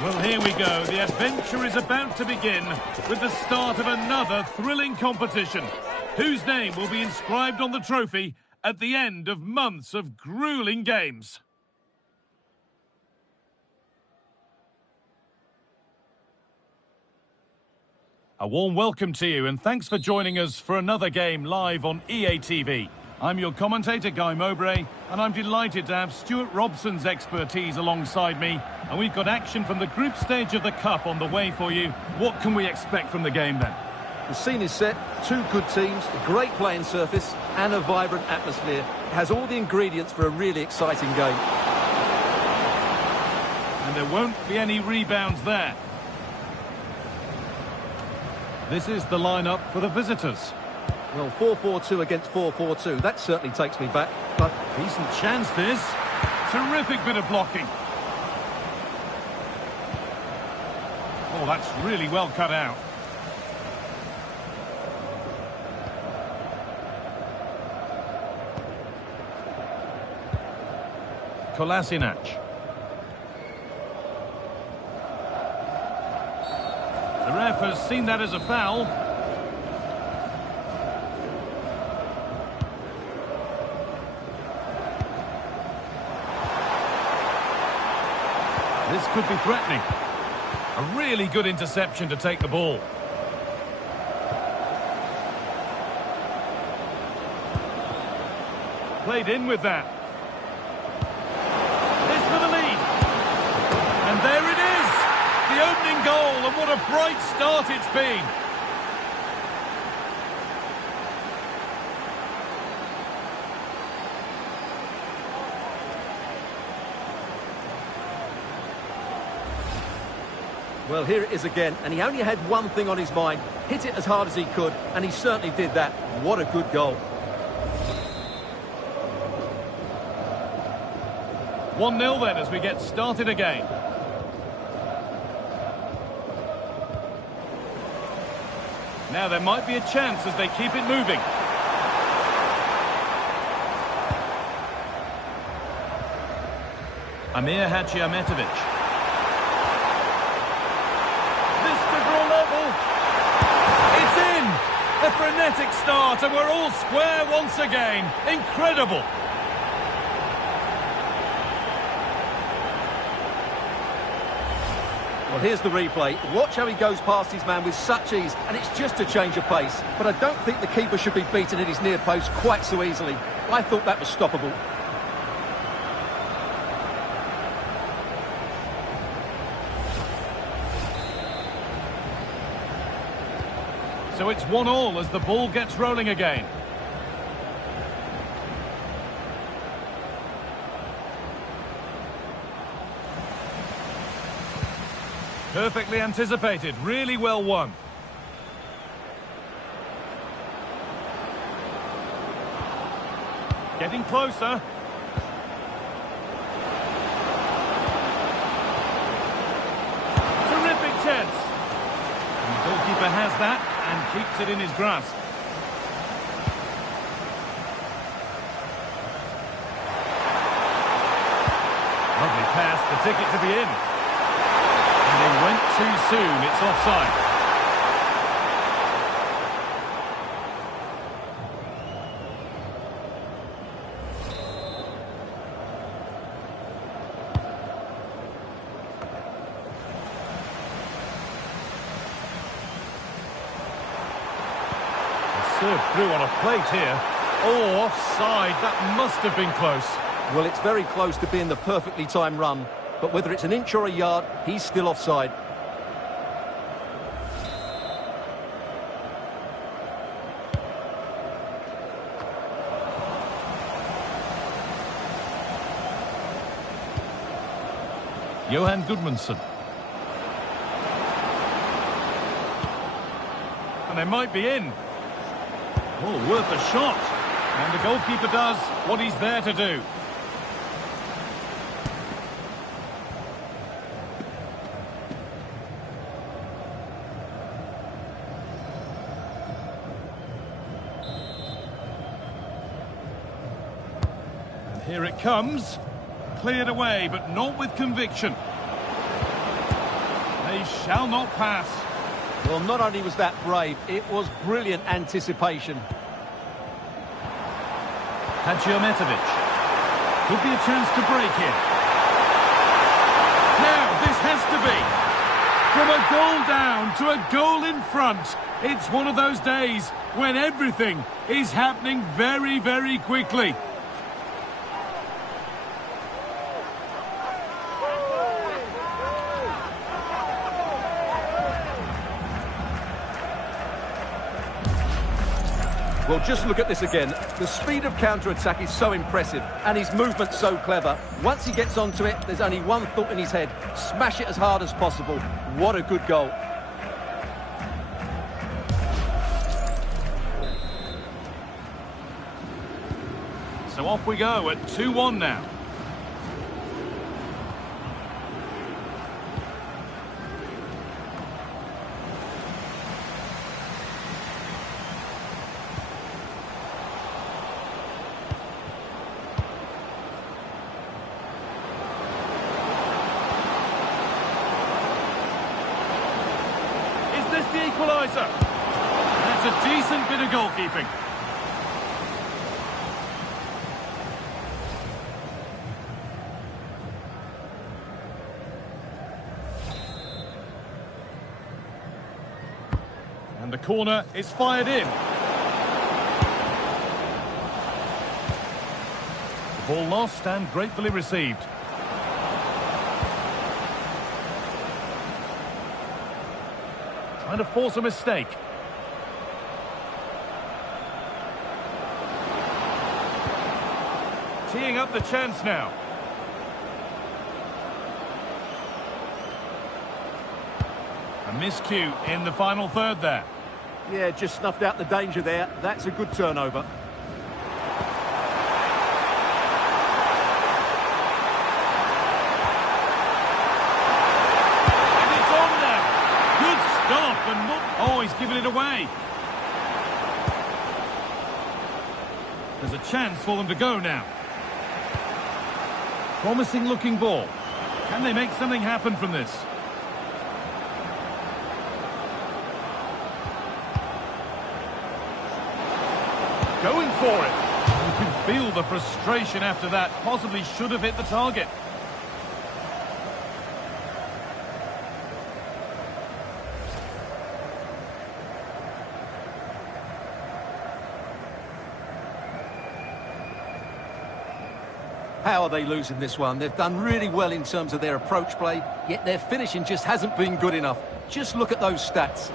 Well, here we go. The adventure is about to begin with the start of another thrilling competition. Whose name will be inscribed on the trophy at the end of months of grueling games? A warm welcome to you and thanks for joining us for another game live on EA TV. I'm your commentator, Guy Mowbray, and I'm delighted to have Stuart Robson's expertise alongside me. And we've got action from the group stage of the Cup on the way for you. What can we expect from the game then? The scene is set, two good teams, a great playing surface and a vibrant atmosphere. It has all the ingredients for a really exciting game. And there won't be any rebounds there. This is the lineup for the visitors. Well, 4-4-2 against 4-4-2, that certainly takes me back. But decent chance this. Terrific bit of blocking. Oh, that's really well cut out. Kolasinac. The ref has seen that as a foul. This could be threatening. A really good interception to take the ball. Played in with that. This for the lead. And there it is. The opening goal, and what a bright start it's been. well, here it is again, and he only had one thing on his mind. Hit it as hard as he could, and he certainly did that. What a good goal. 1-0 then as we get started again. Now there might be a chance as they keep it moving. Amir Hadjiahmetovic. This to draw level. It's in! A frenetic start and we're all square once again. Incredible! Well, here's the replay. Watch how he goes past his man with such ease, and it's just a change of pace. But I don't think the keeper should be beaten at his near post quite so easily. I thought that was stoppable. So it's 1-1 as the ball gets rolling again. Perfectly anticipated, really well won. Getting closer. Terrific chance. And the goalkeeper has that and keeps it in his grasp. Lovely pass, the ticket to be in. They went too soon, it's offside. Served through on a plate here. Oh, offside, that must have been close. Well, it's very close to being the perfectly timed run. But whether it's an inch or a yard, he's still offside. Johan Gudmundsson. And they might be in. Oh, worth a shot. And the goalkeeper does what he's there to do. Here it comes. Cleared away, but not with conviction. They shall not pass. Well, not only was that brave, it was brilliant anticipation. Hadjiometovic. Could be a chance to break here. Now, this has to be. From a goal down to a goal in front. It's one of those days when everything is happening very, very quickly. Well, just look at this again. The speed of counter-attack is so impressive, and his movement so clever. Once he gets onto it, there's only one thought in his head. Smash it as hard as possible. What a good goal. So off we go at 2-1 now. The equaliser. That's a decent bit of goalkeeping. And the corner is fired in. The ball lost and gratefully received. Trying to force a mistake. Teeing up the chance now. A miscue in the final third there. Yeah, just snuffed out the danger there. That's a good turnover. Oh, he's given it away. There's a chance for them to go now. Promising looking ball. Can they make something happen from this? Going for it. You can feel the frustration after that. Possibly should have hit the target. How are they losing this one? They've done really well in terms of their approach play, yet their finishing just hasn't been good enough. Just look at those stats.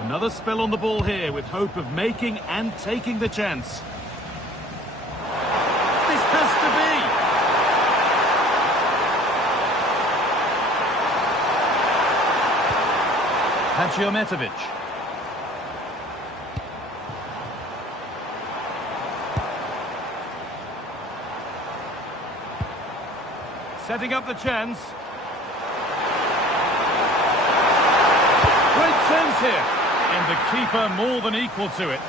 Another spell on the ball here with hope of making and taking the chance. This has to be. Hadjiometovic. Setting up the chance. Great chance here. And the keeper more than equal to it.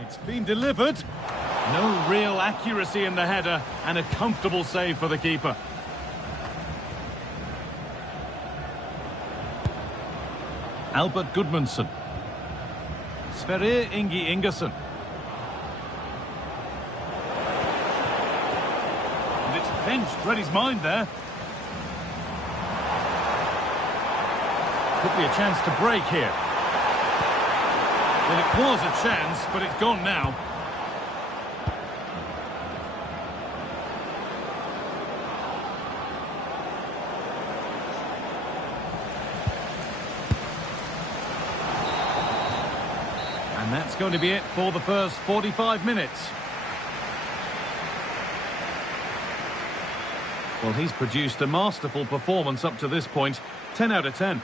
It's been delivered. No real accuracy in the header and a comfortable save for the keeper. Albert Gudmundsson. Sverrir Ingi Ingersson. And it's pinched, read his mind there. Could be a chance to break here. Well, it was a chance, but it's gone now. And that's going to be it for the first 45 minutes. Well, he's produced a masterful performance up to this point. 10 out of 10.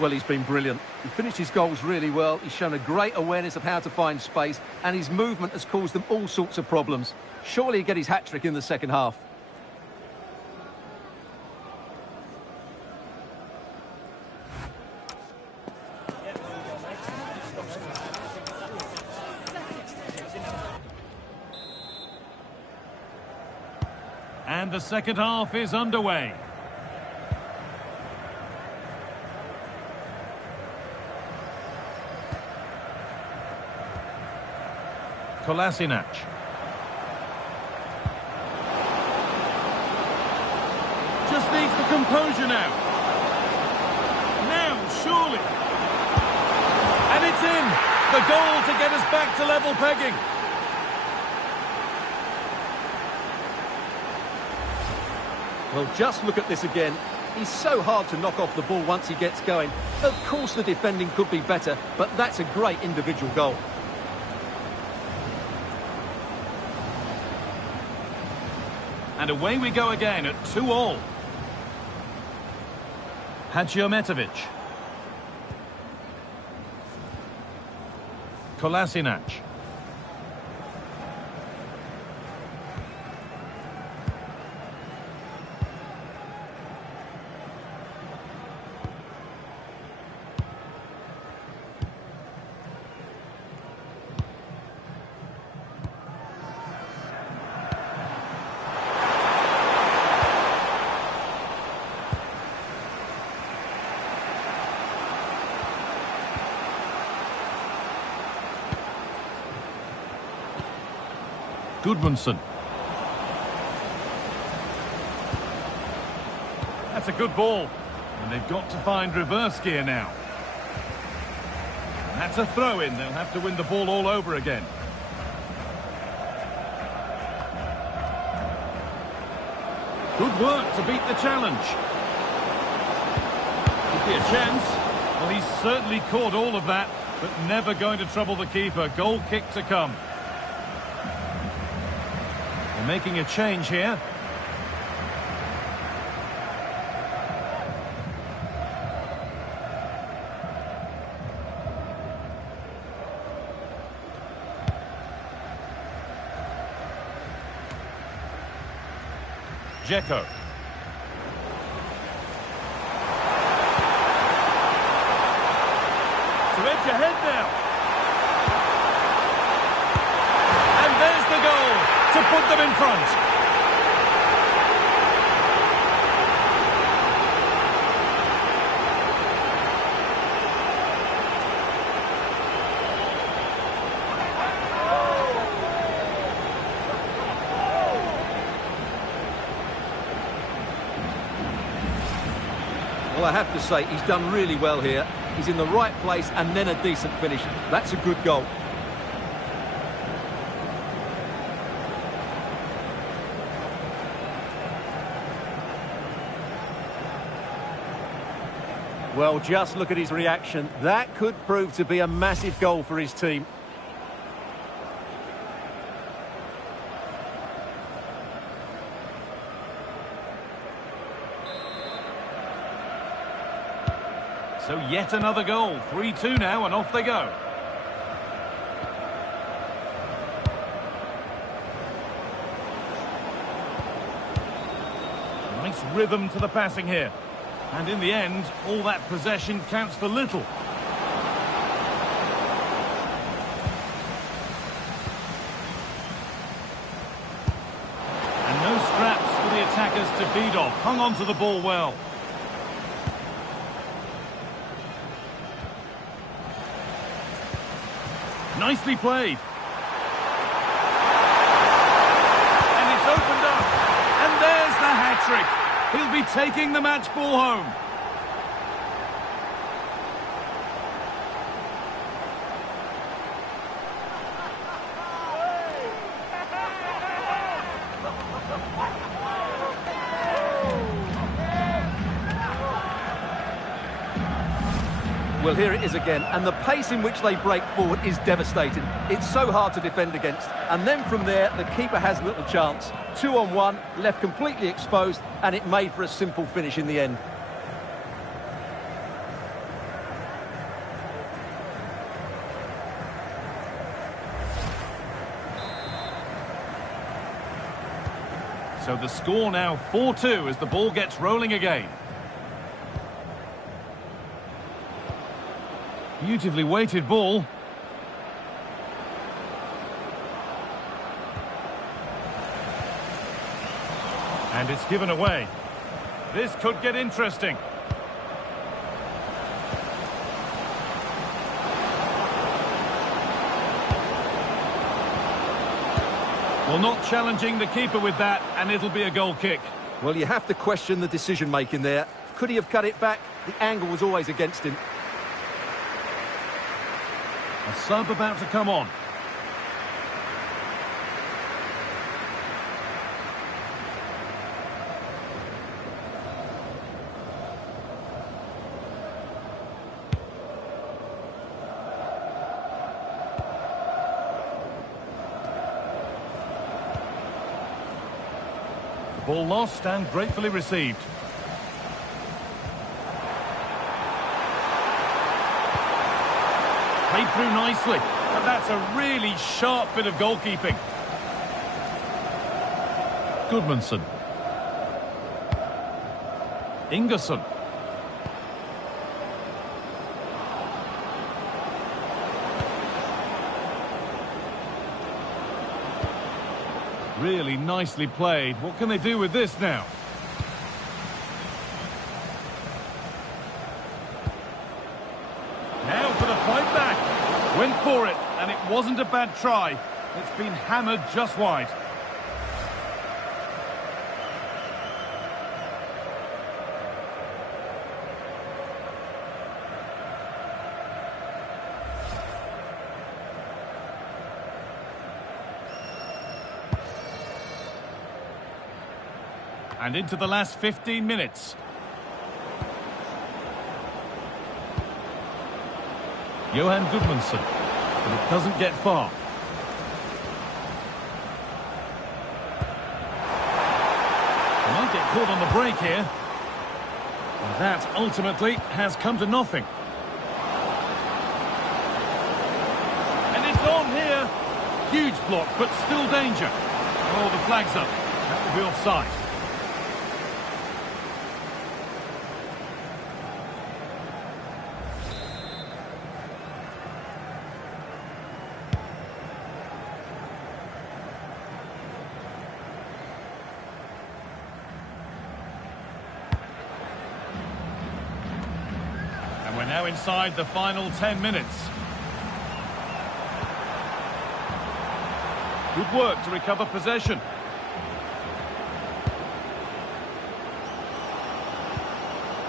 Well, he's been brilliant. He finished his goals really well. He's shown a great awareness of how to find space, and his movement has caused them all sorts of problems. Surely he'll get his hat-trick in the second half. And the second half is underway. Kolasinac. Just needs the composure now. Now, surely. And it's in. The goal to get us back to level pegging. Well, just look at this again. He's so hard to knock off the ball once he gets going. Of course the defending could be better, but that's a great individual goal. And away we go again at 2-2. Hadjiometovich. Kolasinac. Gudmundsson. That's a good ball. And they've got to find reverse gear now. That's a throw-in. They'll have to win the ball all over again. Good work to beat the challenge. Could be a chance. Well, he's certainly caught all of that, but never going to trouble the keeper. Goal kick to come. Making a change here. Dzeko. To edge ahead now. And there's the goal to put them in front. Well, I have to say, he's done really well here. He's in the right place and then a decent finish. That's a good goal. Well, just look at his reaction. That could prove to be a massive goal for his team. So yet another goal. 3-2 now, and off they go. Nice rhythm to the passing here. And in the end, all that possession counts for little. And no scraps for the attackers to feed off. Hung on to the ball well. Nicely played. And it's opened up. And there's the hat-trick. He'll be taking the match ball home. Well, here it is again, and the pace in which they break forward is devastating. It's so hard to defend against. And then from there, the keeper has little chance. 2-on-1, left completely exposed, and it made for a simple finish in the end. So the score now 4-2 as the ball gets rolling again. Beautifully weighted ball. And it's given away. This could get interesting. Well, not challenging the keeper with that, and it'll be a goal kick. Well, you have to question the decision-making there. Could he have cut it back? The angle was always against him. A sub about to come on. Ball lost and gratefully received. Played through nicely, but that's a really sharp bit of goalkeeping. Goodmanson. Ingerson. Really nicely played. What can they do with this now? Now for the fight back. Went for it, and it wasn't a bad try. It's been hammered just wide. And into the last 15 minutes. Johan Goodmanson, but it doesn't get far. They might get caught on the break here. And that ultimately has come to nothing. And it's on here. Huge block, but still danger. Oh, the flag's up. That will be offside. We're now inside the final 10 minutes. Good work to recover possession.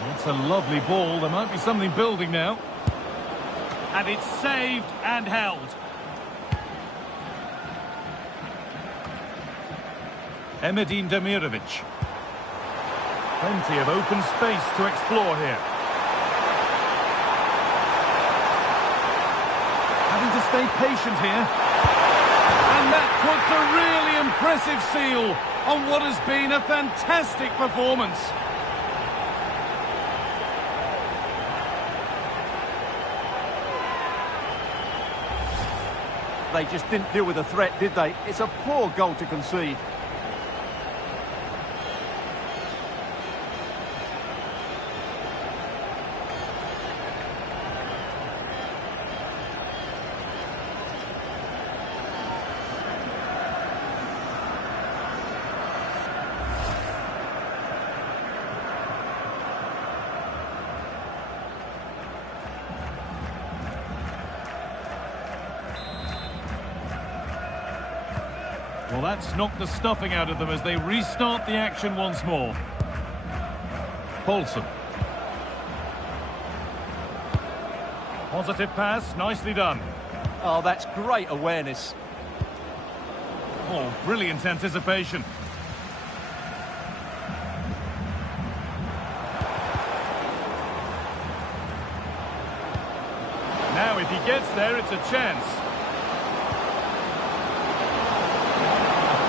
That's a lovely ball. There might be something building now. And it's saved and held. Emedin Demirovic. Plenty of open space to explore here. Having to stay patient here. And that puts a really impressive seal on what has been a fantastic performance. They just didn't deal with the threat, did they? It's a poor goal to concede. Well, that's knocked the stuffing out of them as they restart the action once more. Paulson. Positive pass, nicely done. Oh, that's great awareness. Oh, brilliant anticipation. Now, if he gets there, it's a chance.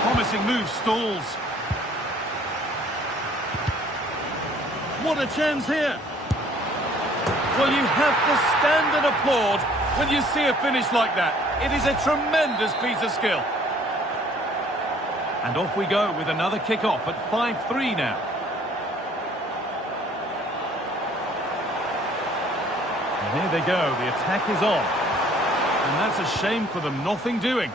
Promising move stalls. What a chance here. Well, you have to stand and applaud when you see a finish like that. It is a tremendous piece of skill. And off we go with another kick-off at 5-3 now. And here they go, the attack is on. And that's a shame for them, nothing doing.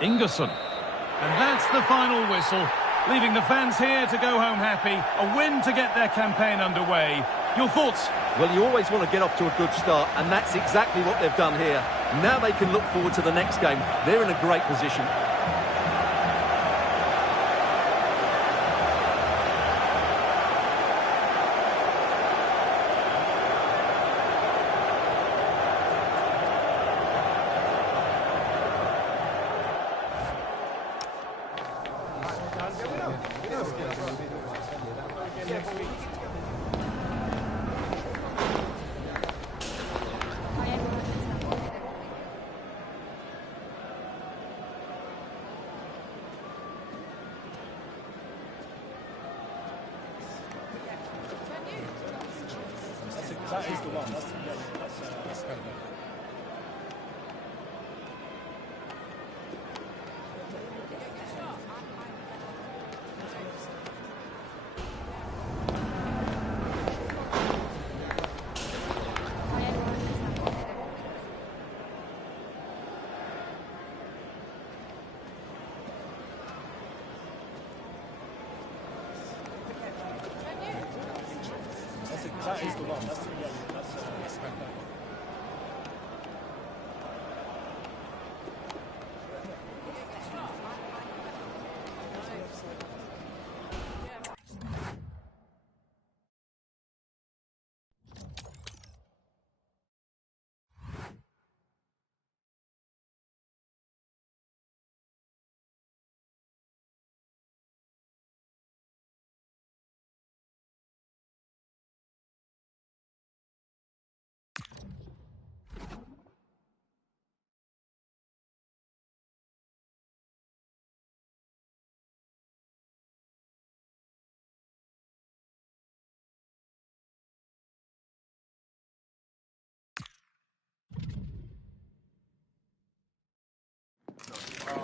Ingerson. And that's the final whistle, leaving the fans here to go home happy. A win to get their campaign underway. Your thoughts? Well, you always want to get off to a good start, and that's exactly what they've done here. Now they can look forward to the next game. They're in a great position. That is the one. That's kind of it. That is the one. That's kind of it.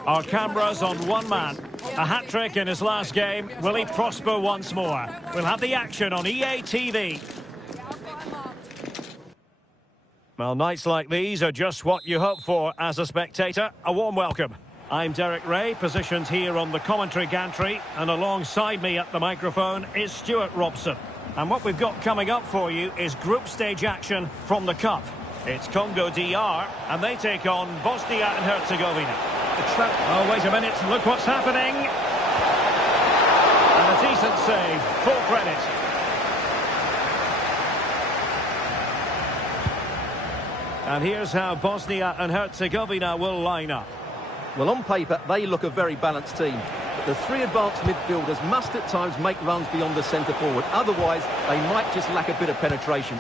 Our cameras on one man. A hat-trick in his last game. Will he prosper once more? We'll have the action on EA TV. Well, nights like these are just what you hope for as a spectator. A warm welcome. I'm Derek Ray, positioned here on the commentary gantry, and alongside me at the microphone is Stuart Robson. And what we've got coming up for you is group stage action from the Cup. It's Congo DR, and they take on Bosnia and Herzegovina. Oh, wait a minute, look what's happening. And a decent save, full credit. And here's how Bosnia and Herzegovina will line up. Well, on paper, they look a very balanced team. But the three advanced midfielders must at times make runs beyond the centre forward. Otherwise, they might just lack a bit of penetration.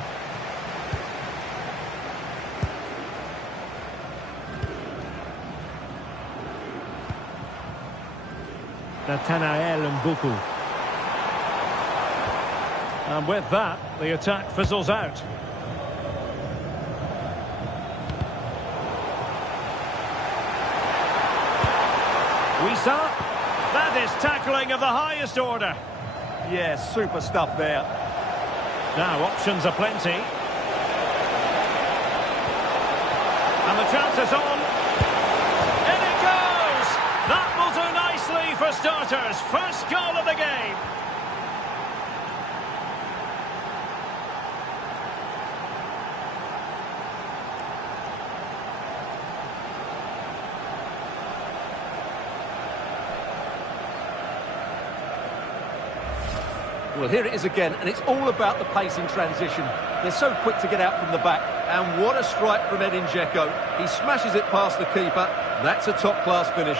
Nathanael Mbuku. And with that, the attack fizzles out. Wisa. That is tackling of the highest order. Yeah, super stuff there. Now, options are plenty. And the chance is on. In it goes! That will do nicely for starters. First goal of the game. Well, here it is again, and it's all about the pace in transition. They're so quick to get out from the back, and what a strike from Edin Dzeko. He smashes it past the keeper. That's a top-class finish.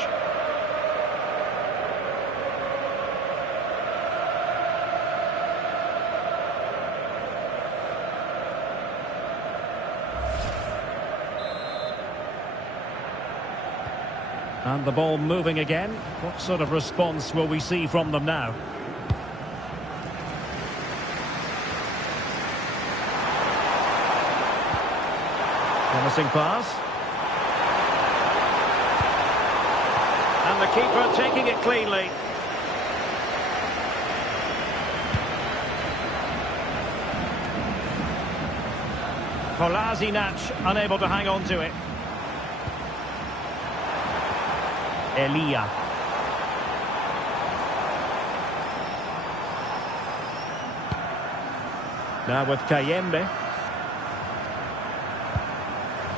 And the ball moving again. What sort of response will we see from them now? Promising pass. And the keeper taking it cleanly. Kolasinac unable to hang on to it. Elia. Now with Kayembe.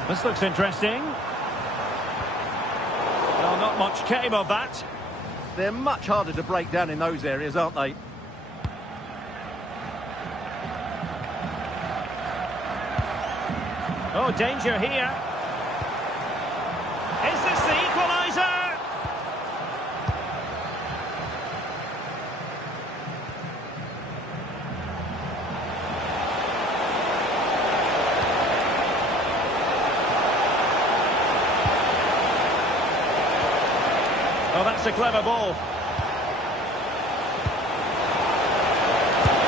This looks interesting. Well, not much came of that. They're much harder to break down in those areas, aren't they? Oh, danger here. Is this the equaliser? Oh, that's a clever ball.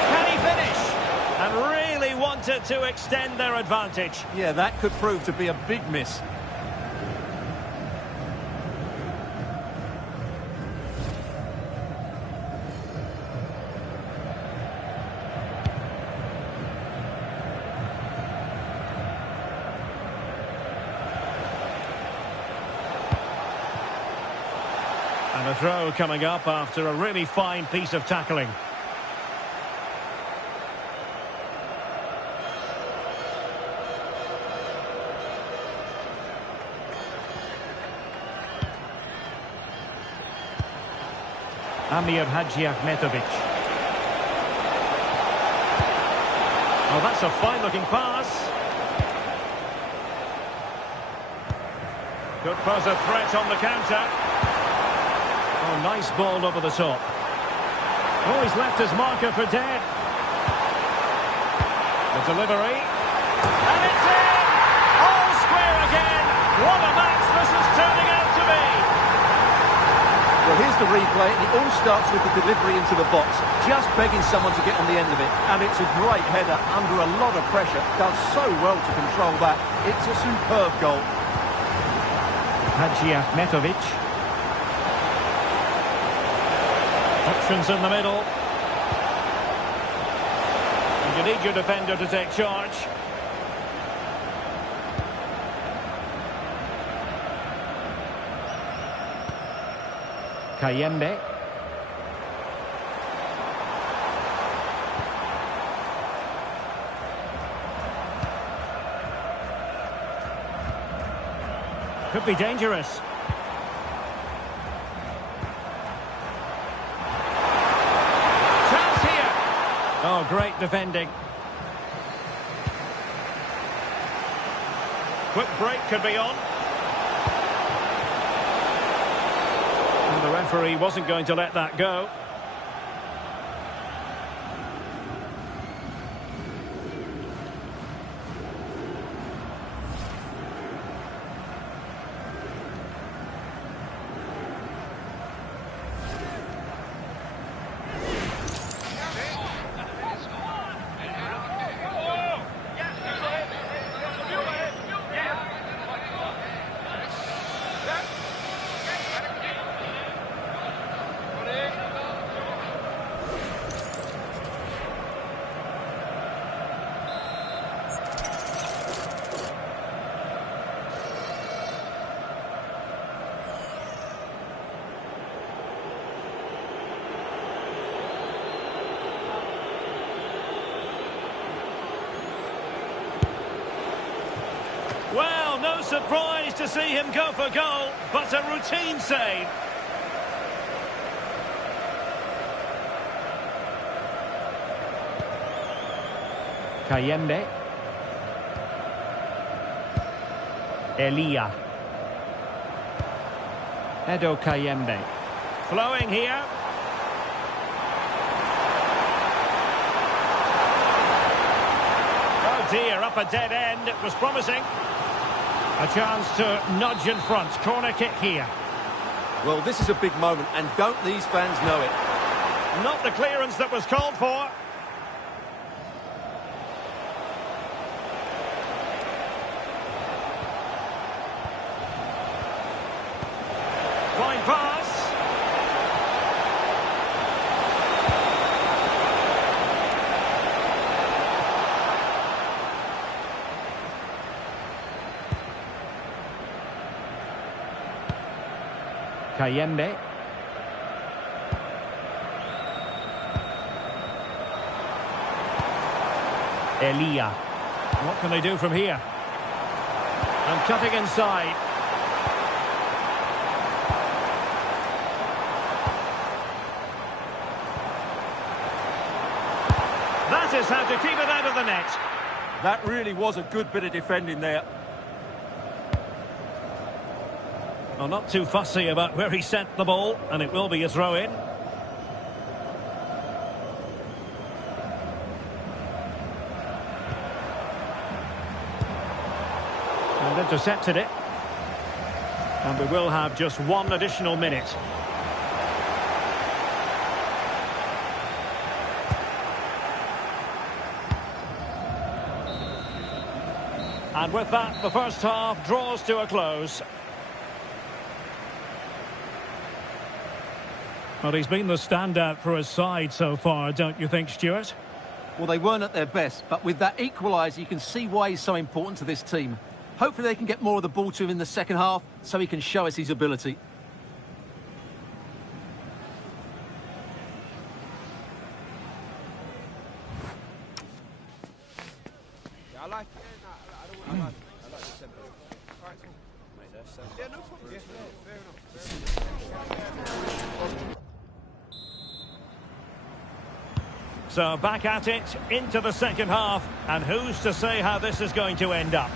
Can he finish? And really wanted to extend their advantage. Yeah, that could prove to be a big miss. And a throw coming up after a really fine piece of tackling. Amir Hadjiahmetovic. Oh, that's a fine-looking pass. Could pose a threat on the counter. Oh, nice ball over the top. Oh, he's left his marker for dead. The delivery. And it's in! All square again. What a match this is turning out to be. Well, here's the replay. It all starts with the delivery into the box, just begging someone to get on the end of it. And it's a great header under a lot of pressure. Does so well to control that. It's a superb goal. Hadjiahmetovic. Options in the middle. And you need your defender to take charge. Kayembe. Could be dangerous. Chance here. Oh, great defending. Quick break could be on. And the referee wasn't going to let that go. Well, no surprise to see him go for goal, but a routine save. Kayembe. Elia. Edo Kayembe. Flowing here. Oh dear, up a dead end. It was promising. A chance to nudge in front. Corner kick here. Well, this is a big moment, and don't these fans know it? Not the clearance that was called for. Fine pass. Cayende. Elia. What can they do from here? And cutting inside. That is how to keep it out of the net. That really was a good bit of defending there. Well, not too fussy about where he sent the ball, and it will be a throw-in. And intercepted it. And we will have just one additional minute. And with that, the first half draws to a close. Well, he's been the standout for his side so far, don't you think, Stuart? Well, they weren't at their best, but with that equaliser, you can see why he's so important to this team. Hopefully they can get more of the ball to him in the second half so he can show us his ability. Yeah, I like it. I like the tempo. All right, cool. Mate, that's yeah, no problem. Yeah, fair enough. So back at it, into the second half, and who's to say how this is going to end up?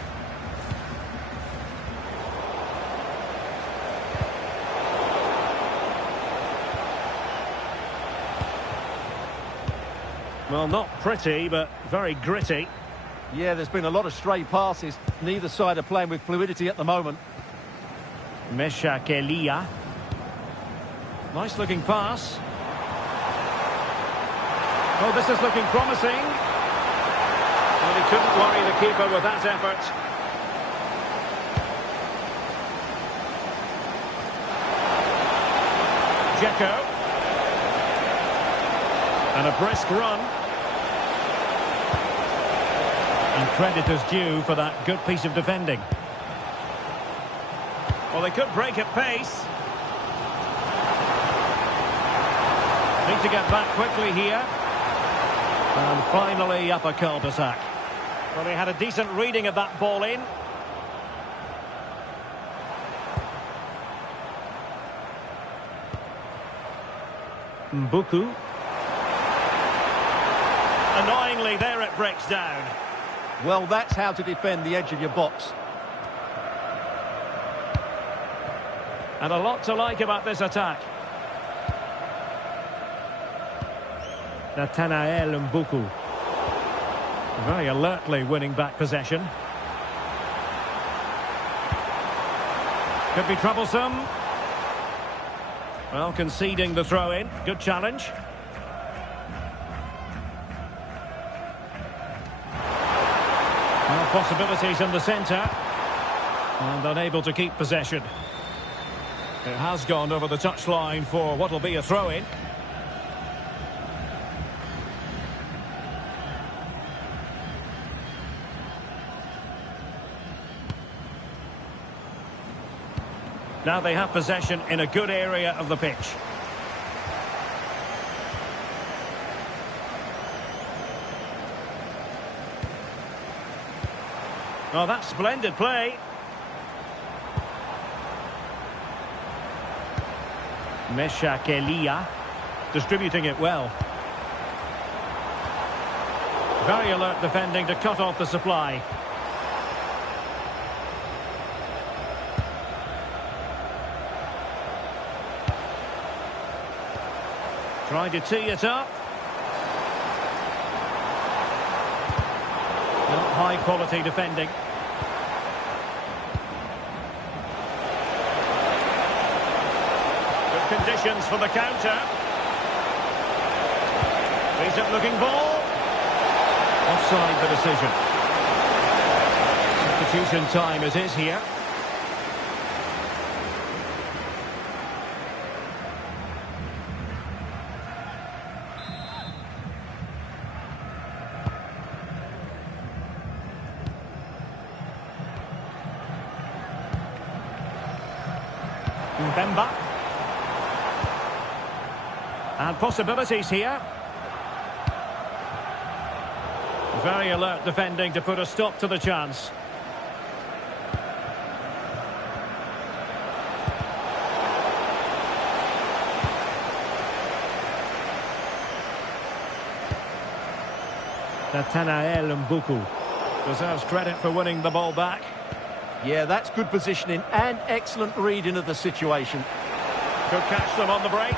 Well, not pretty, but very gritty. Yeah, there's been a lot of stray passes. Neither side are playing with fluidity at the moment. Meshak Elia. Nice looking pass. Oh, this is looking promising. Well, he couldn't worry the keeper with that effort. Dzeko. And a brisk run. And credit is due for that good piece of defending. Well, they could break at pace. Need to get back quickly here. And finally up a cul-de-sac. Well, he had a decent reading of that ball in. Mbuku. Annoyingly, there it breaks down. Well, that's how to defend the edge of your box. And a lot to like about this attack. Nathanael Mbuku. Very alertly winning back possession. Could be troublesome. Well, conceding the throw-in. Good challenge. Well, possibilities in the centre. And unable to keep possession. It has gone over the touchline for what will be a throw-in. Now they have possession in a good area of the pitch. Oh, that's splendid play. Meshak Elia distributing it well. Very alert defending to cut off the supply. Trying to tee it up. Not high quality defending. Good conditions for the counter. Decent looking ball. Offside the decision. Substitution time it is here. Mbemba. And possibilities here. Very alert defending to put a stop to the chance. Nathanael Mbuku deserves credit for winning the ball back. Yeah, that's good positioning and excellent reading of the situation. Could catch them on the break.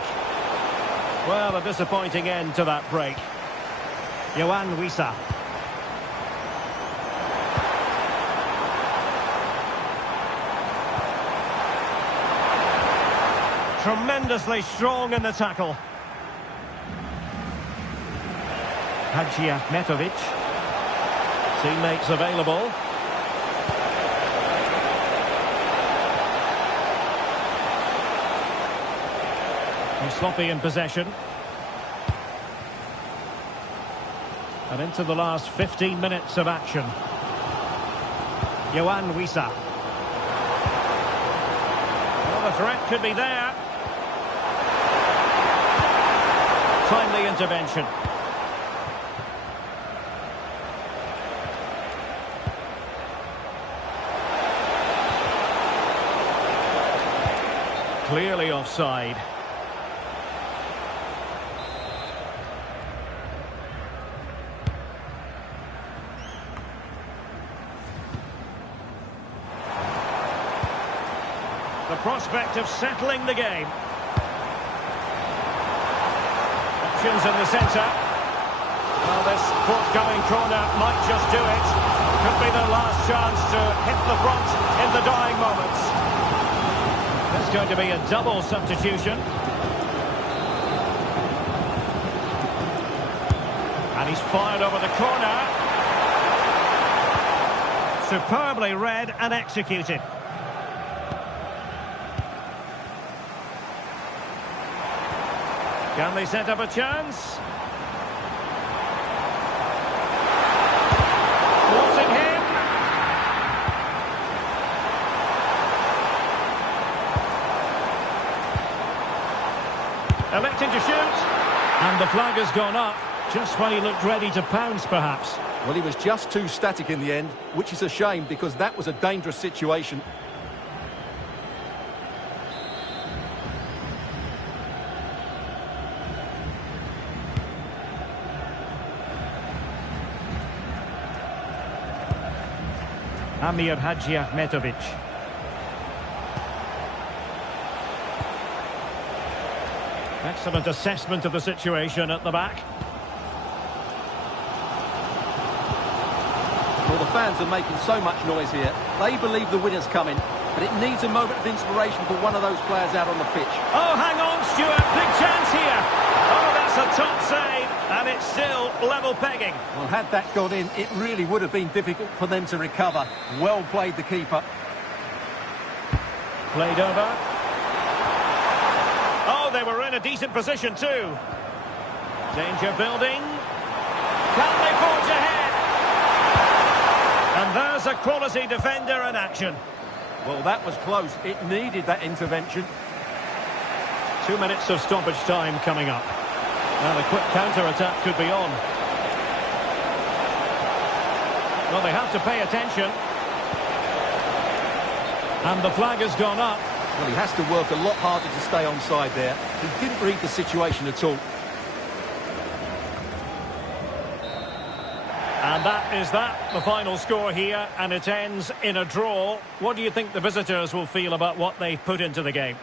Well, a disappointing end to that break. Johan Wissa. Tremendously strong in the tackle. Hadji Ahmetovic. Teammates available. He's sloppy in possession. And into the last 15 minutes of action. Johan Wissa. Well, the threat could be there. Timely intervention. Clearly offside. The prospect of settling the game. Options in the centre. Well, this forthcoming corner might just do it. Could be their last chance to hit the front in the dying moments. It's going to be a double substitution. And he's fired over the corner. Superbly read and executed. Can they set up a chance? Forcing him. Electing to shoot. And the flag has gone up, just when he looked ready to pounce, perhaps. Well, he was just too static in the end, which is a shame because that was a dangerous situation. Amir Hadji Ahmetovic. Excellent assessment of the situation at the back. Well, the fans are making so much noise here. They believe the winner's coming, but it needs a moment of inspiration for one of those players out on the pitch. Oh, hang on, Stuart. Big chance here. Oh, that's a top save, and it's still level pegging. Well, had that gone in, it really would have been difficult for them to recover. Well played, the keeper. Played over. Oh, they were in a decent position too. Danger building. Can they forge ahead? And there's a quality defender in action. Well, that was close. It needed that intervention. 2 minutes of stoppage time coming up. Now the quick counter-attack could be on. Well, they have to pay attention. And the flag has gone up. Well, he has to work a lot harder to stay onside there. He didn't read the situation at all. And that is the final score here, and it ends in a draw. What do you think the visitors will feel about what they've put into the game?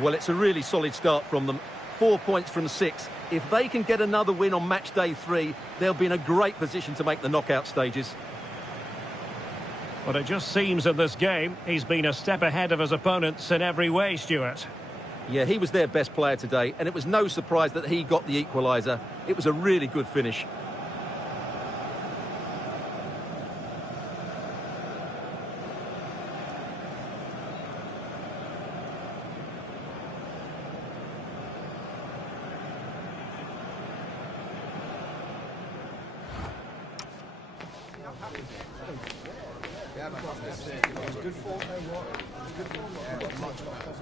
Well, it's a really solid start from them. 4 points from 6. If they can get another win on match day 3, they'll be in a great position to make the knockout stages. But it just seems in this game, he's been a step ahead of his opponents in every way, Stuart. Yeah, he was their best player today, and it was no surprise that he got the equaliser. It was a really good finish. Good form, good form. Yeah, much better.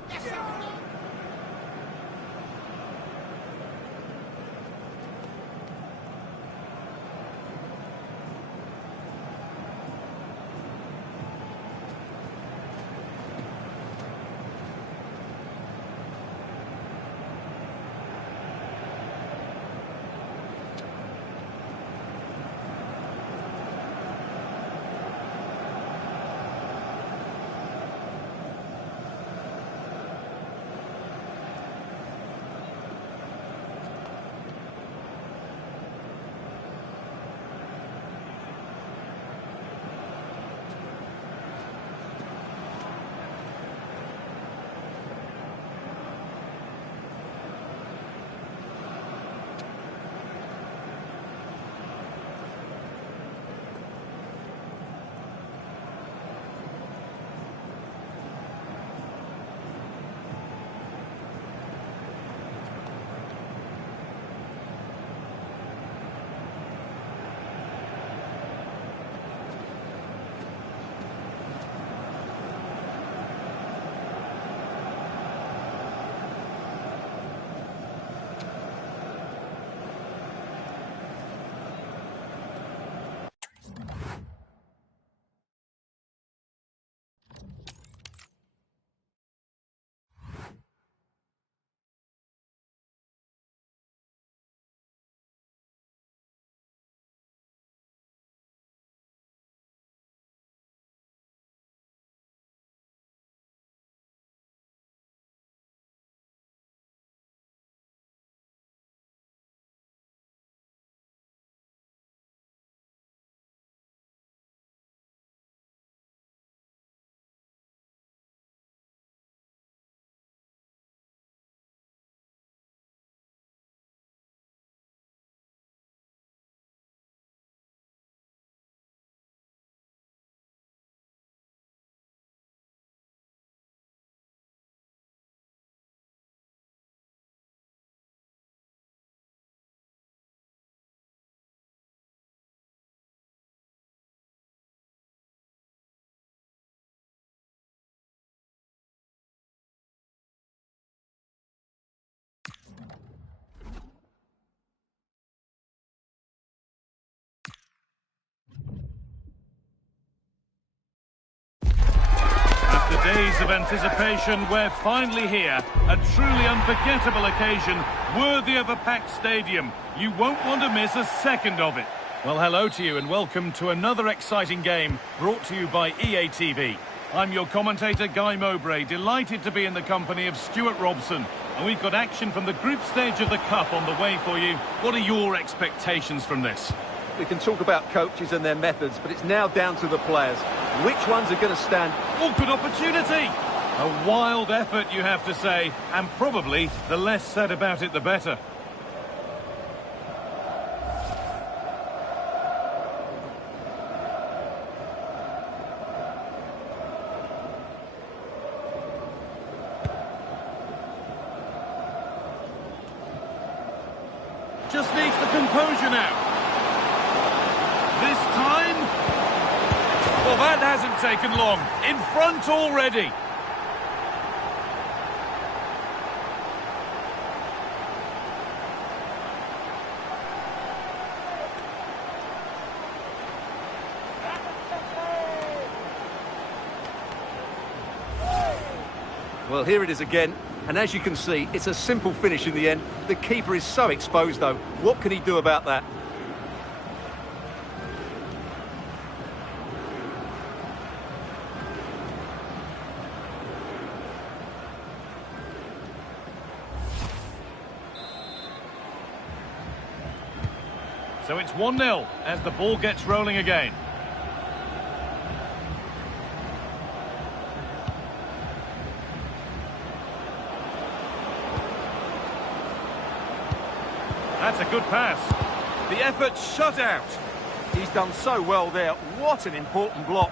After days of anticipation, we're finally here. A truly unforgettable occasion, worthy of a packed stadium. You won't want to miss a second of it. Well, hello to you and welcome to another exciting game brought to you by EA TV. I'm your commentator, Guy Mowbray, delighted to be in the company of Stuart Robson. And we've got action from the group stage of the Cup on the way for you. What are your expectations from this? We can talk about coaches and their methods, but it's now down to the players. Which ones are going to stand? Oh, good opportunity! A wild effort, you have to say, and probably the less said about it, the better. Just needs the composure now. This time... Well, that hasn't taken long. In front already. Well, here it is again. And as you can see, it's a simple finish in the end. The keeper is so exposed, though. What can he do about that? So it's 1-0 as the ball gets rolling again. That's a good pass. The effort shut out. He's done so well there. What an important block.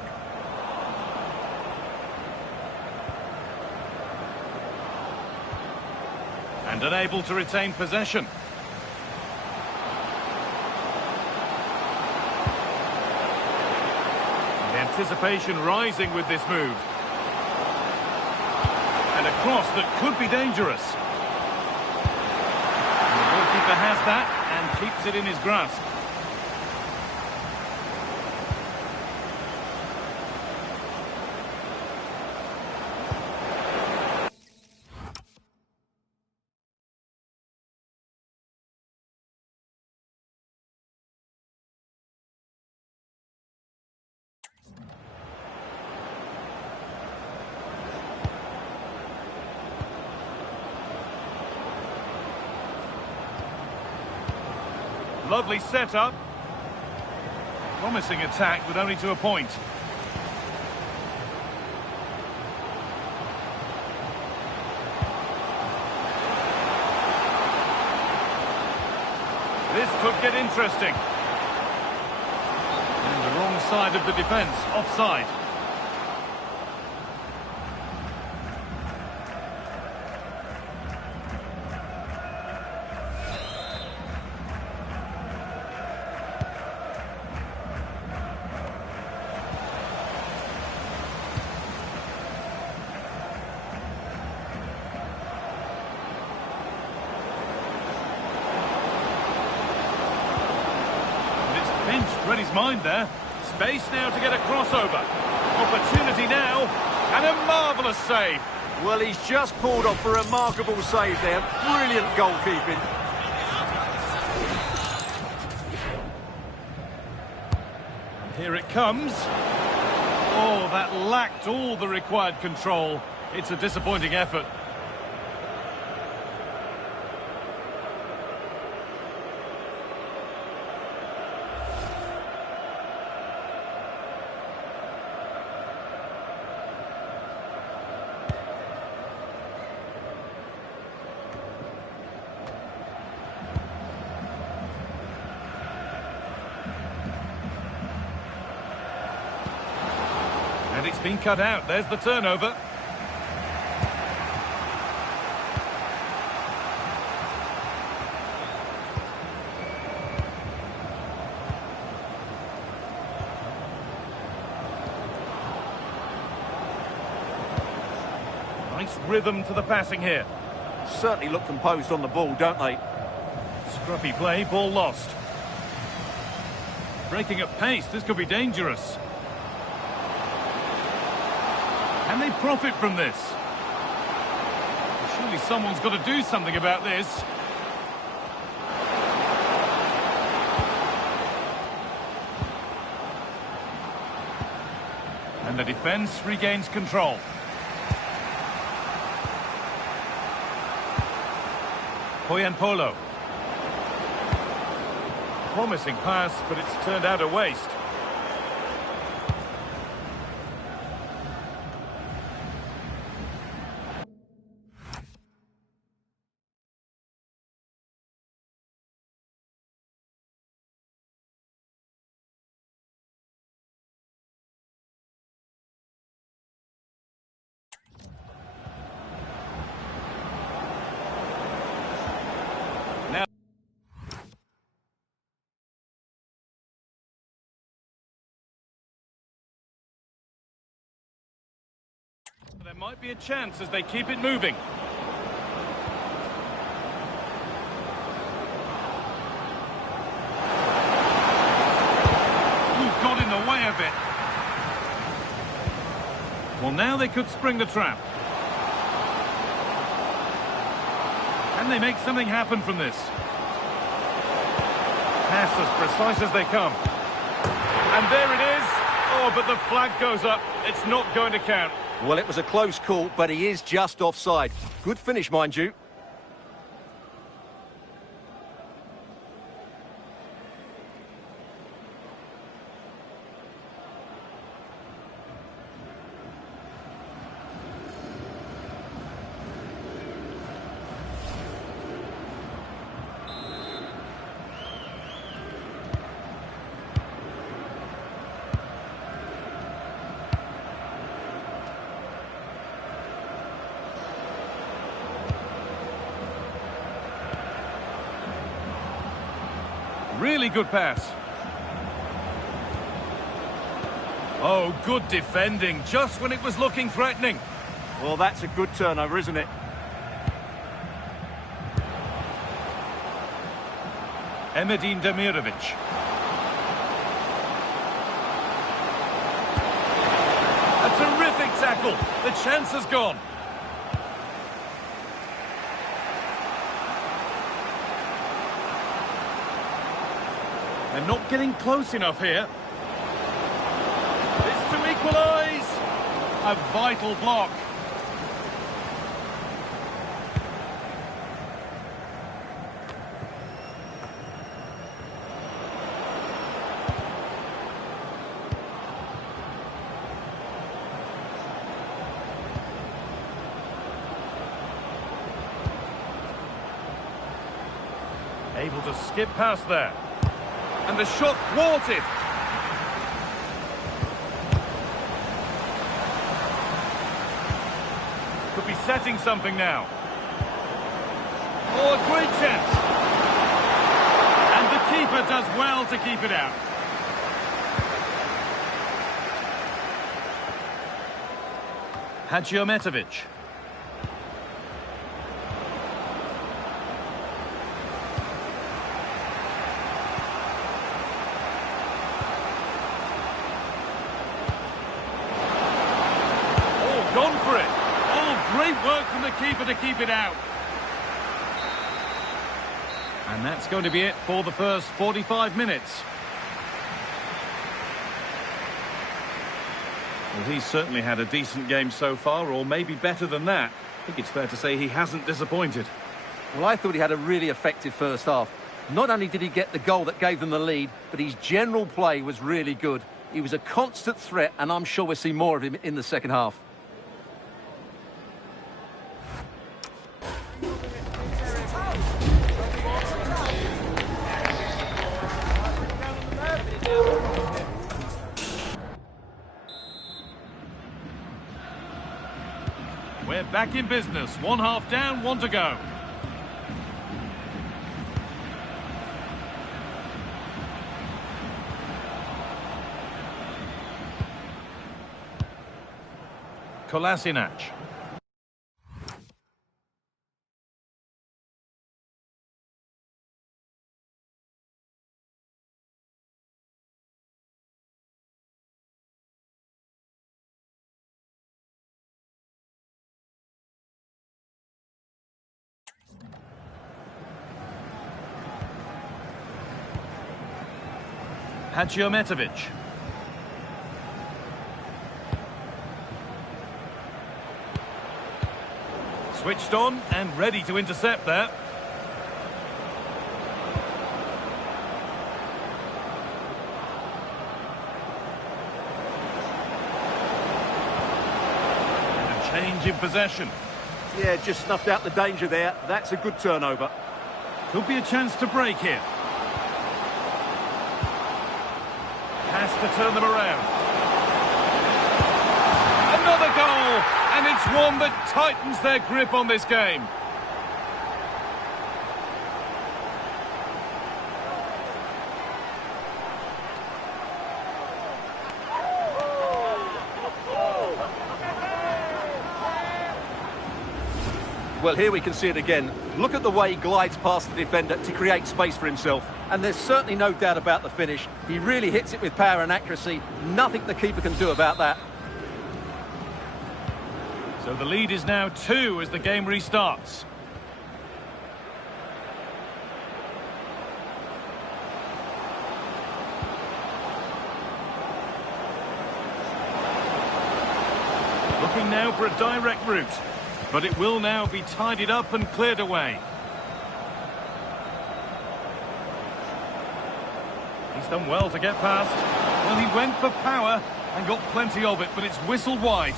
And unable to retain possession. The Anticipation rising with this move. And a cross that could be dangerous. And the goalkeeper has that and keeps it in his grasp. Lovely setup. Promising attack, but only to a point. This could get interesting. And the wrong side of the defence, offside. Read his mind there. Space now to get a crossover. Opportunity now, and a marvellous save. Well, he's just pulled off a remarkable save there. Brilliant goalkeeping. Here it comes. Oh, that lacked all the required control. It's a disappointing effort. And it's been cut out. There's the turnover. Nice rhythm to the passing here. Certainly look composed on the ball, don't they? Scruffy play, ball lost. Breaking at pace, this could be dangerous. Can they profit from this? Surely someone's got to do something about this. And the defence regains control. Polo. Promising pass, but it's turned out a waste. Now there might be a chance as they keep it moving. Ooh, got in the way of it. Well, now they could spring the trap. Can they make something happen from this? Pass as precise as they come. And there it is. Oh, but the flag goes up. It's not going to count. Well, it was a close call, but he is just offside. Good finish, mind you. Really good pass. Oh, good defending, just when it was looking threatening. Well, that's a good turnover, isn't it? Emedin Demirovic. A terrific tackle. The chance has gone. They're not getting close enough here. It's to equalise. A vital block. Able to skip past there. And the shot thwarted. Could be setting something now. Oh, a great chance. And the keeper does well to keep it out. Hadjiometovic. Gone for it. Oh, great work from the keeper to keep it out. And that's going to be it for the first 45 minutes. Well, he's certainly had a decent game so far, or maybe better than that. I think it's fair to say he hasn't disappointed. Well, I thought he had a really effective first half. Not only did he get the goal that gave them the lead, but his general play was really good. He was a constant threat, and I'm sure we'll see more of him in the second half. We're back in business. One half down, one to go. Kolasinac. Hadjiometovic. Switched on and ready to intercept there. And a change in possession. Yeah, just snuffed out the danger there. That's a good turnover. Could be a chance to break here. Has to turn them around. Another goal, and it's one that tightens their grip on this game. Well, here we can see it again. Look at the way he glides past the defender to create space for himself. And there's certainly no doubt about the finish. He really hits it with power and accuracy. Nothing the keeper can do about that. So the lead is now 2 as the game restarts. Looking now for a direct route. But it will now be tidied up and cleared away. He's done well to get past. Well, he went for power and got plenty of it, but it's whistled wide.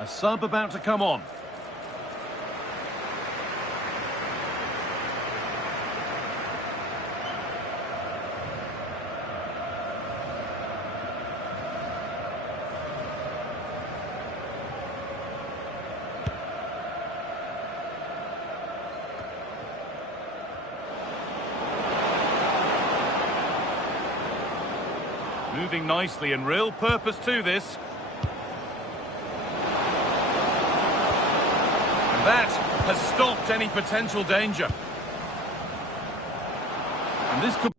A sub about to come on. Moving nicely and real purpose to this. And that has stopped any potential danger. And this could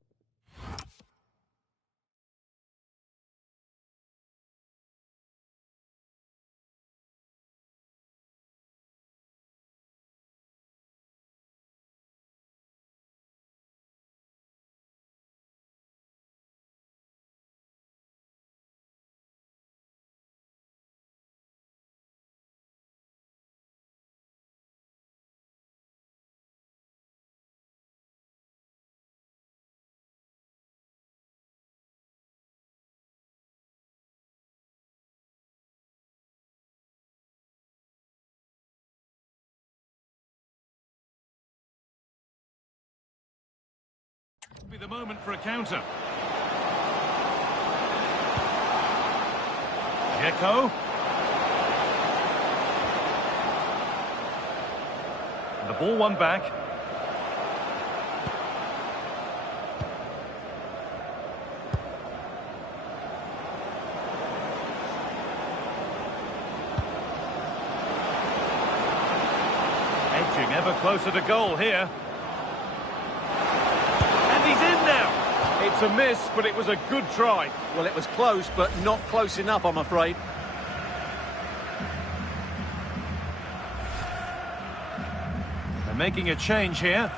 be the moment for a counter. Gecko. The ball won back. Edging ever closer to goal here. He's in now. It's a miss, but it was a good try. Well, it was close, but not close enough, I'm afraid. They're making a change here.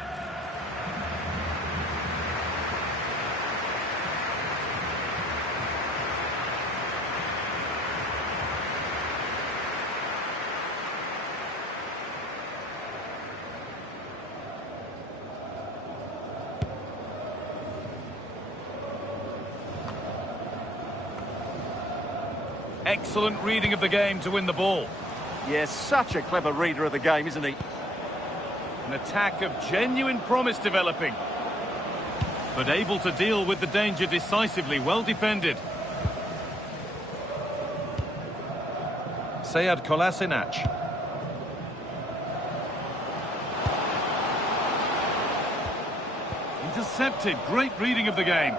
Excellent reading of the game to win the ball. Yes, such a clever reader of the game, isn't he? An attack of genuine promise developing. But able to deal with the danger decisively, well defended. Sead Kolasinac. Intercepted, great reading of the game.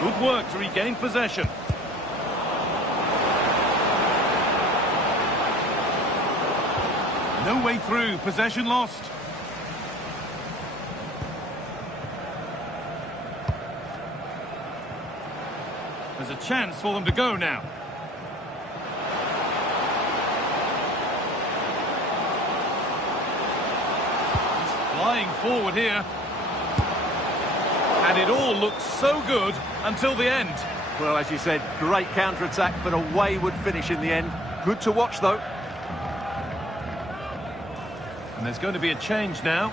Good work to regain possession. No way through, possession lost. There's a chance for them to go now. He's flying forward here. And it all looked so good until the end. Well, as you said, great counter-attack, but a wayward finish in the end. Good to watch, though. And there's going to be a change now.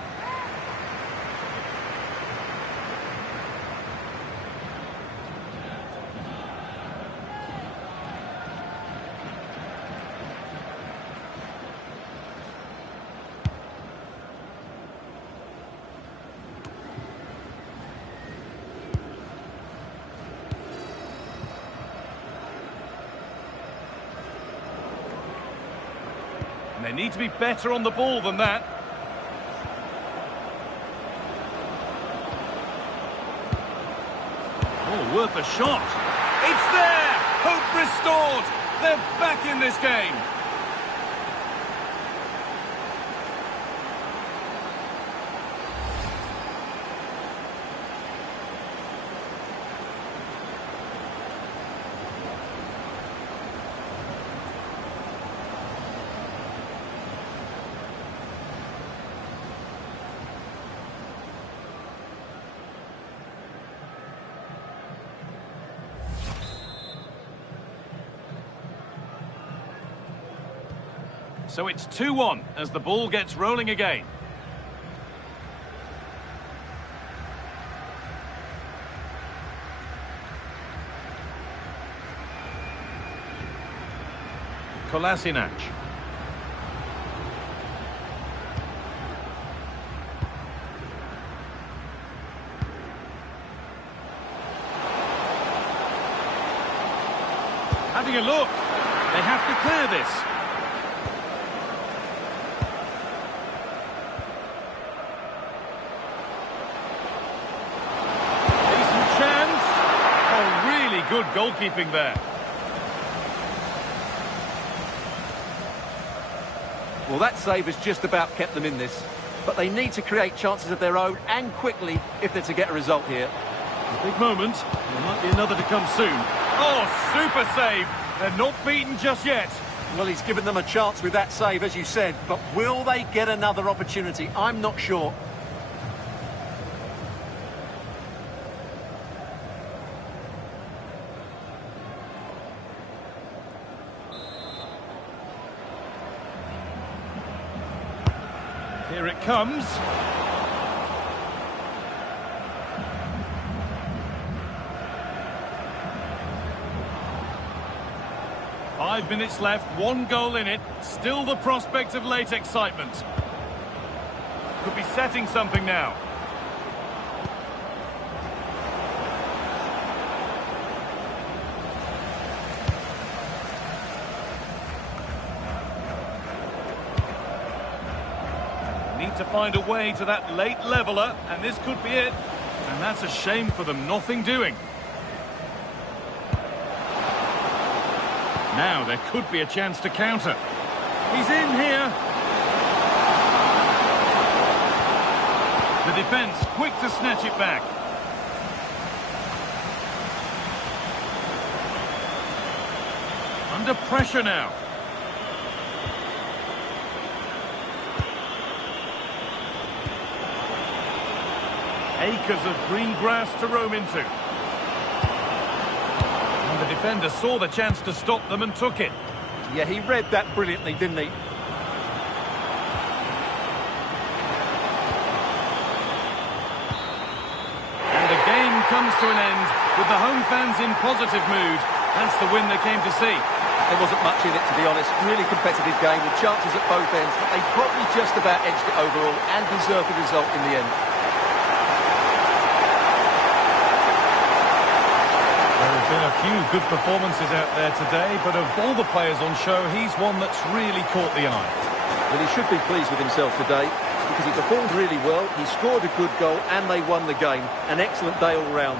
And they need to be better on the ball than that. Oh, worth a shot. It's there! Hope restored! They're back in this game. So it's 2-1 as the ball gets rolling again. Kolasinac. Having a look. They have to clear this. good goalkeeping there. Well, that save has just about kept them in this. But they need to create chances of their own, and quickly, if they're to get a result here. A big moment. There might be another to come soon. Oh, super save. They're not beaten just yet. Well, he's given them a chance with that save, as you said. But will they get another opportunity? I'm not sure. Here it comes. Five minutes left, one goal in it. Still the prospect of late excitement. Could be setting something now. Need to find a way to that late leveller, and this could be it. And that's a shame for them, nothing doing. Now there could be a chance to counter. He's in here. The defence quick to snatch it back. Under pressure now. Acres of green grass to roam into. And the defender saw the chance to stop them and took it. Yeah, he read that brilliantly, didn't he? And the game comes to an end with the home fans in positive mood. That's the win they came to see. There wasn't much in it, to be honest. Really competitive game with chances at both ends, but they probably just about edged it overall and deserved the result in the end. Been a few good performances out there today, but of all the players on show, he's one that's really caught the eye. Well, he should be pleased with himself today because he performed really well, he scored a good goal and they won the game. An excellent day all round.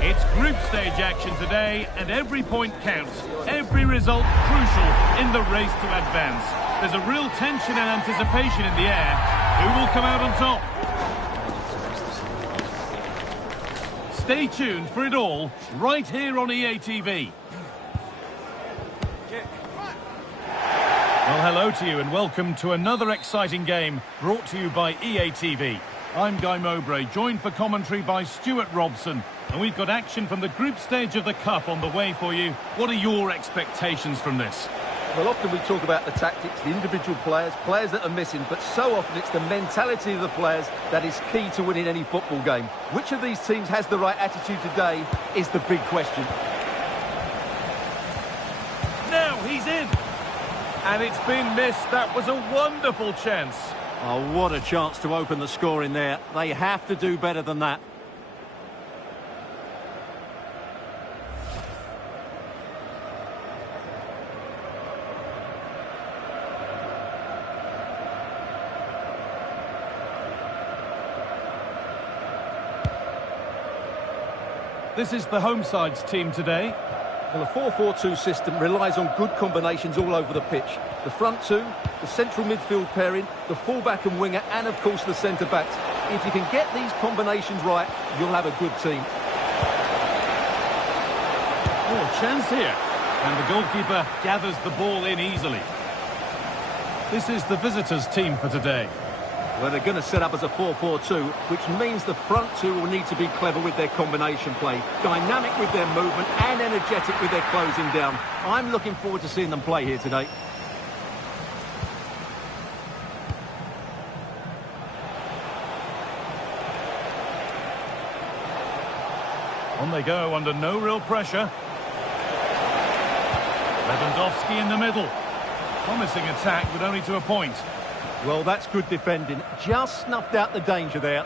It's group stage action today, and every point counts. Every result crucial in the race to advance. There's a real tension and anticipation in the air. Who will come out on top? Stay tuned for it all, right here on EA TV. Well, hello to you and welcome to another exciting game brought to you by EA TV. I'm Guy Mowbray, joined for commentary by Stuart Robson. And we've got action from the group stage of the Cup on the way for you. What are your expectations from this? Well, often we talk about the tactics, the individual players that are missing, but so often it's the mentality of the players that is key to winning any football game. Which of these teams has the right attitude today is the big question. Now he's in. And it's been missed. That was a wonderful chance. Oh, what a chance to open the score in there. They have to do better than that. This is the home side's team today. Well, a 4-4-2 system relies on good combinations all over the pitch. The front two, the central midfield pairing, the fullback and winger, and of course the centre-backs. If you can get these combinations right, you'll have a good team. Oh, chance here. And the goalkeeper gathers the ball in easily. This is the visitors' team for today. Well, they're going to set up as a 4-4-2, which means the front two will need to be clever with their combination play, dynamic with their movement and energetic with their closing down. I'm looking forward to seeing them play here today. On they go under no real pressure. Lewandowski in the middle. Promising attack, but only to a point. Well, that's good defending. Just snuffed out the danger there.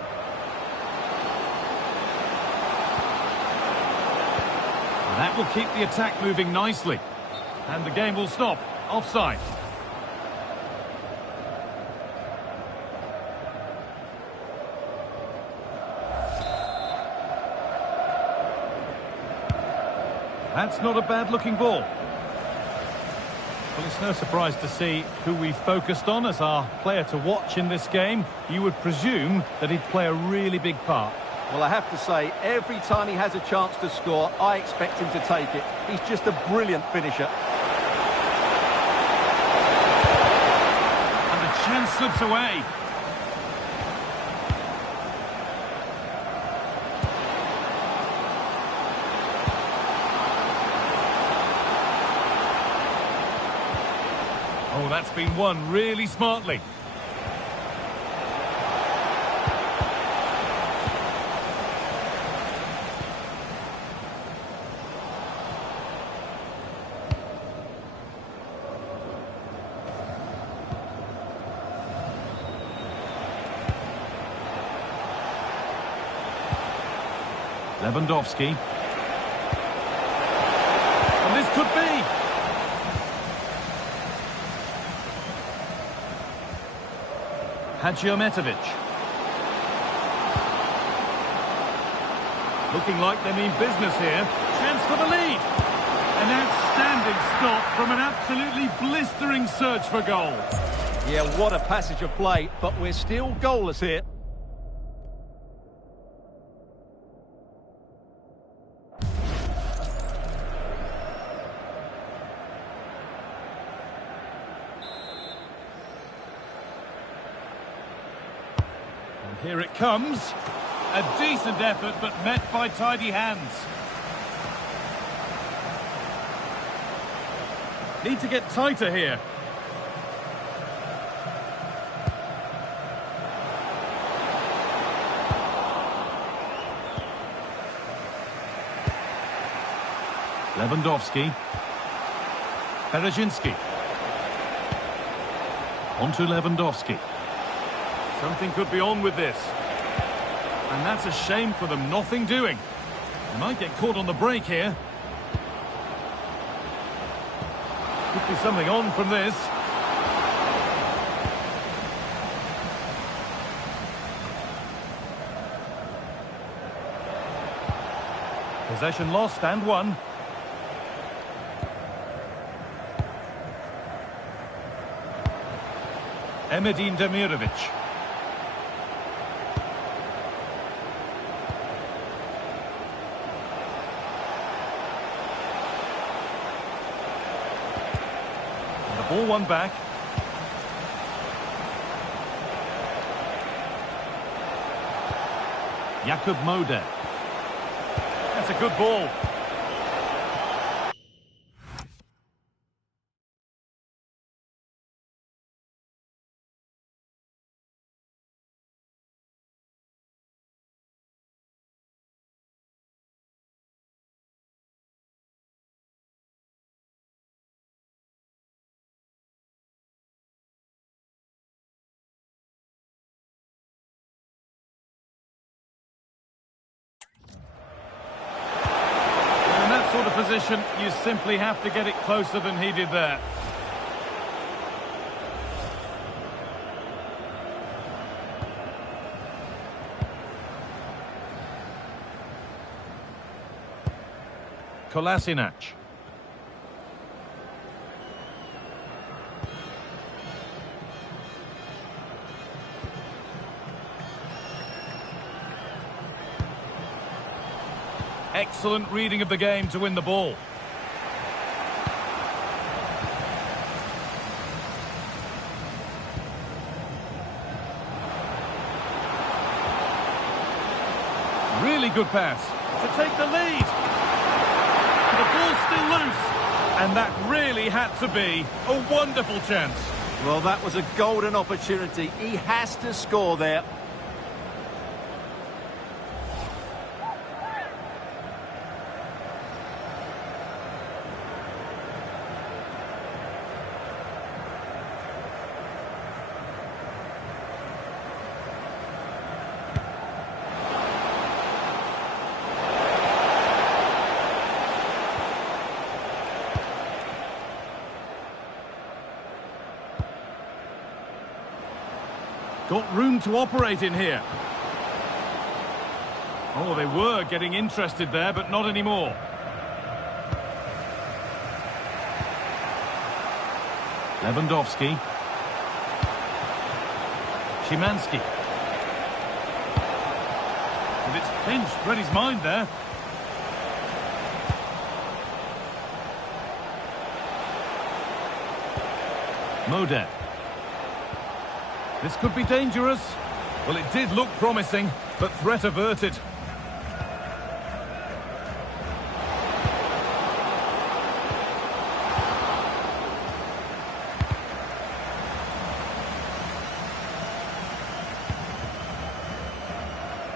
That will keep the attack moving nicely. And the game will stop. Offside. That's not a bad-looking ball. Well, it's no surprise to see who we focused on as our player to watch in this game. You would presume that he'd play a really big part. Well, I have to say, every time he has a chance to score, I expect him to take it. He's just a brilliant finisher. And the chance slips away. Oh, that's been won really smartly. Lewandowski. And this could be. Hadjiometovic. Looking like they mean business here. Chance for the lead. An outstanding stop from an absolutely blistering search for goal. Yeah, what a passage of play, but we're still goalless here. Here it comes. A decent effort, but met by tidy hands. Need to get tighter here. Lewandowski. Perezinski. On to Lewandowski. Something could be on with this. And that's a shame for them, nothing doing. They might get caught on the break here. Could be something on from this. Possession lost and won. Emedin Demirovic. Ball one back. Jakub Moder. That's a good ball. Sort of position, you simply have to get it closer than he did there. Kolasinac. Excellent reading of the game to win the ball. Really good pass to take the lead. The ball's still loose. And that really had to be a wonderful chance. Well, that was a golden opportunity. He has to score there. Got room to operate in here. Oh, they were getting interested there, but not anymore. Lewandowski. Szymanski. And it's pinched, read his mind there. Modem. This could be dangerous. Well, it did look promising, but threat averted.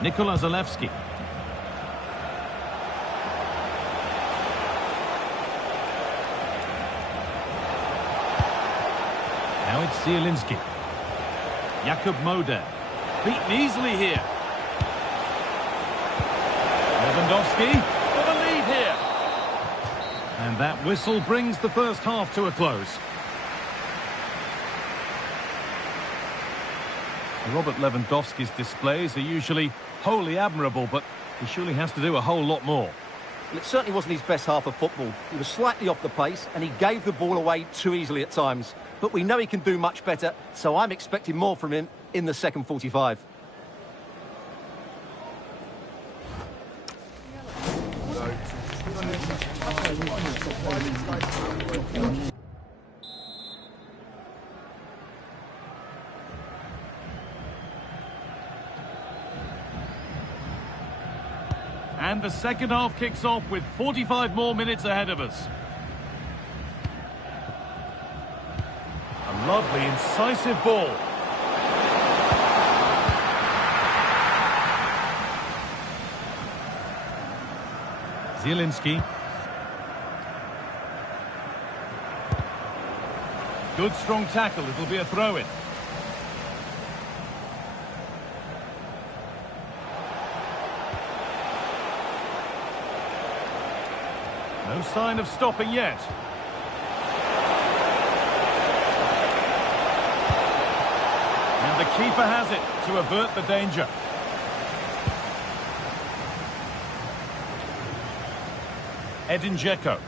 Nikola Zalewski. Now it's Zielinski. Jakub Moder. Beaten easily here. Lewandowski for the lead here. And that whistle brings the first half to a close. Robert Lewandowski's displays are usually wholly admirable, but he surely has to do a whole lot more. Well, it certainly wasn't his best half of football. He was slightly off the pace and he gave the ball away too easily at times. But we know he can do much better, so I'm expecting more from him in the second 45. And the second half kicks off with 45 more minutes ahead of us. A lovely, incisive ball. Zielinski. Good strong tackle, it'll be a throw-in. No sign of stopping yet. And the keeper has it to avert the danger. Edin Dzeko.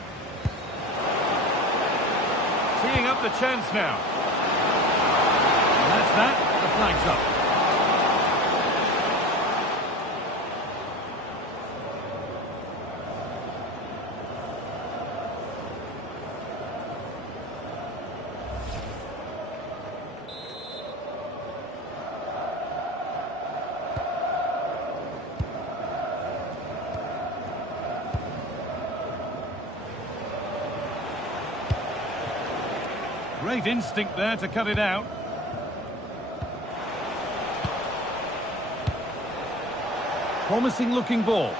Teeing up the chance now. And that's that. The flag's up. Great instinct there to cut it out. Promising looking ball.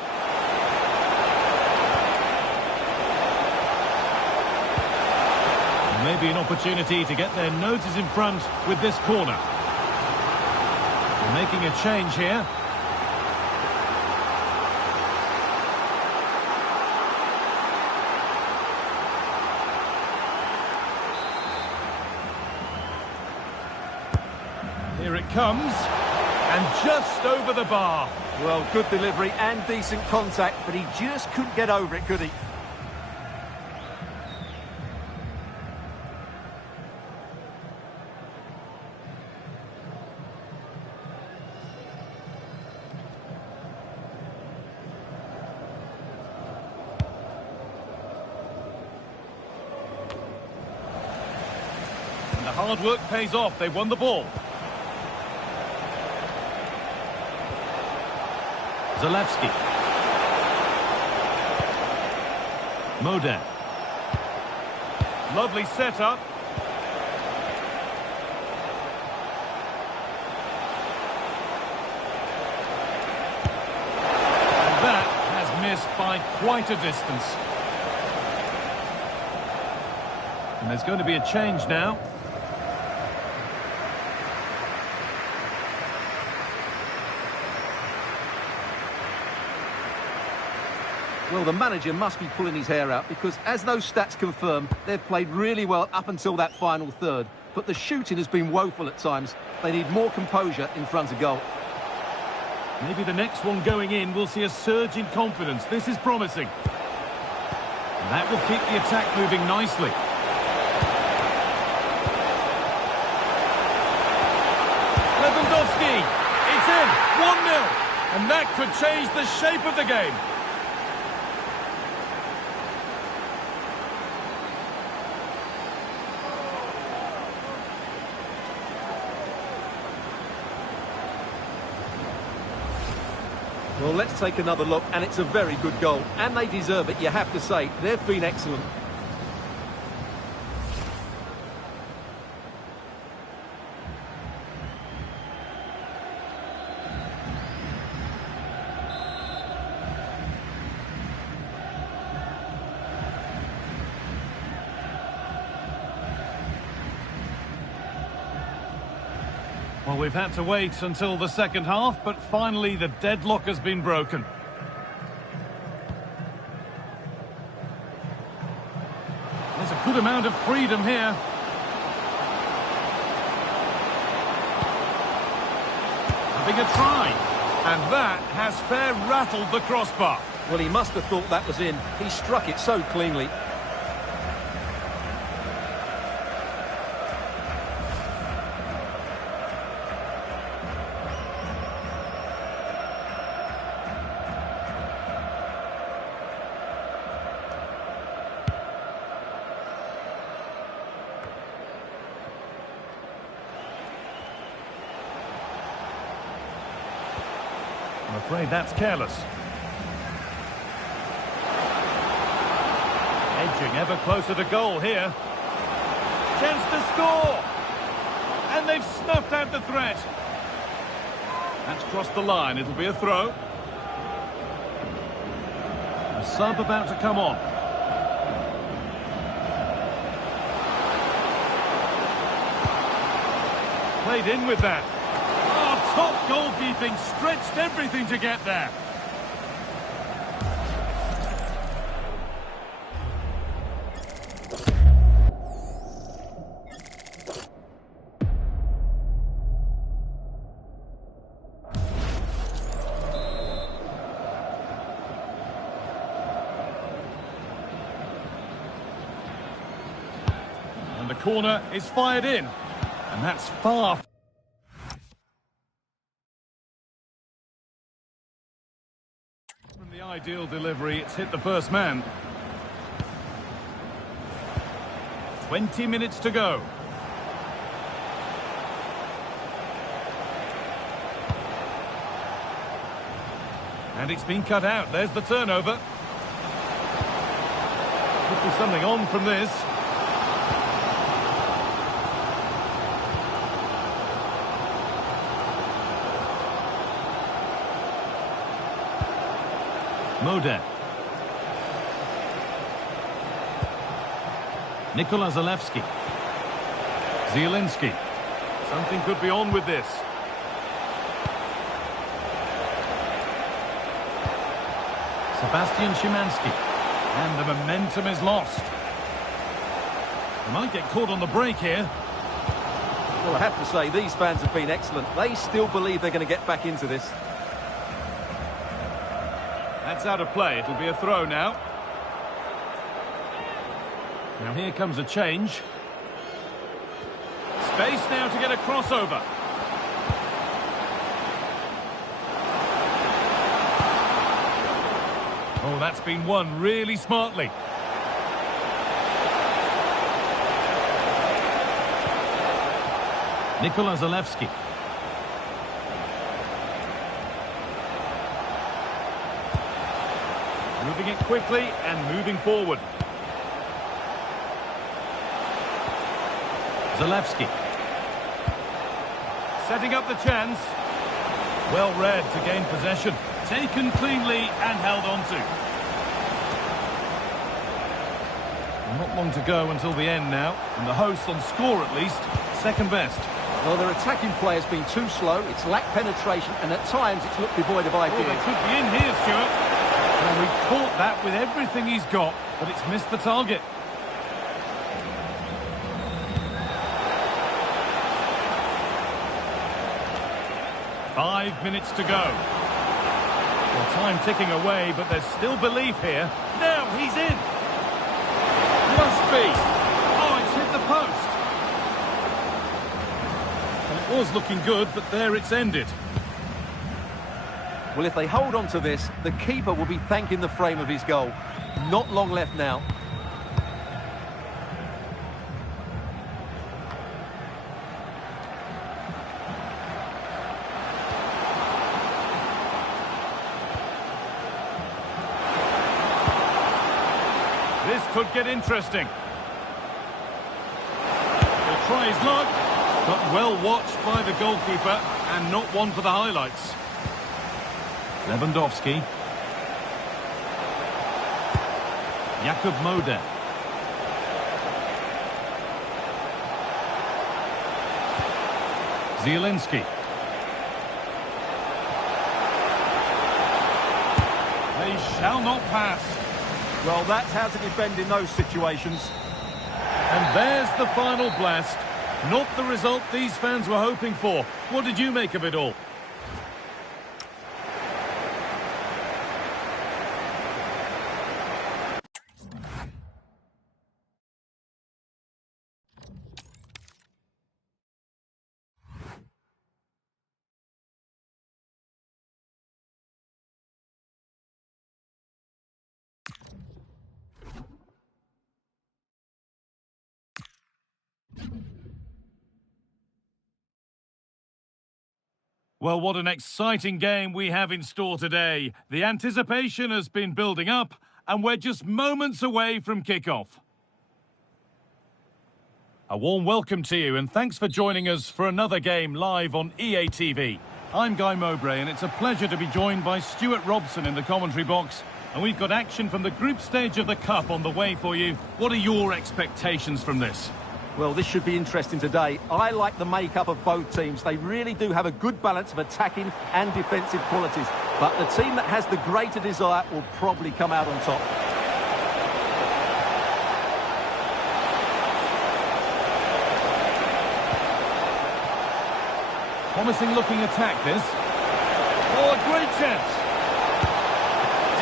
Maybe an opportunity to get their noses in front with this corner. They're making a change here. Here it comes, and just over the bar. Well, good delivery and decent contact, but he just couldn't get over it, could he? The hard work pays off. They've won the ball. Zalewski. Modem. Lovely setup. And that has missed by quite a distance. And there's going to be a change now. Well, the manager must be pulling his hair out because, as those stats confirm, they've played really well up until that final third. But the shooting has been woeful at times. They need more composure in front of goal. Maybe the next one going in will see a surge in confidence. This is promising. And that will keep the attack moving nicely. Lewandowski. It's in. 1-0. And that could change the shape of the game. Well, let's take another look, and it's a very good goal. And they deserve it, you have to say. They've been excellent. Well, we've had to wait until the second half, but finally the deadlock has been broken. There's a good amount of freedom here. Having a try. And that has fair rattled the crossbar. Well, he must have thought that was in. He struck it so cleanly. I'm afraid that's careless. Edging ever closer to goal here. Chance to score! And they've snuffed out the threat. That's crossed the line. It'll be a throw. A sub about to come on. Played in with that. Top goalkeeping, stretched everything to get there. And the corner is fired in. And that's far. From the ideal delivery, it's hit the first man. 20 minutes to go. And it's been cut out. There's the turnover. Could be something on from this. Modem. Nikola Zalewski. Zielinski. Something could be on with this. Sebastian Szymanski. And the momentum is lost. They might get caught on the break here. Well, I have to say, these fans have been excellent. They still believe they're going to get back into this. That's out of play. It'll be a throw now. Now here comes a change. Space now to get a crossover. Oh, that's been won really smartly. Nikola Zalewski. Moving it quickly and moving forward. Zalewski. Setting up the chance. Well read to gain possession. Taken cleanly and held on to. Not long to go until the end now. And the hosts on score at least. Second best. Well, their attacking player's been too slow. It's lacked penetration and at times it's looked devoid of idea. Oh, they could be in here, Stuart. And we caught that with everything he's got, but it's missed the target. Five minutes to go. Well, time ticking away, but there's still belief here. Now he's in. Must be. Oh, it's hit the post. Well, it was looking good, but there it's ended. Well, if they hold on to this, the keeper will be thanking the frame of his goal. Not long left now. This could get interesting. He'll try his luck, but well watched by the goalkeeper and not one for the highlights. Lewandowski. Jakub Moder. Zielinski. They shall not pass. Well, that's how to defend in those situations. And there's the final blast. Not the result these fans were hoping for. What did you make of it all? Well, what an exciting game we have in store today. The anticipation has been building up, and we're just moments away from kickoff. A warm welcome to you, and thanks for joining us for another game live on EA TV. I'm Guy Mowbray, and it's a pleasure to be joined by Stuart Robson in the commentary box. And we've got action from the group stage of the Cup on the way for you. What are your expectations from this? Well, this should be interesting today. I like the makeup of both teams. They really do have a good balance of attacking and defensive qualities. But the team that has the greater desire will probably come out on top. Promising looking attack, this. Oh, a great chance.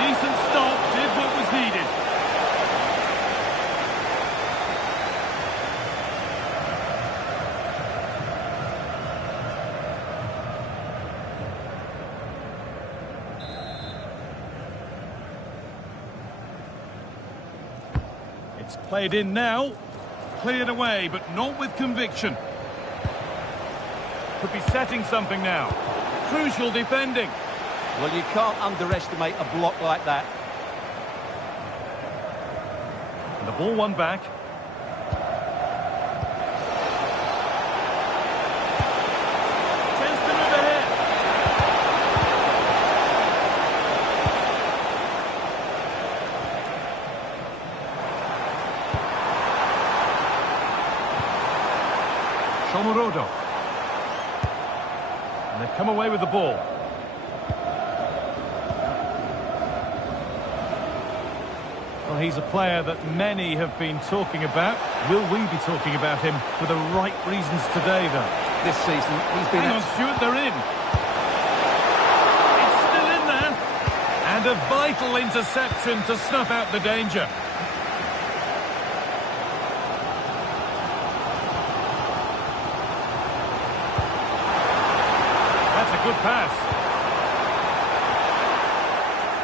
Decent stop, did what was needed. It's played in now. Cleared away, but not with conviction. Could be setting something now. Crucial defending. Well, you can't underestimate a block like that. And the ball won back. Chance to move ahead. Shomurodov. And they've come away with the ball. Well, he's a player that many have been talking about. Will we be talking about him for the right reasons today, though? This season, he's been... Hang on, Stuart, they're in. It's still in there. And a vital interception to snuff out the danger. That's a good pass.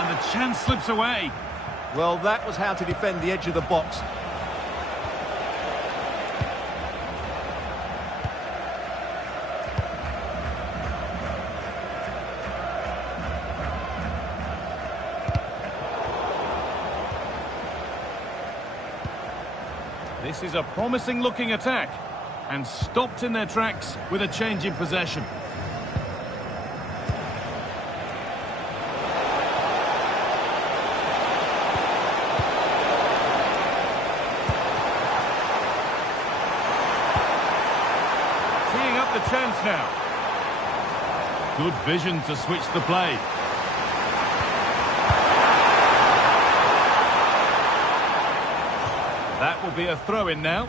And the chance slips away. Well, that was how to defend the edge of the box. This is a promising-looking attack, and stopped in their tracks with a change in possession. Teeing up the chance now. Good vision to switch the play. That will be a throw-in now.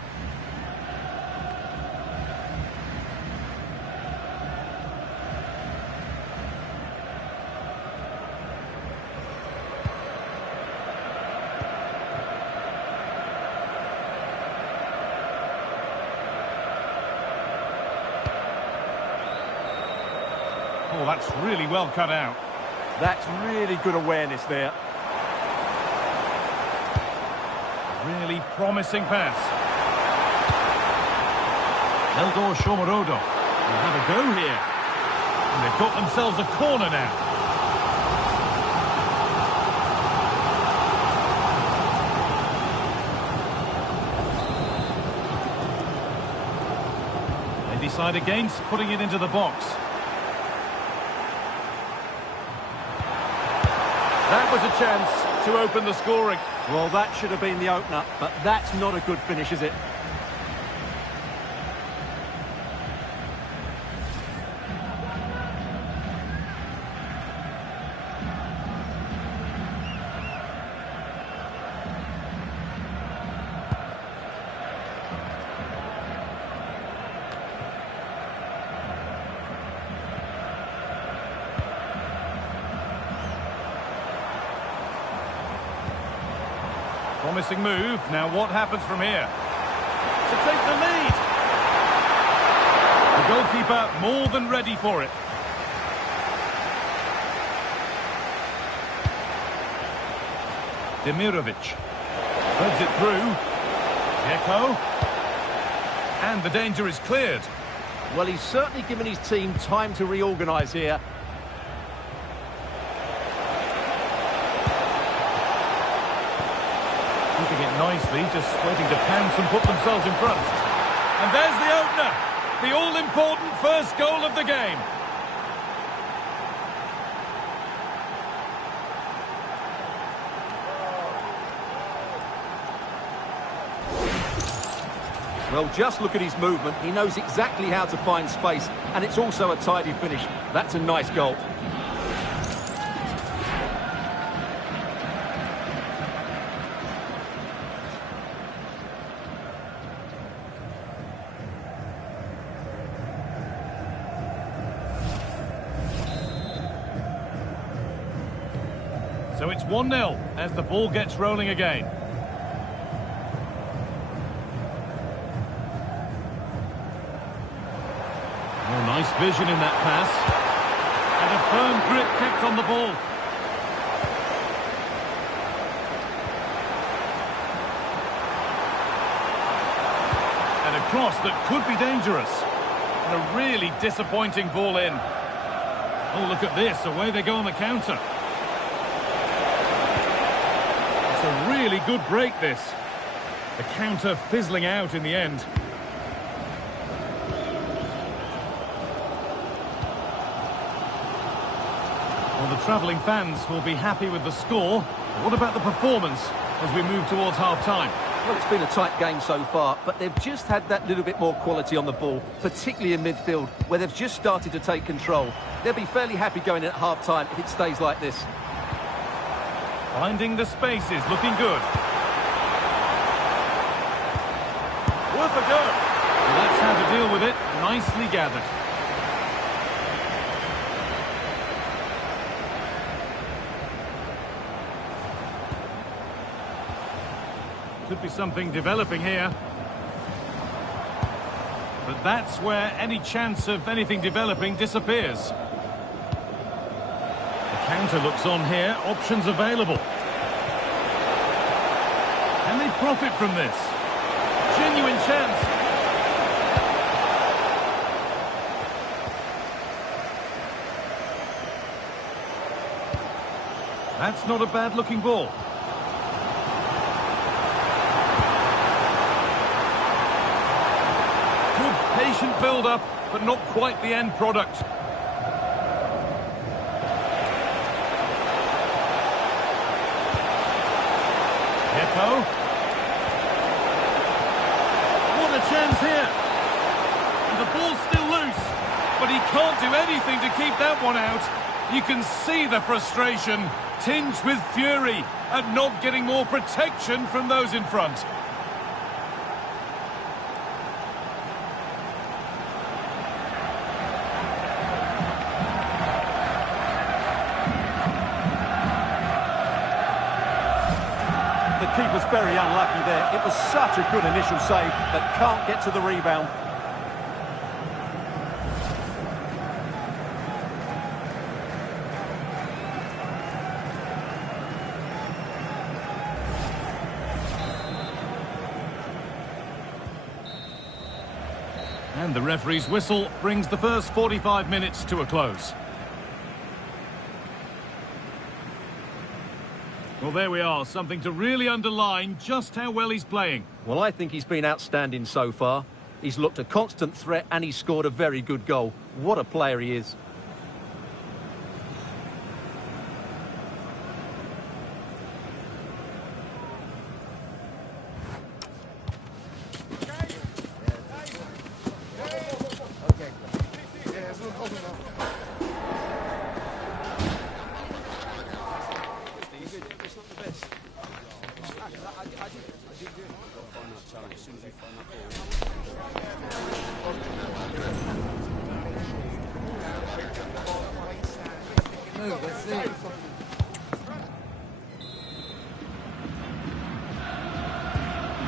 Oh, that's really well cut out. That's really good awareness there. Really promising pass. Eldor Shomorodov will have a go here. And they've got themselves a corner now. They decide against putting it into the box. That was a chance to open the scoring. Well, that should have been the opener, but that's not a good finish, is it? Promising move. Now what happens from here? To take the lead. The goalkeeper more than ready for it. Demirovic. Threads it through. Dzeko. And the danger is cleared. Well, he's certainly given his team time to reorganise here. Keeping it nicely, just waiting to pounce and put themselves in front. And there's the opener, the all-important first goal of the game. Well, just look at his movement. He knows exactly how to find space, and it's also a tidy finish. That's a nice goal. So it's 1-0 as the ball gets rolling again. Oh, nice vision in that pass. And a firm grip kept on the ball. And a cross that could be dangerous. And a really disappointing ball in. Oh, look at this. Away they go on the counter. It's a really good break, this. The counter fizzling out in the end. Well, the travelling fans will be happy with the score. What about the performance as we move towards half-time? Well, it's been a tight game so far, but they've just had that little bit more quality on the ball, particularly in midfield, where they've just started to take control. They'll be fairly happy going at half-time if it stays like this. Finding the spaces, looking good. Worth a go. Well, that's how to deal with it. Nicely gathered. Could be something developing here. But that's where any chance of anything developing disappears. The counter looks on here, options available. Can they profit from this? Genuine chance. That's not a bad looking ball. patient build-up, but not quite the end product. Echo. What a chance here. And the ball's still loose, but he can't do anything to keep that one out. You can see the frustration, tinged with fury, at not getting more protection from those in front. The keeper's very unlucky there. It was such a good initial save, but can't get to the rebound. And the referee's whistle brings the first 45 minutes to a close. Well, there we are, something to really underline just how well he's playing. Well, I think he's been outstanding so far. He's looked a constant threat and he's scored a very good goal. What a player he is.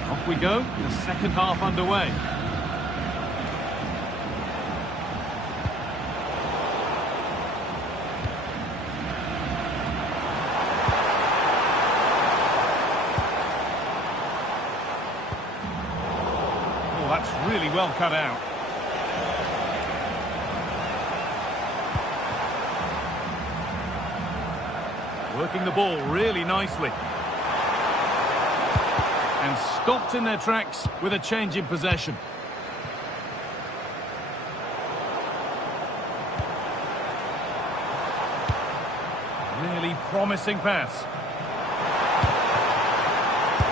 Off we go, the second half underway. Oh, that's really well cut out. Working the ball really nicely. And stopped in their tracks with a change in possession. Really promising pass.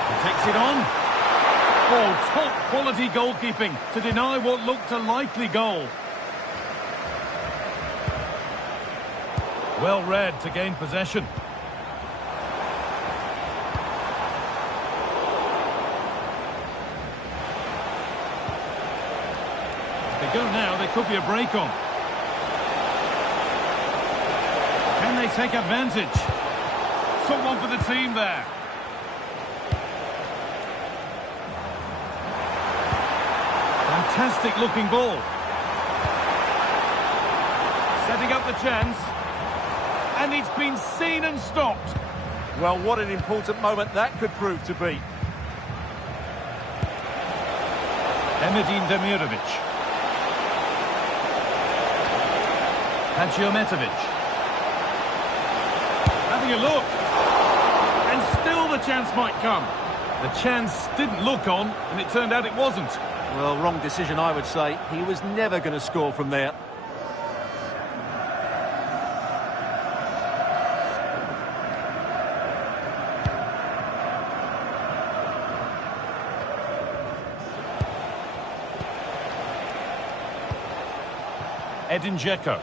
He takes it on. Oh, top quality goalkeeping to deny what looked a likely goal. Well read to gain possession. Go now, there could be a break on. Can they take advantage? Someone for the team there. Fantastic looking ball. Setting up the chance. And it's been seen and stopped. Well, what an important moment that could prove to be. Emedin Demirovic. Hadjiometovich. Having a look. And still the chance might come. The chance didn't look on, and it turned out it wasn't. Well, wrong decision, I would say. He was never going to score from there. Edin Dzeko.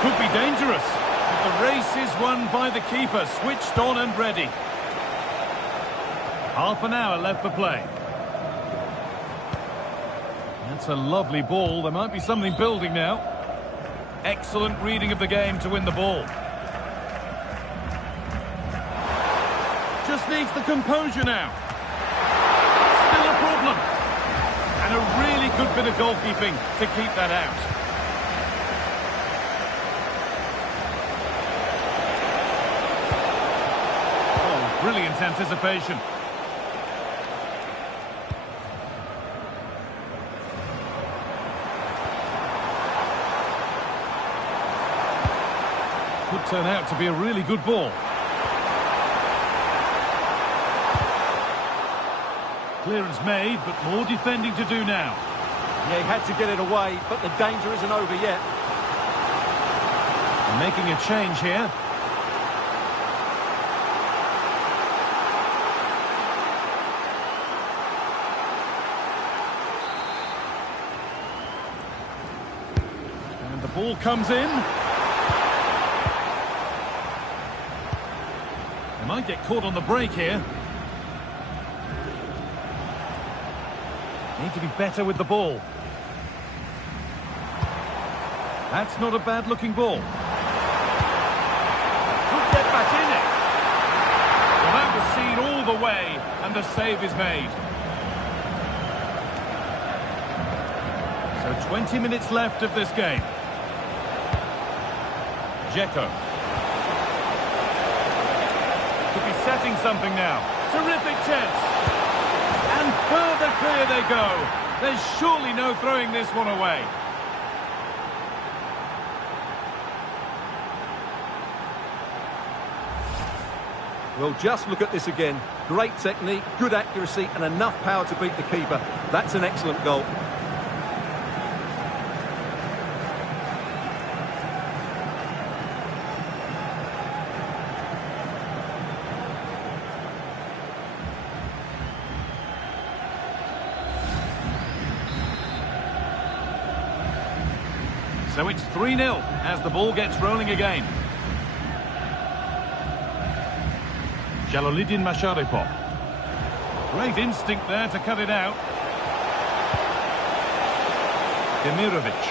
Could be dangerous. But the race is won by the keeper, switched on and ready. Half an hour left for play. That's a lovely ball. There might be something building now. Excellent reading of the game to win the ball. Just needs the composure now. Still a problem. And a really good bit of goalkeeping to keep that out. Oh, brilliant anticipation. Could turn out to be a really good ball. Clearance made, but more defending to do now. Yeah, he had to get it away, but the danger isn't over yet. Making a change here. And the ball comes in. They might get caught on the break here. Need to be better with the ball. That's not a bad-looking ball. Could get back in it. Well, that was seen all the way, and the save is made. So 20 minutes left of this game. Dzeko. Could be setting something now. Terrific chance. And further clear they go. There's surely no throwing this one away. Well, just look at this again. Great technique, good accuracy, and enough power to beat the keeper. That's an excellent goal. So it's 3-0 as the ball gets rolling again. Jalolidin Masharipov. Great instinct there to cut it out. Demirovic.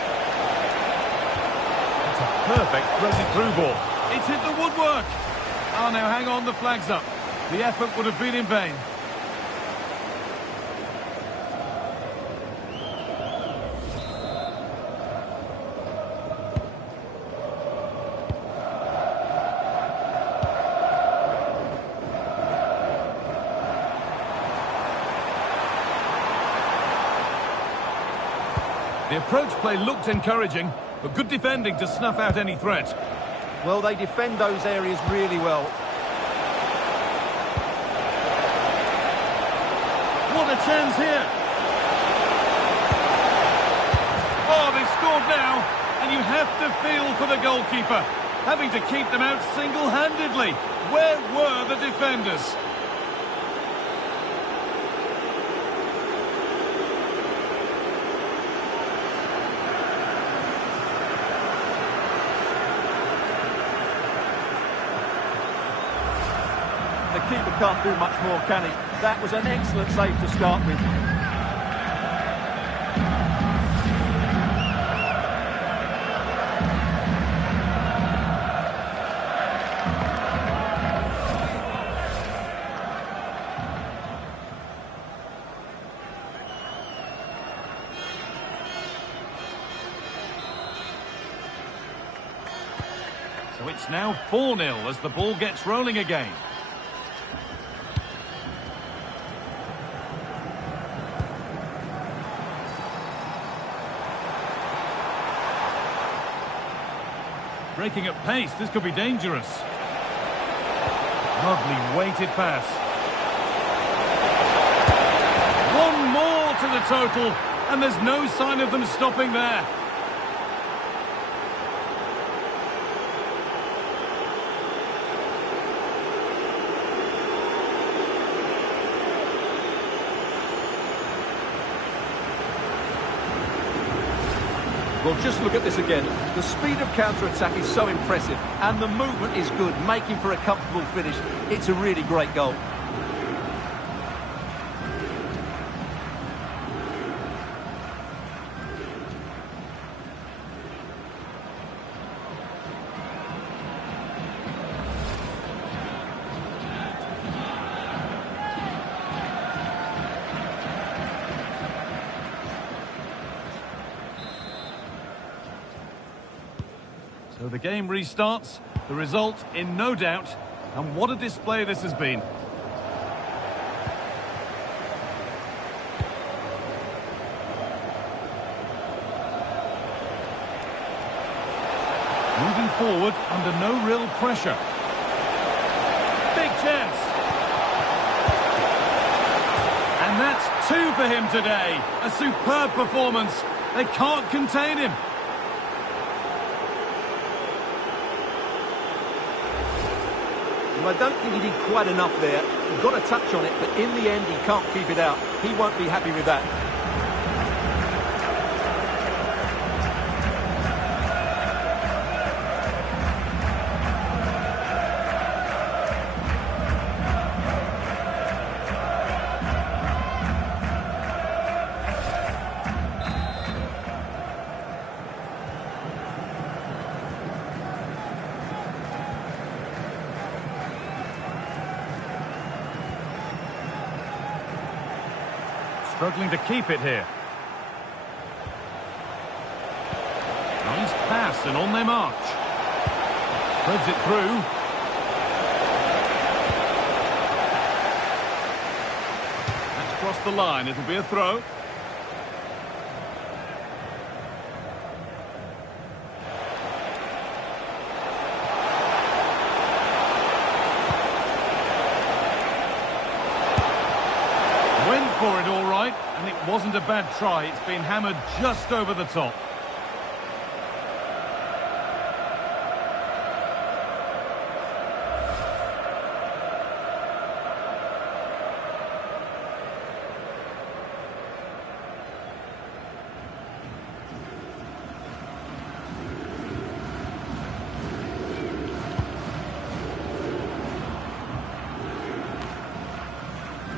That's a perfect thrown-it-through ball. It's hit the woodwork. Oh, now hang on, the flag's up. The effort would have been in vain. The approach play looked encouraging, but good defending to snuff out any threat. Well, they defend those areas really well. What a chance here! Oh, they've scored now, and you have to feel for the goalkeeper, having to keep them out single-handedly. Where were the defenders? The keeper can't do much more, can he? That was an excellent save to start with. So it's now 4-0 as the ball gets rolling again. Breaking at pace, this could be dangerous. Lovely weighted pass. One more to the total, and there's no sign of them stopping there. Well, just look at this again. The speed of counter-attack is so impressive, and the movement is good, making for a comfortable finish. It's a really great goal. So the game restarts, the result in no doubt, and what a display this has been. Moving forward under no real pressure. Big chance. And that's Two for him today. A superb performance. They can't contain him. Well, I don't think he did quite enough there. He got a touch on it, but in the end, he can't keep it out. He won't be happy with that. Struggling to keep it here. Nice pass and on they march. Threads it through. That's crossed the line. It'll be a throw. Went for it all right, and it wasn't a bad try. It's been hammered just over the top.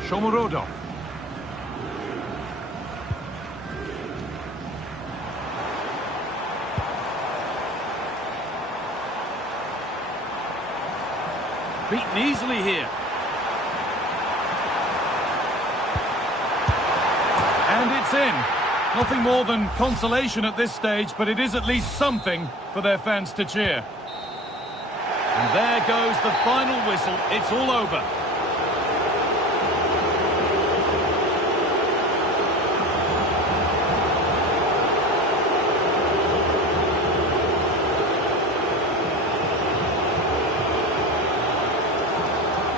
Shomorodov. Beaten easily here. And it's in. Nothing more than consolation at this stage, but it is at least something for their fans to cheer. And there goes the final whistle. It's all over.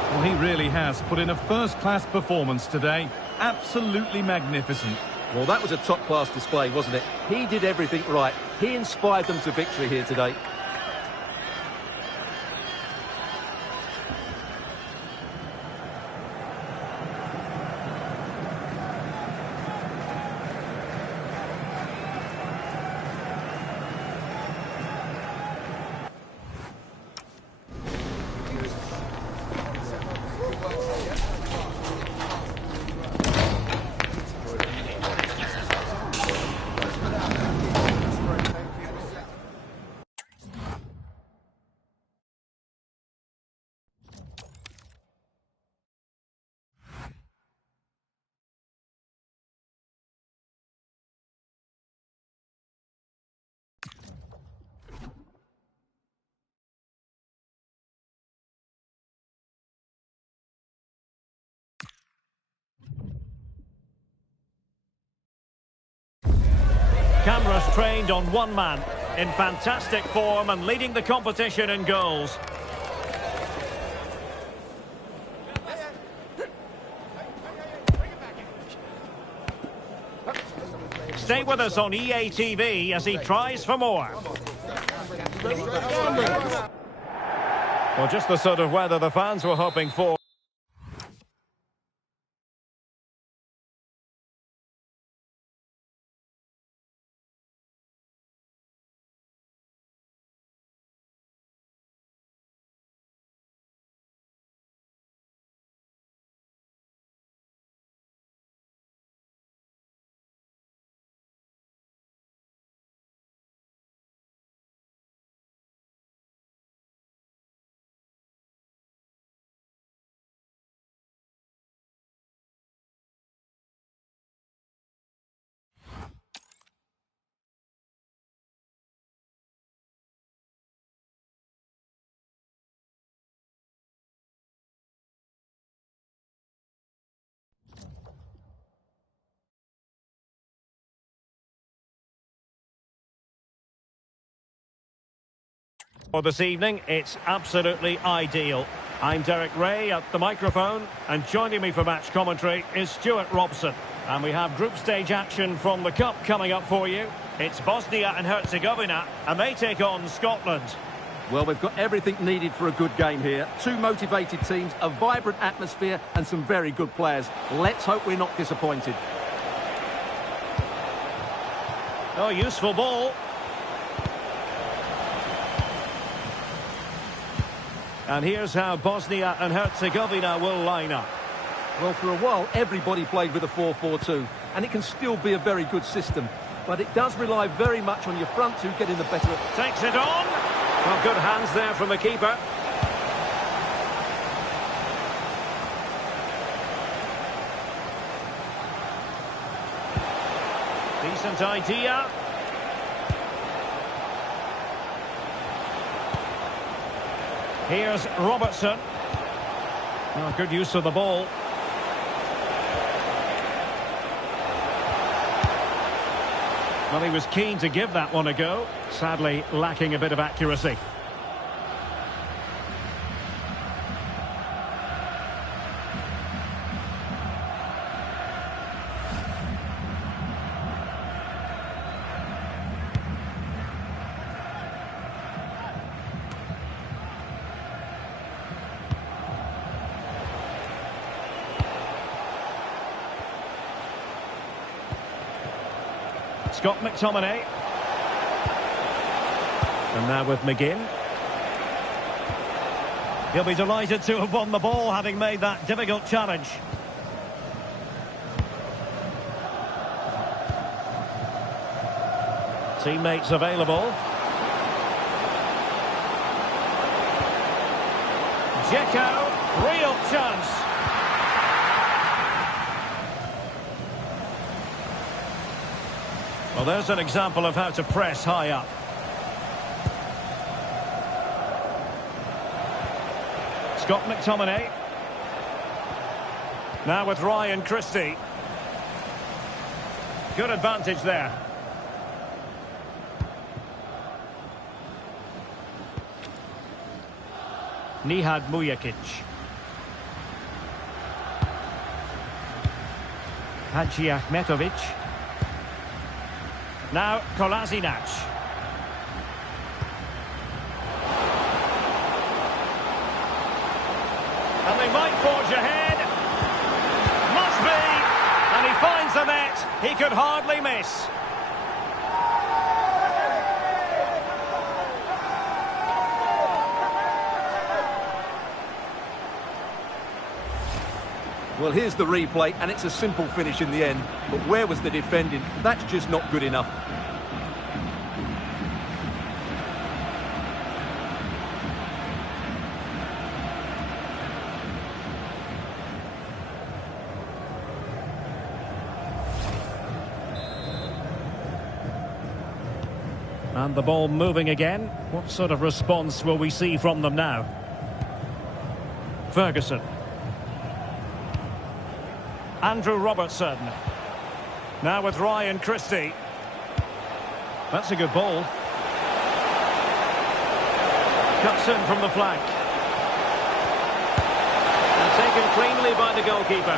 Well, he really has put in a first-class performance today. Absolutely magnificent. Well, that was a top-class display, wasn't it? He did everything right. He inspired them to victory here today. Cameras trained on one man, in fantastic form and leading the competition in goals. Stay with us on EA TV as he tries for more. Well, just the sort of weather the fans were hoping for. For this evening, it's absolutely ideal. I'm Derek Ray at the microphone, and joining me for match commentary is Stuart Robson. And we have group stage action from the Cup coming up for you. It's Bosnia and Herzegovina, and they take on Scotland. Well, we've got everything needed for a good game here. Two motivated teams, a vibrant atmosphere, and some very good players. Let's hope we're not disappointed. Oh, useful ball. And here's how Bosnia and Herzegovina will line up. Well, for a while, everybody played with a 4-4-2, and it can still be a very good system. But it does rely very much on your front two getting the better of... Takes it on. Well, good hands there from the keeper. Decent idea. Here's Robertson. Oh, good use of the ball. Well, he was keen to give that one a go. Sadly, lacking a bit of accuracy. Scott McTominay. And now with McGinn. He'll be delighted to have won the ball, having made that difficult challenge. Teammates available. Dzeko, real chance. Well, there's an example of how to press high up. Scott McTominay. Now with Ryan Christie. Good advantage there. Nihad Mujakic. Hadji Ahmetovic. Now Kolasinac. And they might forge ahead. Must be. And he finds the net. He could hardly miss. Well, here's the replay, and it's a simple finish in the end. But where was the defending? That's just not good enough. And the ball moving again. What sort of response will we see from them now? Ferguson. Andrew Robertson. Now with Ryan Christie. That's a good ball. Cuts in from the flank. And taken cleanly by the goalkeeper.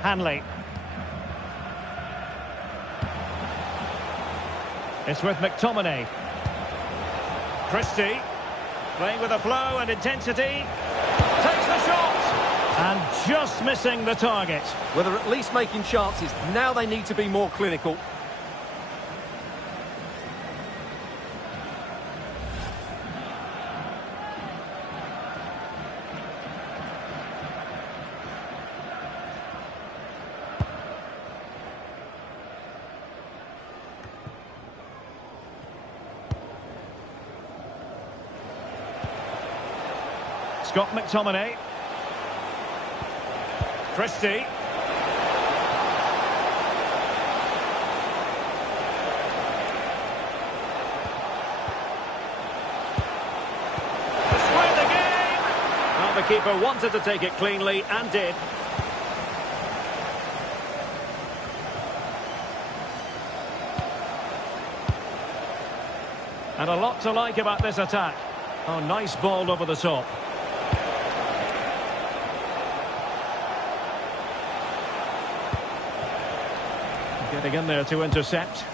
Hanley. It's with McTominay. Christie. Playing with a flow and intensity. Takes the shot. And just missing the target. Well, they're at least making chances. Now they need to be more clinical. Scott McTominay. Christie. To square the game. Well, the keeper wanted to take it cleanly and did. And a lot to like about this attack. Oh, nice ball over the top. Getting in there to intercept.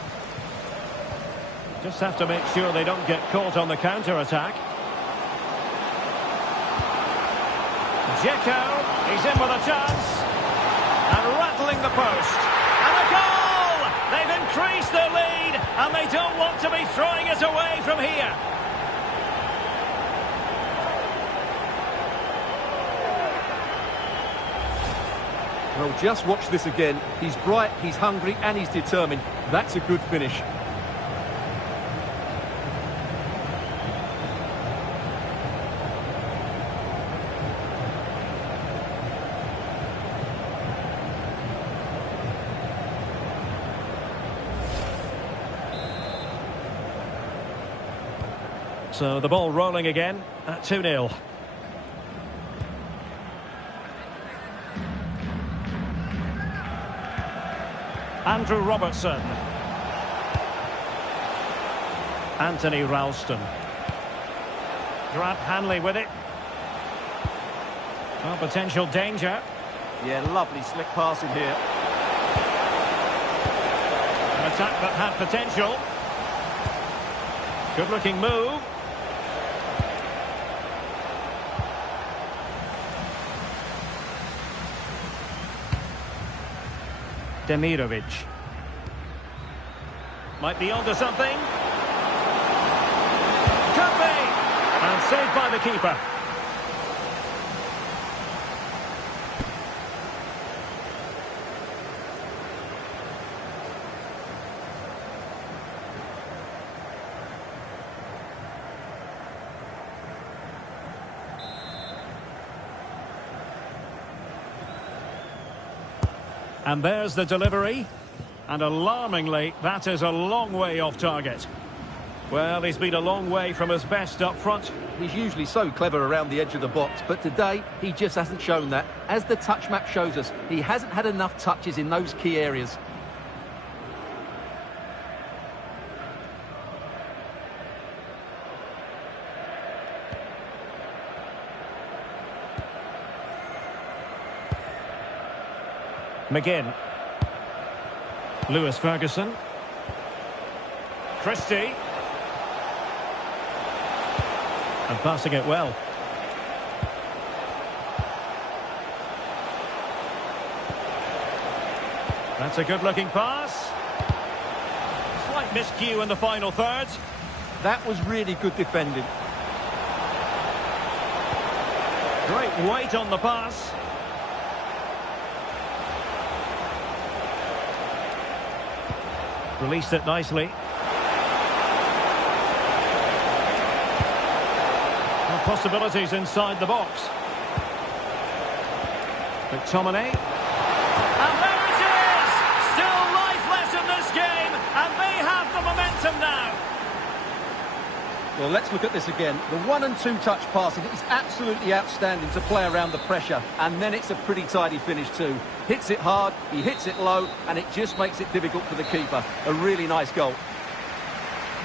Just have to make sure they don't get caught on the counter-attack. Dzeko, he's in with a chance. And rattling the post. And a goal! They've increased their lead, and they don't want to be throwing it away from here. Well, just watch this again. He's bright, he's hungry, and he's determined. That's a good finish. So the ball rolling again at 2-0. Andrew Robertson. Anthony Ralston. Grant Hanley with it. Oh, potential danger. Yeah, lovely slick passing here. An attack that had potential. Good looking move. Demirovic. Might be onto something. Could be! And saved by the keeper. And there's the delivery. And alarmingly, that is a long way off target. Well, he's been a long way from his best up front. He's usually so clever around the edge of the box, but today he just hasn't shown that. As the touch map shows us, he hasn't had enough touches in those key areas. McGinn. Lewis Ferguson. Christie. And passing it well. That's a good-looking pass. Slight miscue in the final third. That was really good defending. Great weight on the pass. Released it nicely. Well, possibilities inside the box. McTominay. And there it is! Still lifeless in this game, and they have the momentum now. Well, let's look at this again. The 1- and 2-touch passing is absolutely outstanding to play around the pressure. And then it's a pretty tidy finish too. Hits it hard, he hits it low, and it just makes it difficult for the keeper. A really nice goal.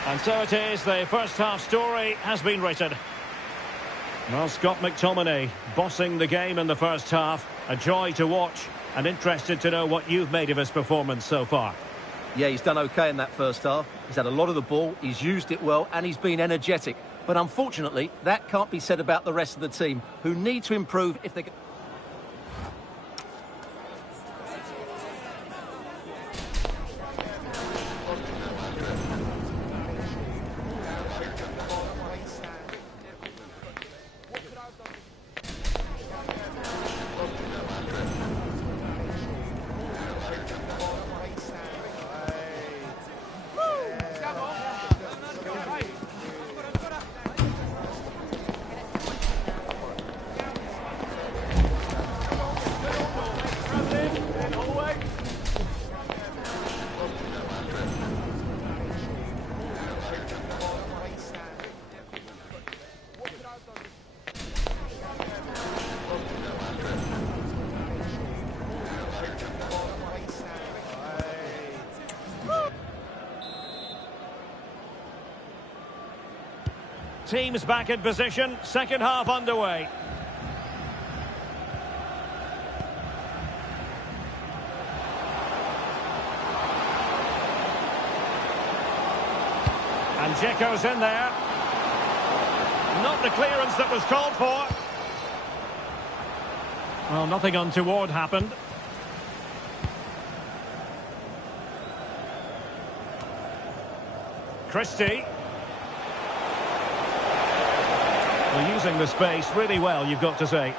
And so it is, the first half story has been written. Well, Scott McTominay bossing the game in the first half. A joy to watch, and interested to know what you've made of his performance so far. Yeah, he's done okay in that first half. He's had a lot of the ball, he's used it well, and he's been energetic. But unfortunately, that can't be said about the rest of the team, who need to improve if they... Teams back in position, second half underway. And Dzeko's in there. Not the clearance that was called for. Well, nothing untoward happened. Christie. Well, using the space really well, you've got to say.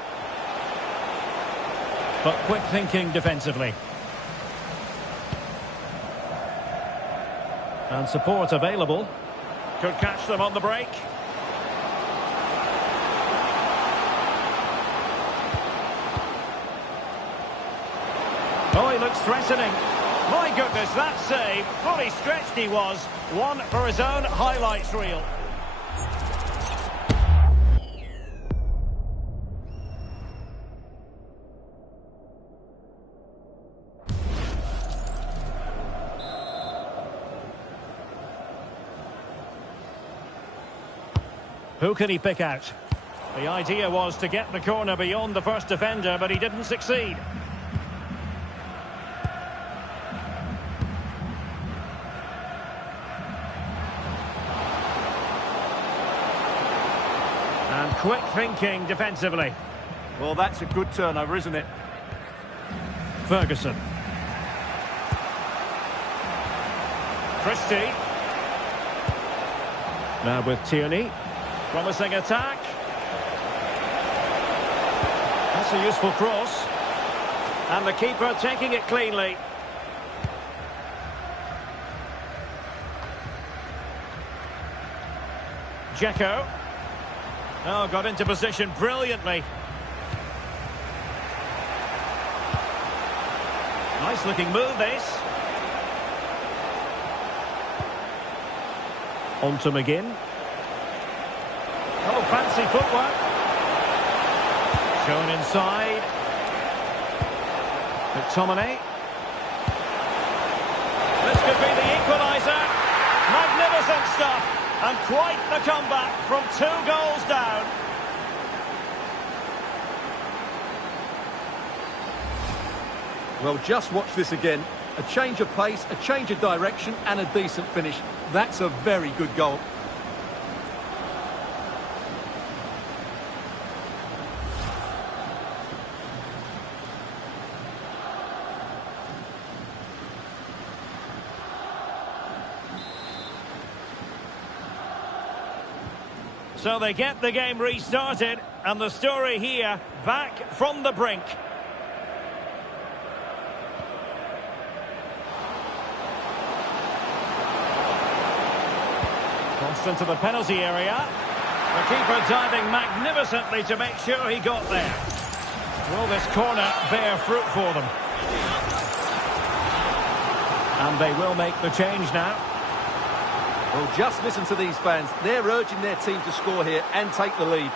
But quick thinking defensively. And support available. Could catch them on the break. Oh, he looks threatening. My goodness, that save. Fully stretched he was. One for his own highlights reel. Who can he pick out? The idea was to get the corner beyond the first defender, but he didn't succeed. And quick thinking defensively. Well, that's a good turnover, isn't it? Ferguson. Christie. Now with Tierney. Promising attack. That's a useful cross. And the keeper taking it cleanly. Dzeko. Oh, got into position brilliantly. Nice looking move, this. On to McGinn. Oh, fancy footwork. Shown inside. McTominay. This could be the equaliser. Magnificent stuff. And quite the comeback from 2 goals down. Well, just watch this again. A change of pace, a change of direction, and a decent finish. That's a very good goal. So they get the game restarted, and the story here, back from the brink. Crossed into the penalty area. The keeper diving magnificently to make sure he got there. Will this corner bear fruit for them? And they will make the change now. Well, just listen to these fans. They're urging their team to score here and take the lead.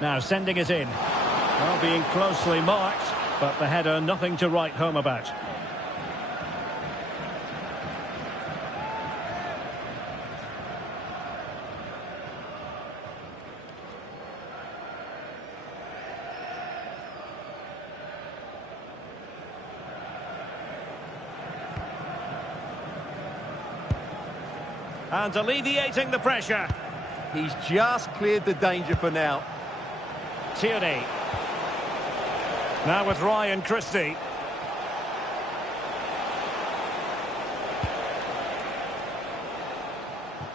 Now sending it in. Well, being closely marked, but the header nothing to write home about. And alleviating the pressure. He's just cleared the danger for now. Tierney. Now with Ryan Christie.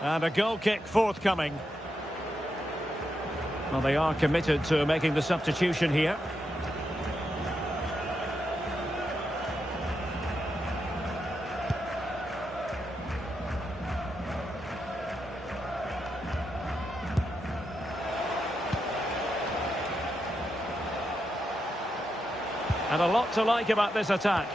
And a goal kick forthcoming. Well, they are committed to making the substitution here. And a lot to like about this attack.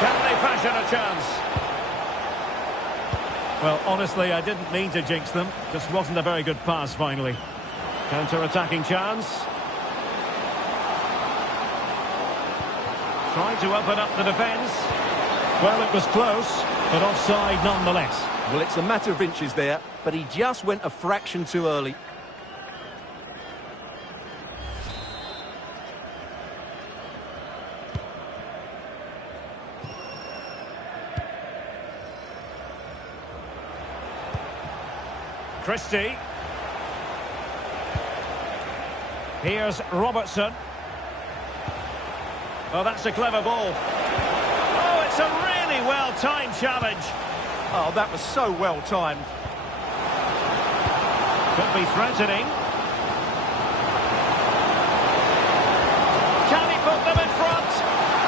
Can they fashion a chance? Well, honestly, I didn't mean to jinx them. Just wasn't a very good pass, finally. Counter-attacking chance. Trying to open up the defence. Well, it was close, but offside nonetheless. Well, it's a matter of inches there, but he just went a fraction too early. Christie. Here's Robertson. Oh, that's a clever ball. Oh, it's a really well-timed challenge. Oh, that was so well-timed. Could be threatening. Can he put them in front?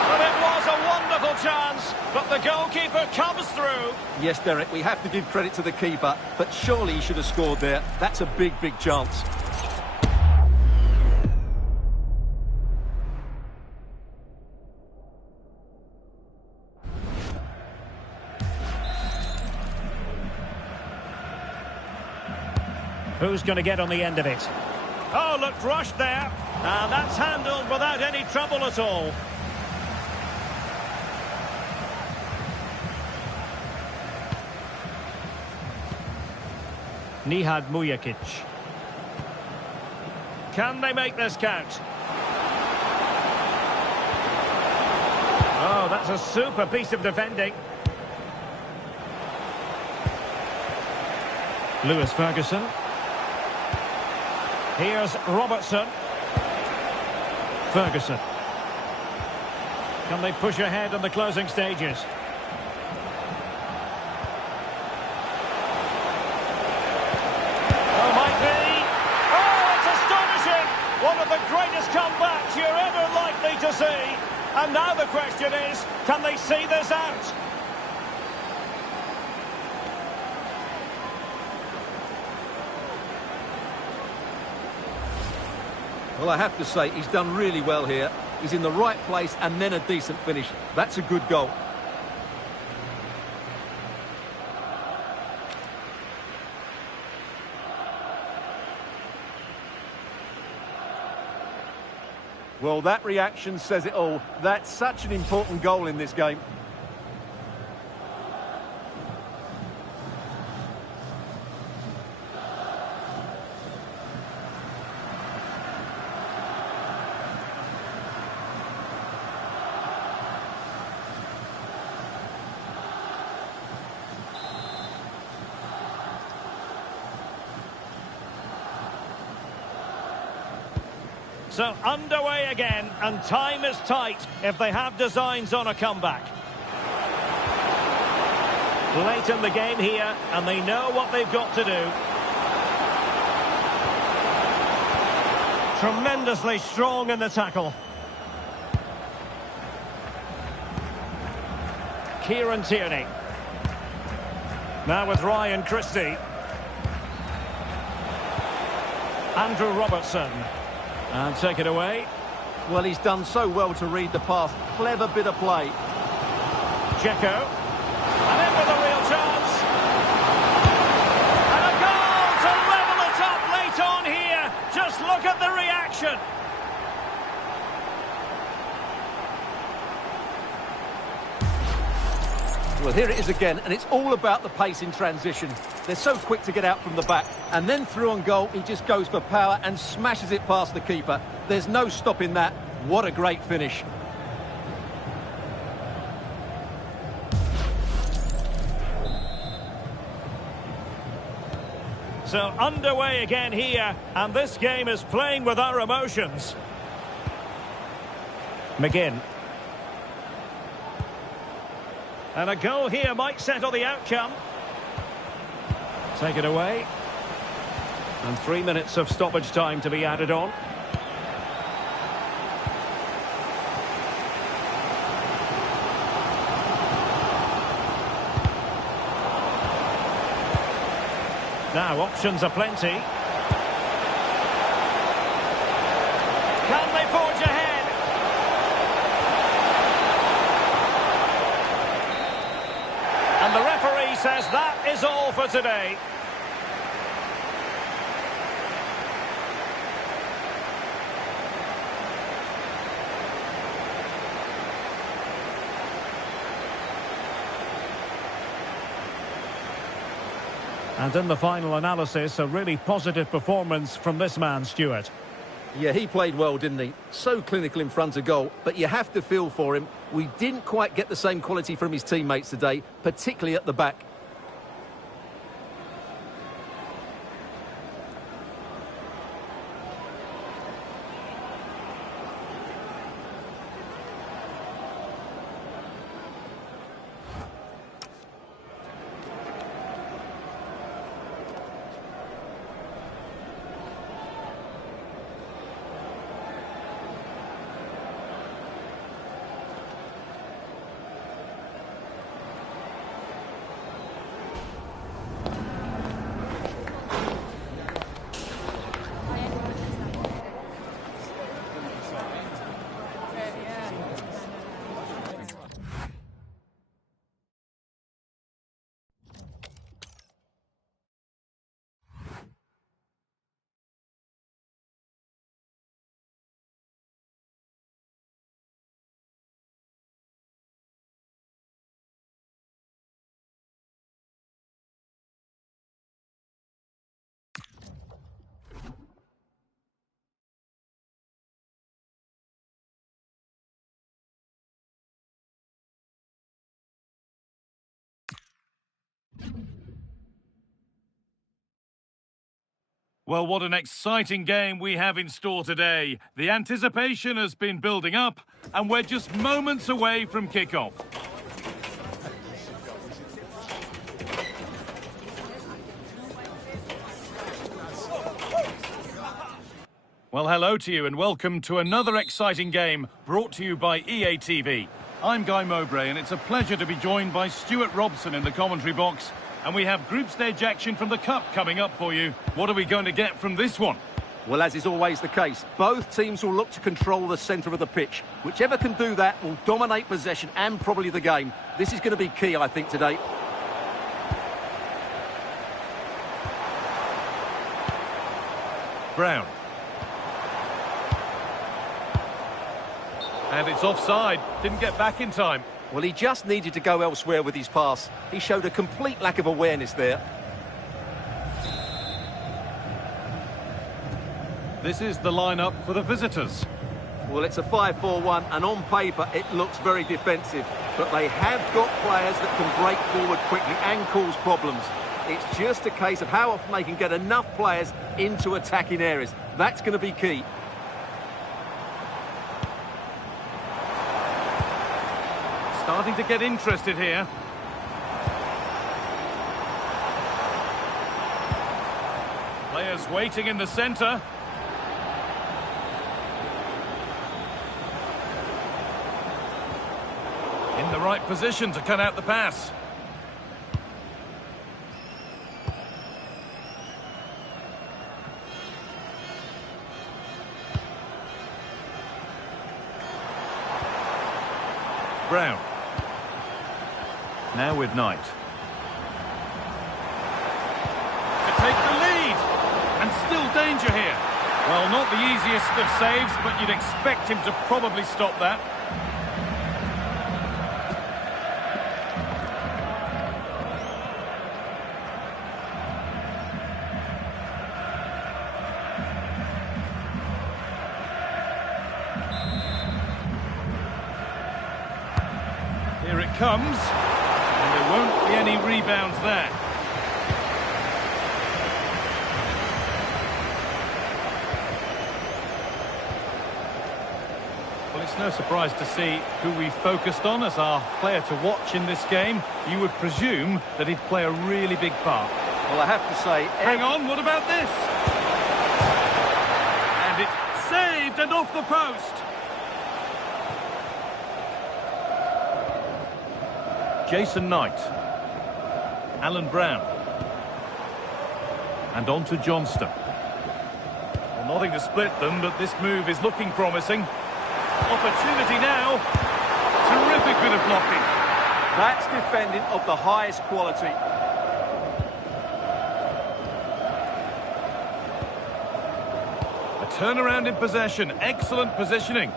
But it was a wonderful chance, but the goalkeeper comes through. Yes, Derek, we have to give credit to the keeper, but surely he should have scored there. That's a big, big chance. Who's going to get on the end of it? Oh, looked rushed there. And that's handled without any trouble at all. Nihad Mujakic. Can they make this count? Oh, that's a super piece of defending. Lewis Ferguson. Here's Robertson. Ferguson. Can they push ahead in the closing stages? Oh, might be. Oh, it's astonishing! One of the greatest comebacks you're ever likely to see. And now the question is, can they see this out? Well, I have to say, he's done really well here. He's in the right place and then a decent finish. That's a good goal. Well, that reaction says it all. That's such an important goal in this game. So underway again, and time is tight if they have designs on a comeback. Late in the game here, and they know what they've got to do. Tremendously strong in the tackle. Kieran Tierney. Now with Ryan Christie. Andrew Robertson. And take it away. Well, he's done so well to read the pass. Clever bit of play. Dzeko. And in with a real chance. And a goal to level it up late on here. Just look at the reaction. Well, here it is again, and it's all about the pace in transition. They're so quick to get out from the back, and then through on goal, he just goes for power and smashes it past the keeper. There's no stopping that. What a great finish. So underway again here, and this game is playing with our emotions. McGinn. And a goal here might settle the outcome. Take it away. And 3 minutes of stoppage time to be added on. Now, options are plenty. Can they forge ahead? And the referee says that is all for today. And in the final analysis, a really positive performance from this man, Stuart. Yeah, he played well, didn't he? So clinical in front of goal, but you have to feel for him. We didn't quite get the same quality from his teammates today, particularly at the back. Well, what an exciting game we have in store today. The anticipation has been building up, and we're just moments away from kickoff. Well, hello to you and welcome to another exciting game brought to you by EA TV. I'm Guy Mowbray and it's a pleasure to be joined by Stuart Robson in the commentary box. And we have group stage action from the Cup coming up for you. What are we going to get from this one? Well, as is always the case, both teams will look to control the centre of the pitch. Whichever can do that will dominate possession and probably the game. This is going to be key, I think, today. Brown. And it's offside. Didn't get back in time. Well, he just needed to go elsewhere with his pass. He showed a complete lack of awareness there. This is the lineup for the visitors. Well, it's a 5-4-1, and on paper it looks very defensive. But they have got players that can break forward quickly and cause problems. It's just a case of how often they can get enough players into attacking areas. That's going to be key. Starting to get interested here. Players waiting in the centre. In the right position to cut out the pass. Brown. Now with Knight. To take the lead. And still danger here. Well, not the easiest of saves, but you'd expect him to probably stop that. Here it comes. And there won't be any rebounds there. Well, it's no surprise to see who we focused on as our player to watch in this game. You would presume that he'd play a really big part. Well, I have to say... Hang on, what about this? And it's saved and off the post. Jason Knight. Alan Brown. And on to Johnston. Well, nothing to split them, but this move is looking promising. Opportunity now. Terrific bit of blocking. That's defending of the highest quality. A turnaround in possession. Excellent positioning.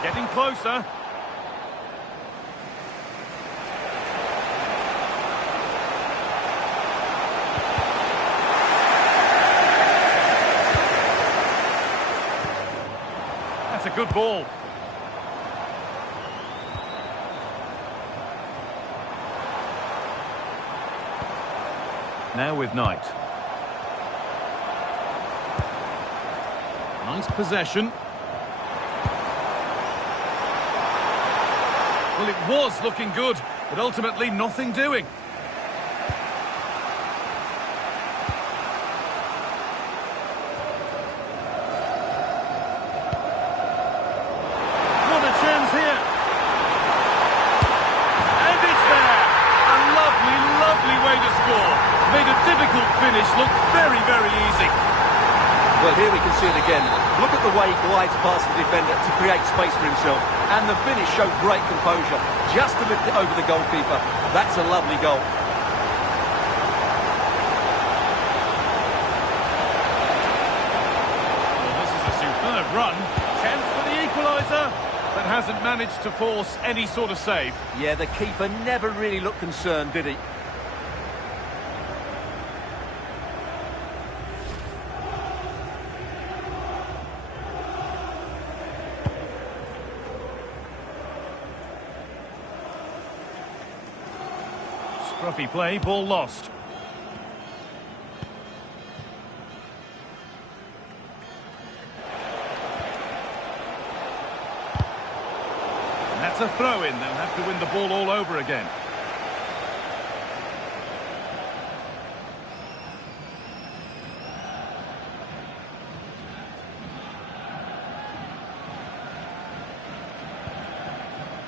Getting closer. good ball. Now with Knight. Nice possession. Well, it was looking good, but ultimately nothing doing. What a chance here. And it's there. A lovely, lovely way to score. Made a difficult finish look very, very easy. Well, here we can see it again. Look at the way he glides past the defender to create space for himself. And the finish showed great composure. Just to lift it over the goalkeeper. That's a lovely goal. Well, this is a superb run. Chance for the equaliser, but hasn't managed to force any sort of save. Yeah, the keeper never really looked concerned, did he? Scruffy play, ball lost. And that's a throw-in. They'll have to win the ball all over again.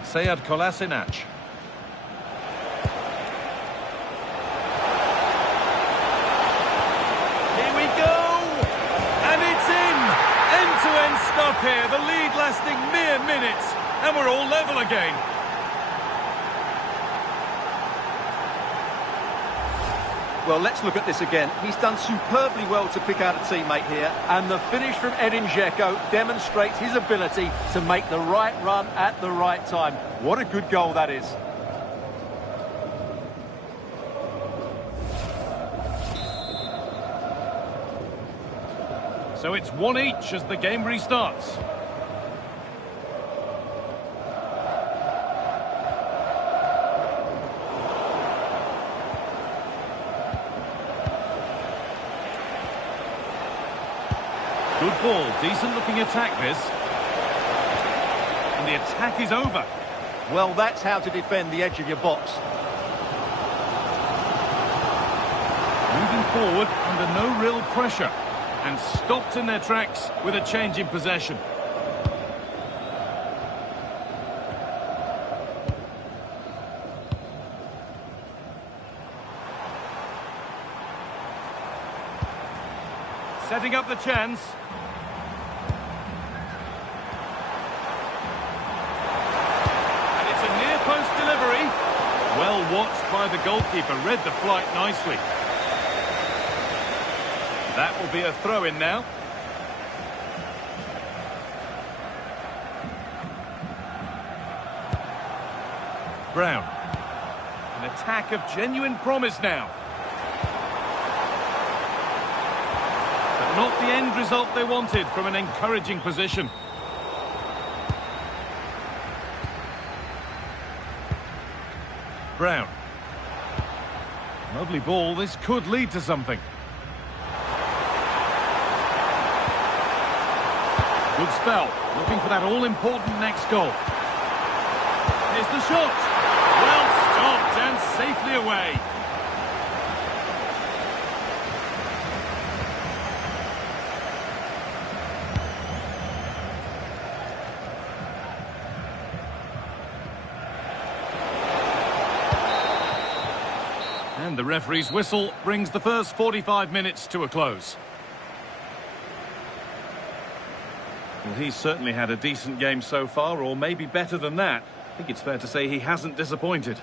Sead Kolasinac. Stuff here, the lead lasting mere minutes, and we're all level again. Well, let's look at this again. He's done superbly well to pick out a teammate here, and the finish from Edin Dzeko demonstrates his ability to make the right run at the right time. What a good goal that is. So it's one each as the game restarts. Good ball, decent looking attack this. And the attack is over. Well, that's how to defend the edge of your box. Moving forward under no real pressure. And stopped in their tracks with a change in possession. Setting up the chance. And it's a near post delivery. Well watched by the goalkeeper, read the flight nicely. That will be a throw-in now. Brown. An attack of genuine promise now. But not the end result they wanted from an encouraging position. Brown. Lovely ball, this could lead to something. Good spell, looking for that all-important next goal. Here's the shot. Well stopped and safely away. And the referee's whistle brings the first 45 minutes to a close. Well, he's certainly had a decent game so far, or maybe better than that. I think it's fair to say he hasn't disappointed.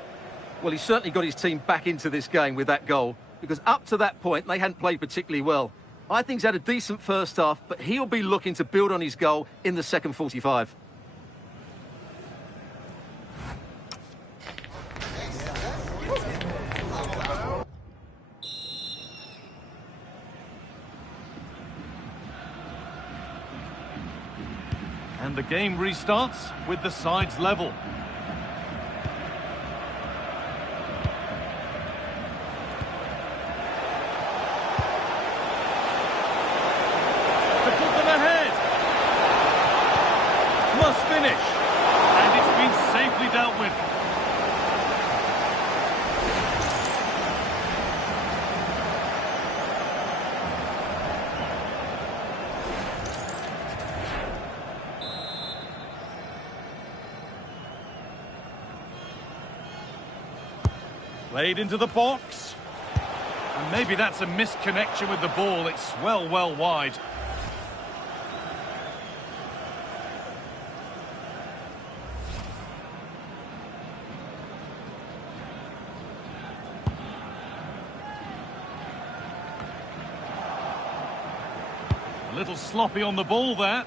Well, he's certainly got his team back into this game with that goal, because up to that point, they hadn't played particularly well. I think he's had a decent first half, but he'll be looking to build on his goal in the second 45. And the game restarts with the sides level. To put them ahead. Must finish. And it's been safely dealt with. Played into the box. And maybe that's a misconnection with the ball. It's well wide. A little sloppy on the ball there.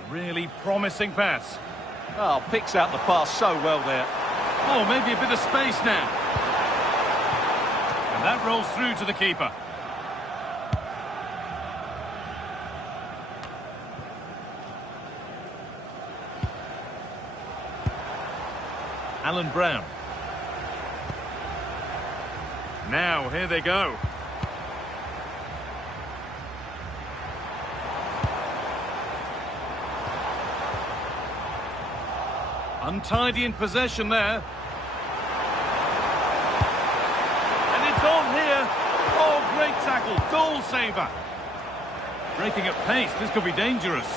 A really promising pass. Oh, picks out the pass so well there. Oh, maybe a bit of space now. And that rolls through to the keeper. Alan Brown. Now, here they go. Untidy in possession there. And it's on here. Oh, great tackle. Goal saver. Breaking at pace. This could be dangerous.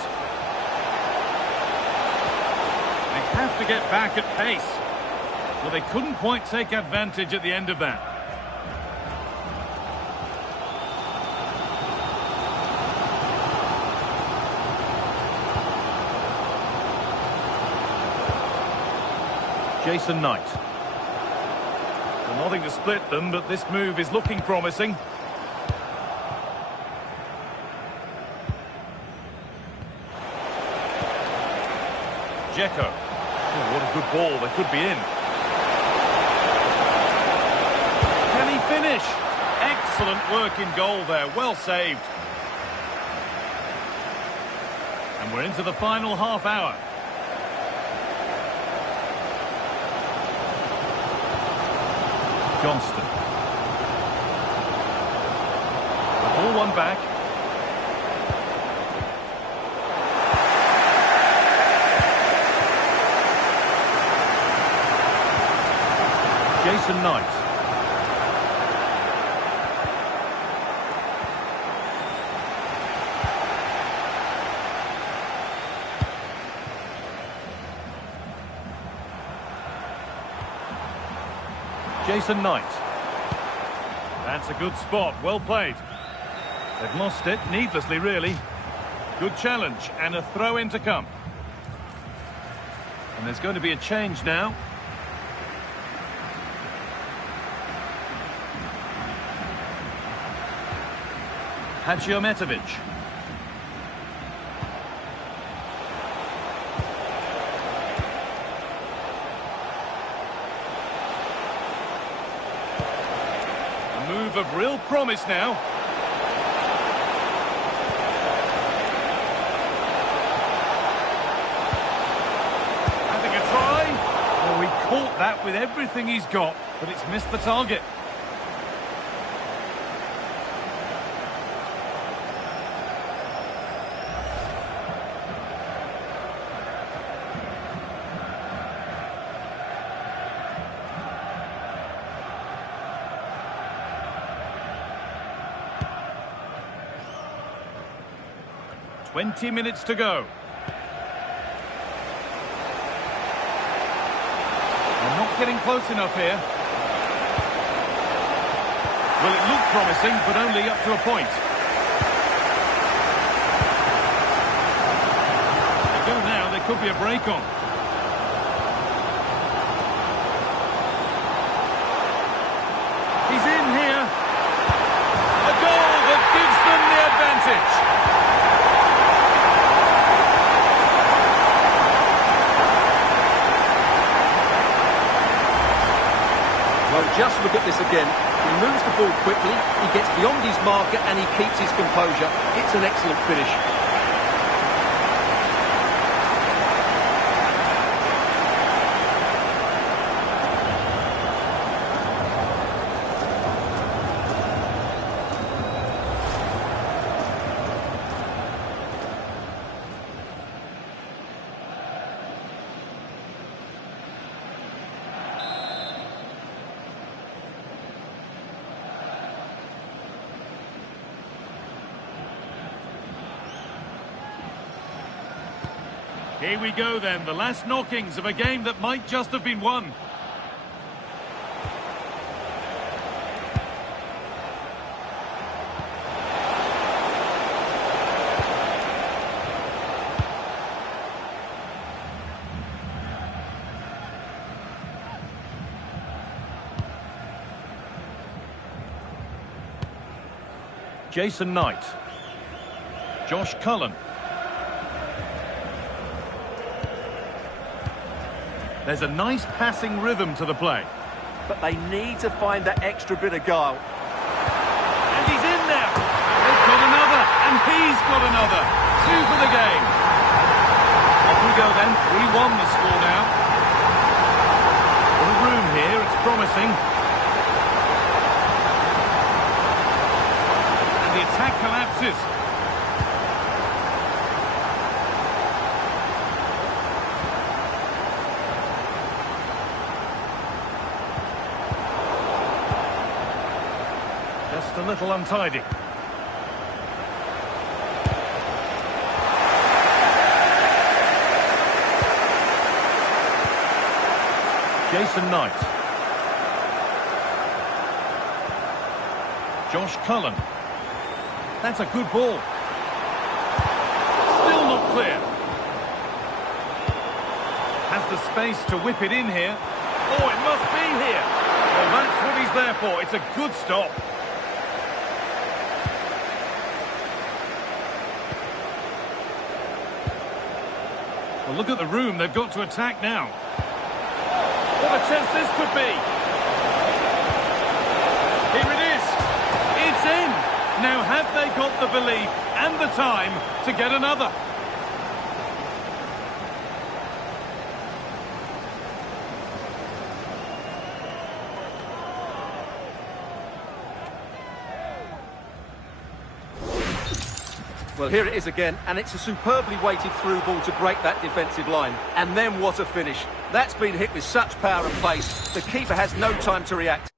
They have to get back at pace. Well, they couldn't quite take advantage at the end of that. Jason Knight. Well, nothing to split them, but this move is looking promising. Dzeko. Oh, what a good ball. They could be in. Can he finish? Excellent work in goal there. Well saved. And we're into the final half hour. Johnston. The ball won back. Jason Knight. Jason Knight. That's a good spot. Well played. They've lost it needlessly, really. Good challenge and a throw-in to come. And there's going to be a change now. Hadjiometovic. A move of real promise now. Having a try. Oh, he caught that with everything he's got, but it's missed the target. Twenty minutes to go. They're not getting close enough here. Well, it looked promising, but only up to a point. They go now, there could be a break on. He's in here. A goal that gives them the advantage. Well, just look at this again. He moves the ball quickly, he gets beyond his marker and he keeps his composure. It's an excellent finish. Here we go then, the last knockings of a game that might just have been won. Jason Knight. Josh Cullen. There's a nice passing rhythm to the play. But they need to find that extra bit of guile. And he's in there. They've got another, and he's got another. 2 for the game. Off we go then, 3-1 the score now. Got a room here, it's promising. And the attack collapses. Just a little untidy. Jason Knight. Josh Cullen. That's a good ball. Still not clear. Has the space to whip it in here. Oh, it must be here. Well, that's what he's there for. It's a good stop. Well, look at the room they've got to attack now. What a chance this could be. Here it is. It's in. Now, have they got the belief and the time to get another? Well, here it is again, and it's a superbly weighted through ball to break that defensive line. And then what a finish. That's been hit with such power and pace. The keeper has no time to react.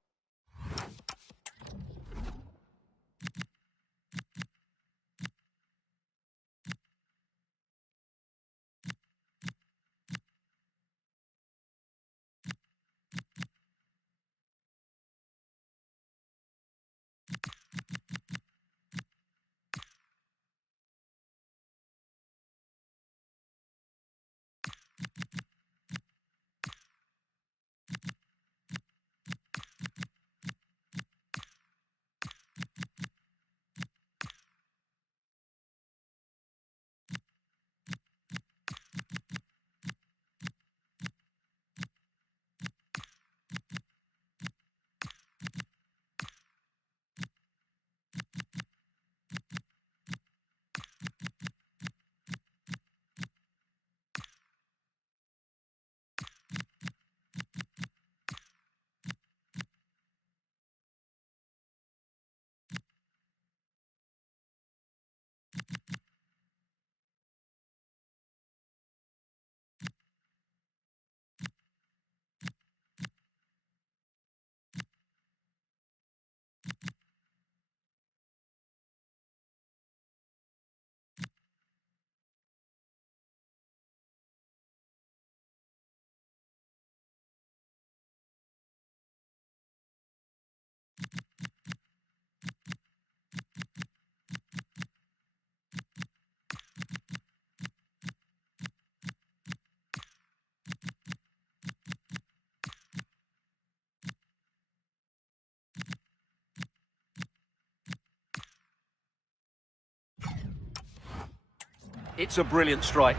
It's a brilliant strike.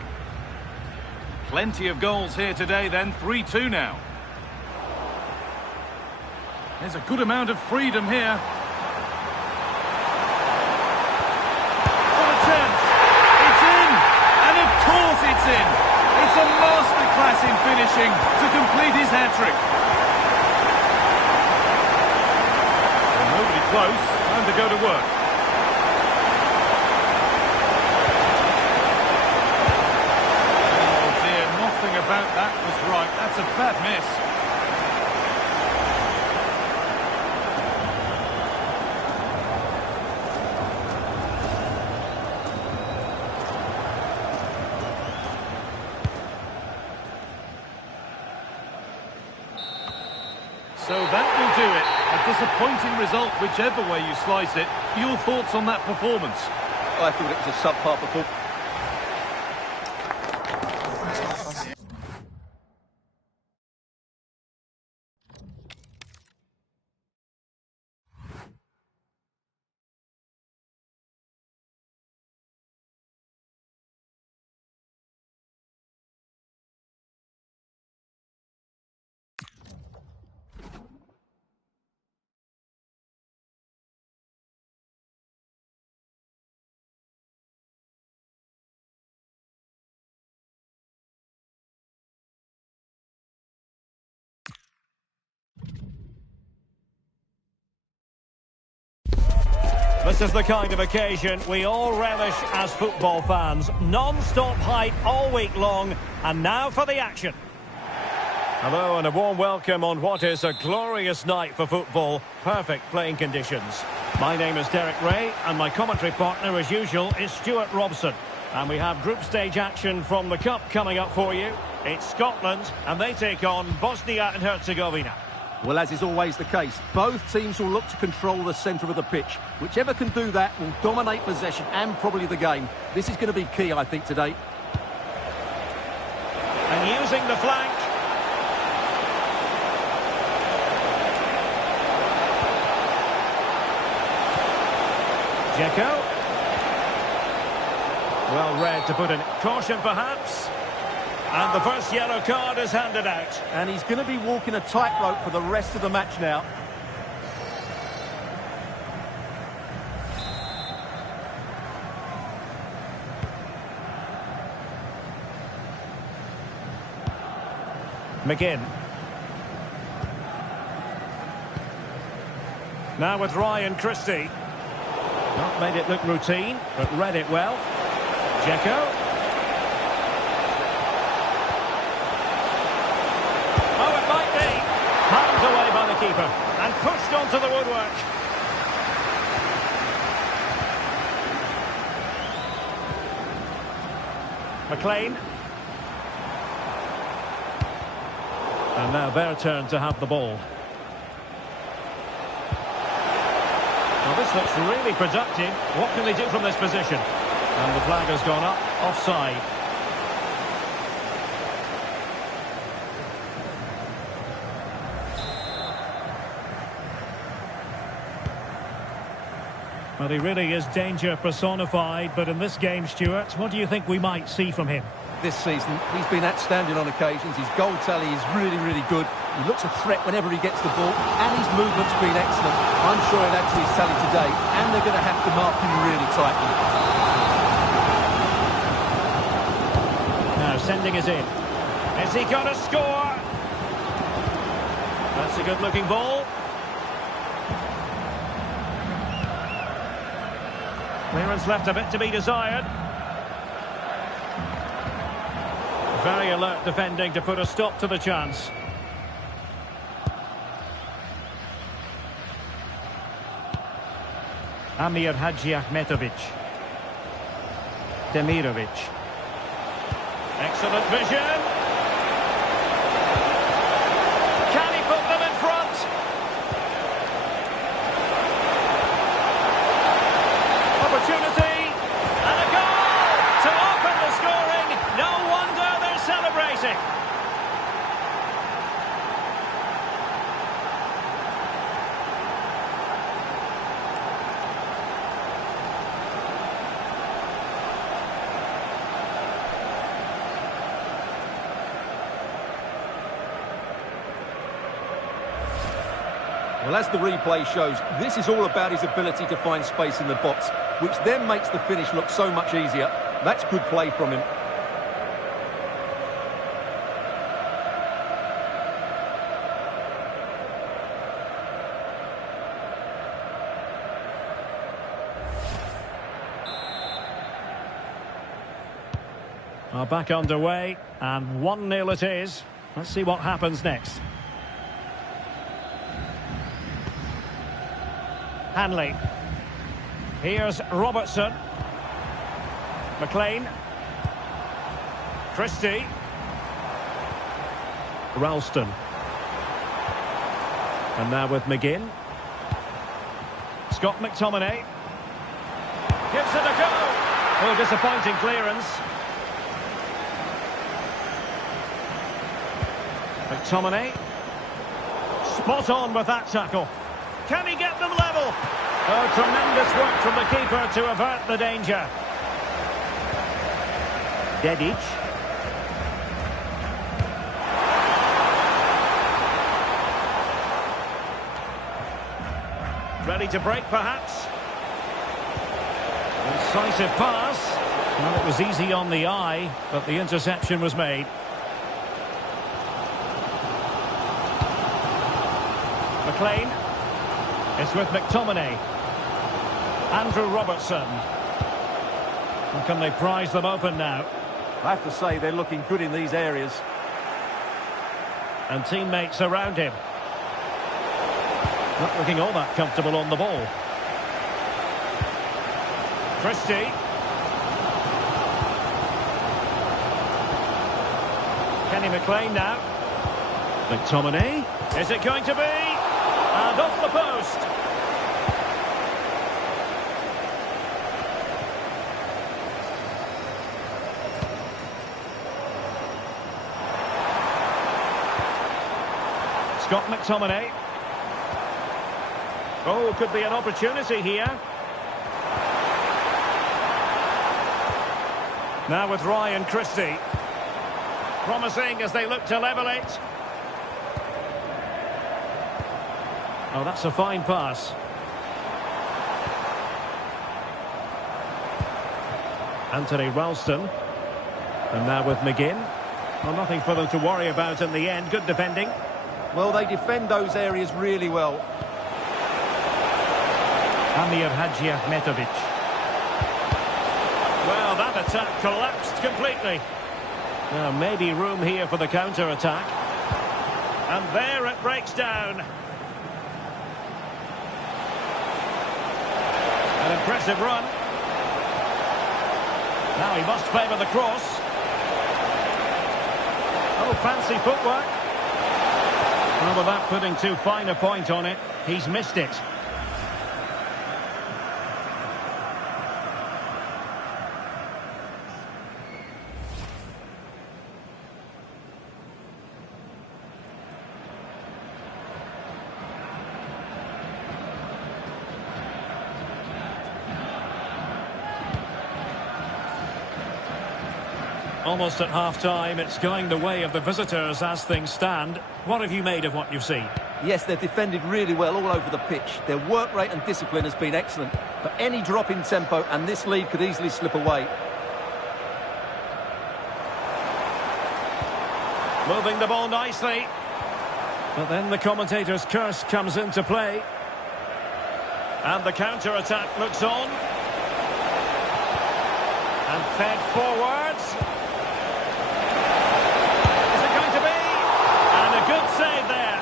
Plenty of goals here today then, 3-2 now. There's a good amount of freedom here. What a chance! It's in! And of course it's in! It's a masterclass in finishing to complete his hat-trick. Well, nobody close. Time to go to work. Oh dear, nothing about that was right. That's a bad miss. So that will do it. A disappointing result, whichever way you slice it. Your thoughts on that performance? I thought it was a subpar performance. This is the kind of occasion we all relish as football fans. Non-stop hype all week long, and now for the action. Hello and a warm welcome on what is a glorious night for football. Perfect playing conditions. My name is Derek Ray, and my commentary partner, as usual, is Stuart Robson. And we have group stage action from the Cup coming up for you. It's Scotland, and they take on Bosnia and Herzegovina. Well, as is always the case, both teams will look to control the centre of the pitch. Whichever can do that will dominate possession and probably the game. This is going to be key, I think, today. And using the flank. Dzeko. Well read to put in. Caution, perhaps. And the first yellow card is handed out. And he's going to be walking a tightrope for the rest of the match now. McGinn. Now with Ryan Christie. Not made it look routine, but read it well. Dzeko. Away by the keeper and pushed onto the woodwork. McLean. And now their turn to have the ball. Well, this looks really productive. What can they do from this position? And the flag has gone up, offside. Well, he really is danger personified, but in this game, Stuart, what do you think we might see from him? This season, he's been outstanding on occasions. His goal tally is really, really good. He looks a threat whenever he gets the ball, and his movement's been excellent. I'm sure he'll add to his tally today, and they're going to have to mark him really tightly. Now, sending it in. Has he got a score? That's a good-looking ball. Clearance left a bit to be desired. Very alert defending to put a stop to the chance. Amir Hadjiahmetovic. Demirovic. Excellent vision. Can he put them in front? Opportunity. And a goal to open the scoring. No wonder they're celebrating. Well, as the replay shows, this is all about his ability to find space in the box, which then makes the finish look so much easier. That's good play from him. Are back underway, and 1-0 it is. Let's see what happens next. Hanley. Here's Robertson. McLean. Christie. Ralston. And now with McGinn. Scott McTominay. Gives it a go. Oh, disappointing clearance. McTominay. Spot on with that tackle. Can he get them level? Oh, tremendous work from the keeper to avert the danger. Dedic. Ready to break, perhaps. Incisive pass. Well, it was easy on the eye, but the interception was made. McLean. It's with McTominay. Andrew Robertson. And can they prize them open now? I have to say they're looking good in these areas. And teammates around him. Not looking all that comfortable on the ball. Christie. Kenny McLean now. McTominay. Is it going to be? And off the post. Scott McTominay. Oh, could be an opportunity here. Now with Ryan Christie. Promising as they look to level it. Oh, that's a fine pass. Anthony Ralston. And now with McGinn. Well, nothing for them to worry about in the end. Good defending. Well, they defend those areas really well. Amir Hadji Ahmetovic. Well, that attack collapsed completely. Now, maybe room here for the counter-attack. And there it breaks down. An impressive run. Now he must favour the cross. Oh, fancy footwork. Well, without putting too fine a point on it, he's missed it. Almost at half-time, it's going the way of the visitors as things stand. What have you made of what you've seen? Yes, they've defended really well all over the pitch. Their work rate and discipline has been excellent. But any drop in tempo and this lead could easily slip away. Moving the ball nicely. But then the commentator's curse comes into play. And the counter-attack looks on. And fed forwards. Good save there.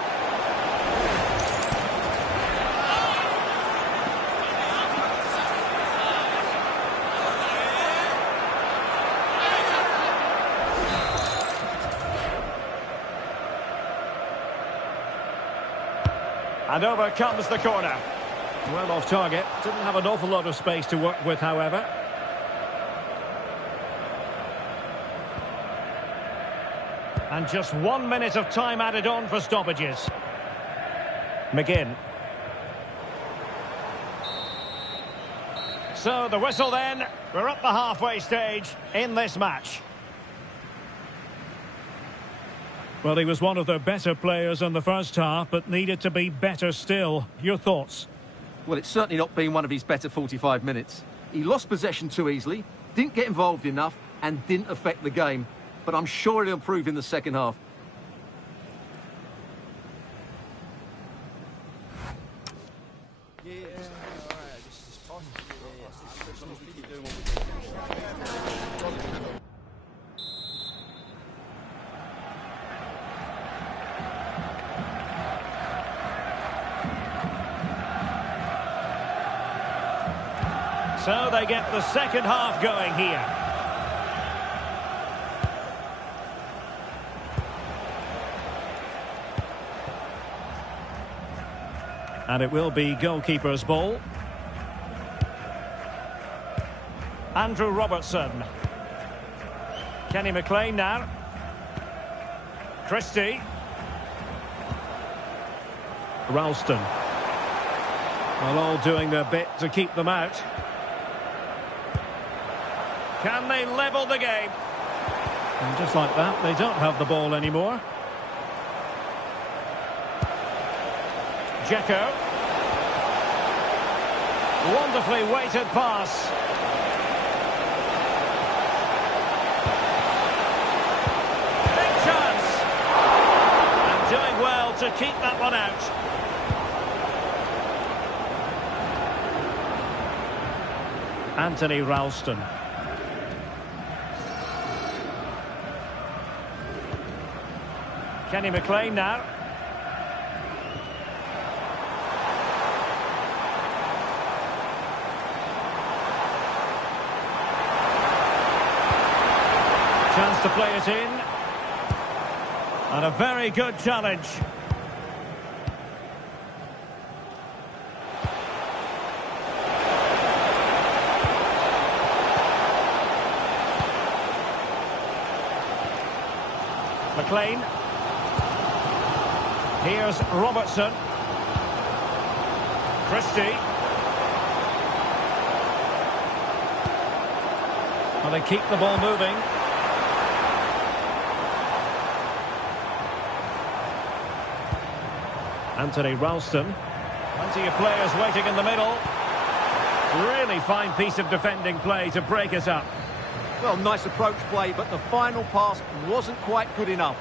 And over comes the corner. Well off target. Didn't have an awful lot of space to work with, however. And just 1 minute of time added on for stoppages. McGinn. So the whistle then. We're up the halfway stage in this match. Well, he was one of their better players in the first half, but needed to be better still. Your thoughts? Well, it's certainly not been one of his better 45 minutes. He lost possession too easily, didn't get involved enough, and didn't affect the game. But I'm sure he'll improve in the second half. Yeah, alright, just pass it. Yeah. As long as we keep doing what we're doing. So they get the second half going here. And it will be goalkeeper's ball. Andrew Robertson. Kenny McLean now. Christie. Ralston. Well, all doing their bit to keep them out. Can they level the game? And just like that, they don't have the ball anymore. Dzeko. Wonderfully weighted pass. Big chance. And doing well to keep that one out. Anthony Ralston. Kenny McLean now. Chance to play it in. And a very good challenge. McLean. Here's Robertson. Christie. Well, they keep the ball moving. Anthony Ralston. Plenty of players waiting in the middle. Really fine piece of defending play to break it up. Well, nice approach play, but the final pass wasn't quite good enough.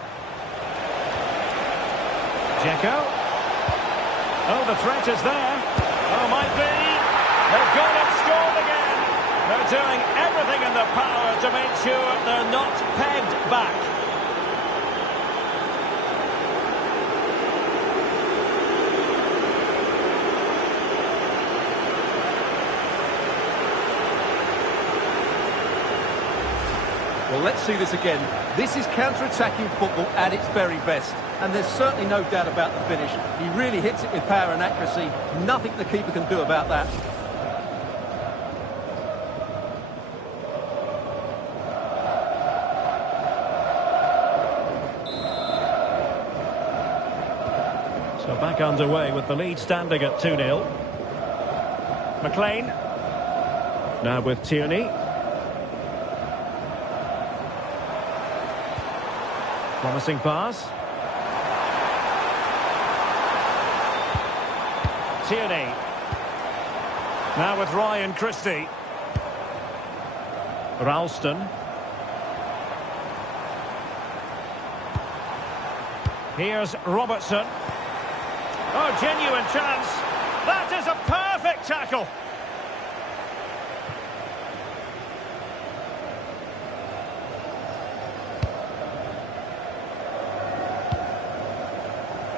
Dzeko. Oh, the threat is there. Oh, might be. They've gone and scored again. They're doing everything in their power to make sure they're not pegged back. Well, let's see this again. This is counter-attacking football at its very best. And there's certainly no doubt about the finish. He really hits it with power and accuracy. Nothing the keeper can do about that. So back underway with the lead standing at 2-0. McLean. Now with Tierney. Promising pass. Tierney. Now with Ryan Christie. Ralston. Here's Robertson. Oh, genuine chance. That is a perfect tackle.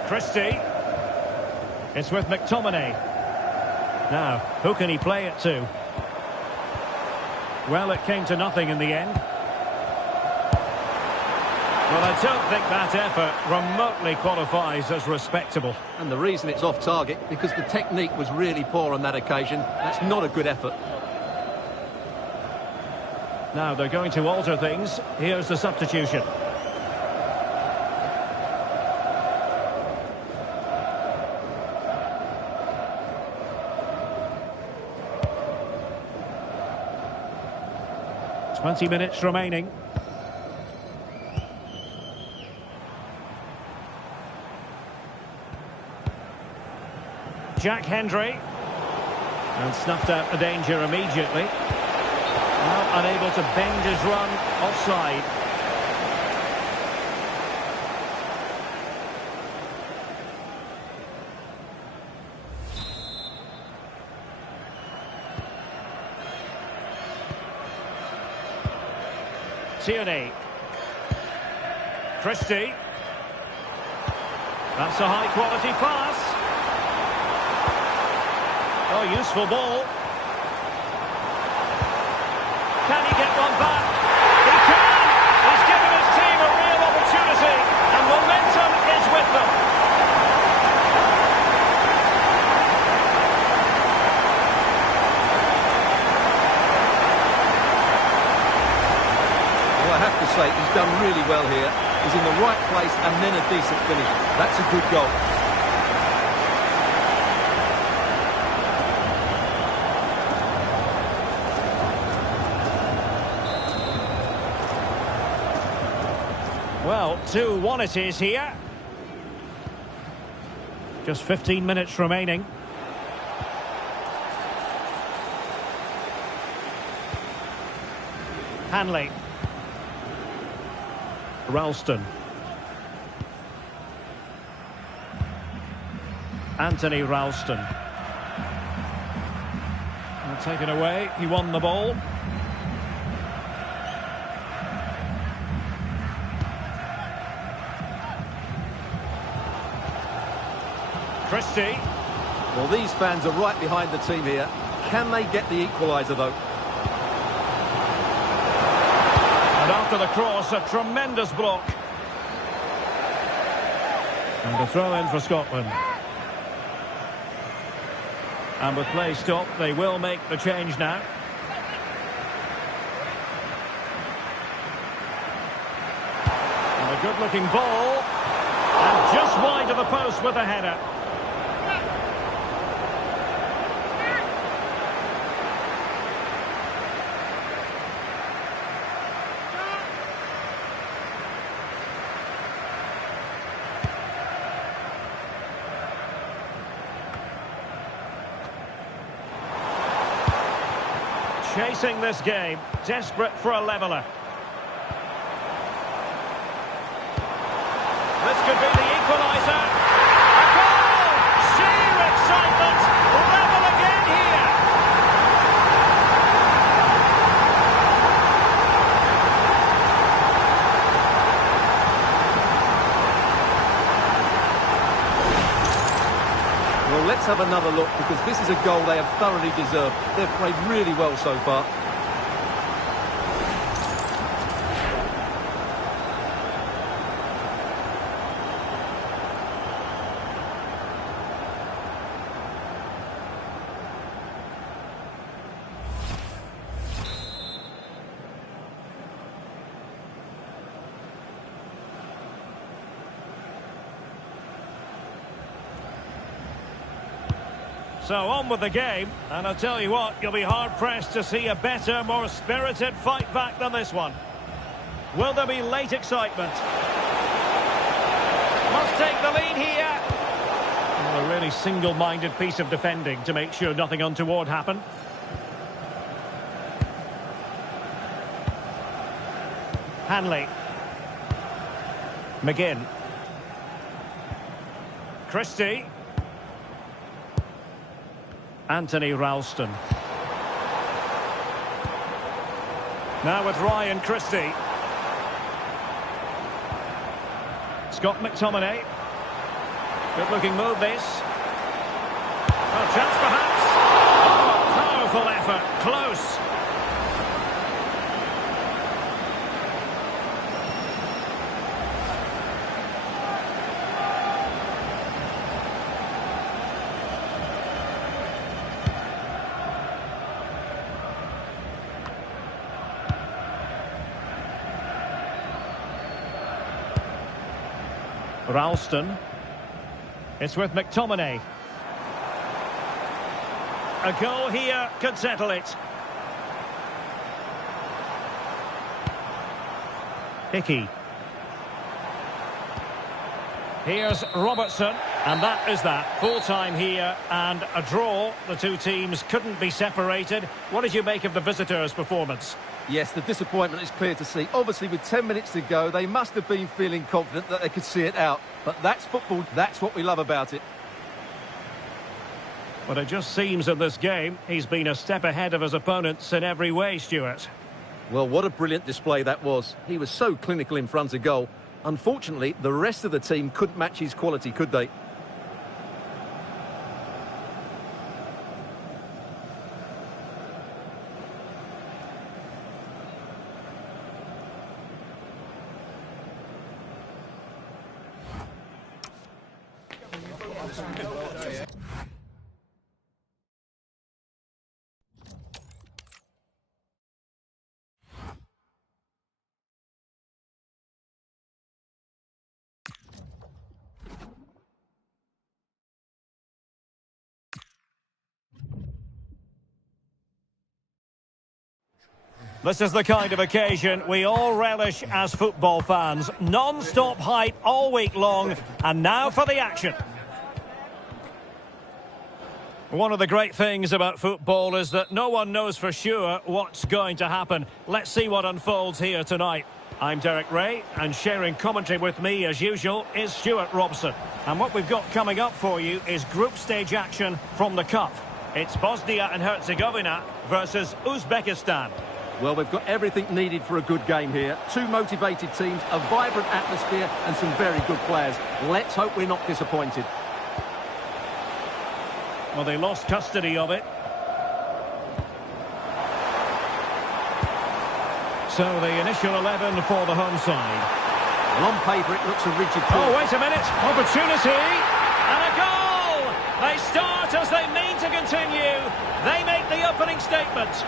Christie. It's with McTominay. Now, who can he play it to? Well, it came to nothing in the end. Well, I don't think that effort remotely qualifies as respectable. And the reason it's off target, because the technique was really poor on that occasion. That's not a good effort. Now, they're going to alter things. Here's the substitution. ...20 minutes remaining. Jack Hendry. And snuffed out the danger immediately. Now unable to bend his run offside. Tierney. Christie. That's a high-quality pass. Oh, useful ball. Can he get one back? He can! He's given his team a real opportunity, and momentum is with them. Well, I have to say, he's done really well here. He's in the right place and then a decent finish. That's a good goal. Well, 2-1 it is here. Just 15 minutes remaining. Hanley. Ralston. Anthony Ralston. Well, taken away. He won the ball. Christie. Well, these fans are right behind the team here. Can they get the equaliser, though? And after the cross, a tremendous block. And a throw in for Scotland. And with play stopped, they will make the change now. And a good-looking ball. And just wide of the post with a header. Chasing this game, desperate for a leveller. This could be the equaliser. A goal! Sheer excitement! Level again here! Well, let's have another look, because this is a goal they have thoroughly deserved. They've played really well so far. So on with the game, and I'll tell you what, you'll be hard-pressed to see a better, more spirited fight back than this one. Will there be late excitement? Must take the lead here. Well, a really single-minded piece of defending to make sure nothing untoward happened. Hanley. McGinn. Christie. Anthony Ralston. Now with Ryan Christie. Scott McTominay. Good looking move this. A chance perhaps. Oh, powerful effort. Close. Ralston. It's with McTominay. A goal here could settle it. Hickey. Here's Robertson. And that is that. Full time here and a draw. The two teams couldn't be separated. What did you make of the visitors' performance? Yes, the disappointment is clear to see. Obviously, with 10 minutes to go, they must have been feeling confident that they could see it out. But that's football. That's what we love about it. But it just seems in this game, he's been a step ahead of his opponents in every way, Stuart. Well, what a brilliant display that was. He was so clinical in front of goal. Unfortunately, the rest of the team couldn't match his quality, could they? This is the kind of occasion we all relish as football fans. Non-stop hype all week long, and now for the action. One of the great things about football is that no one knows for sure what's going to happen. Let's see what unfolds here tonight. I'm Derek Ray, and sharing commentary with me, as usual, is Stuart Robson. And what we've got coming up for you is group stage action from the Cup. It's Bosnia and Herzegovina versus Uzbekistan. Well, we've got everything needed for a good game here. Two motivated teams, a vibrant atmosphere and some very good players. Let's hope we're not disappointed. Well, they lost custody of it. So the initial 11 for the home side. Well, on paper it looks a rigid ball. Oh, wait a minute. Opportunity. And a goal! They start as they mean to continue. They make the opening statement.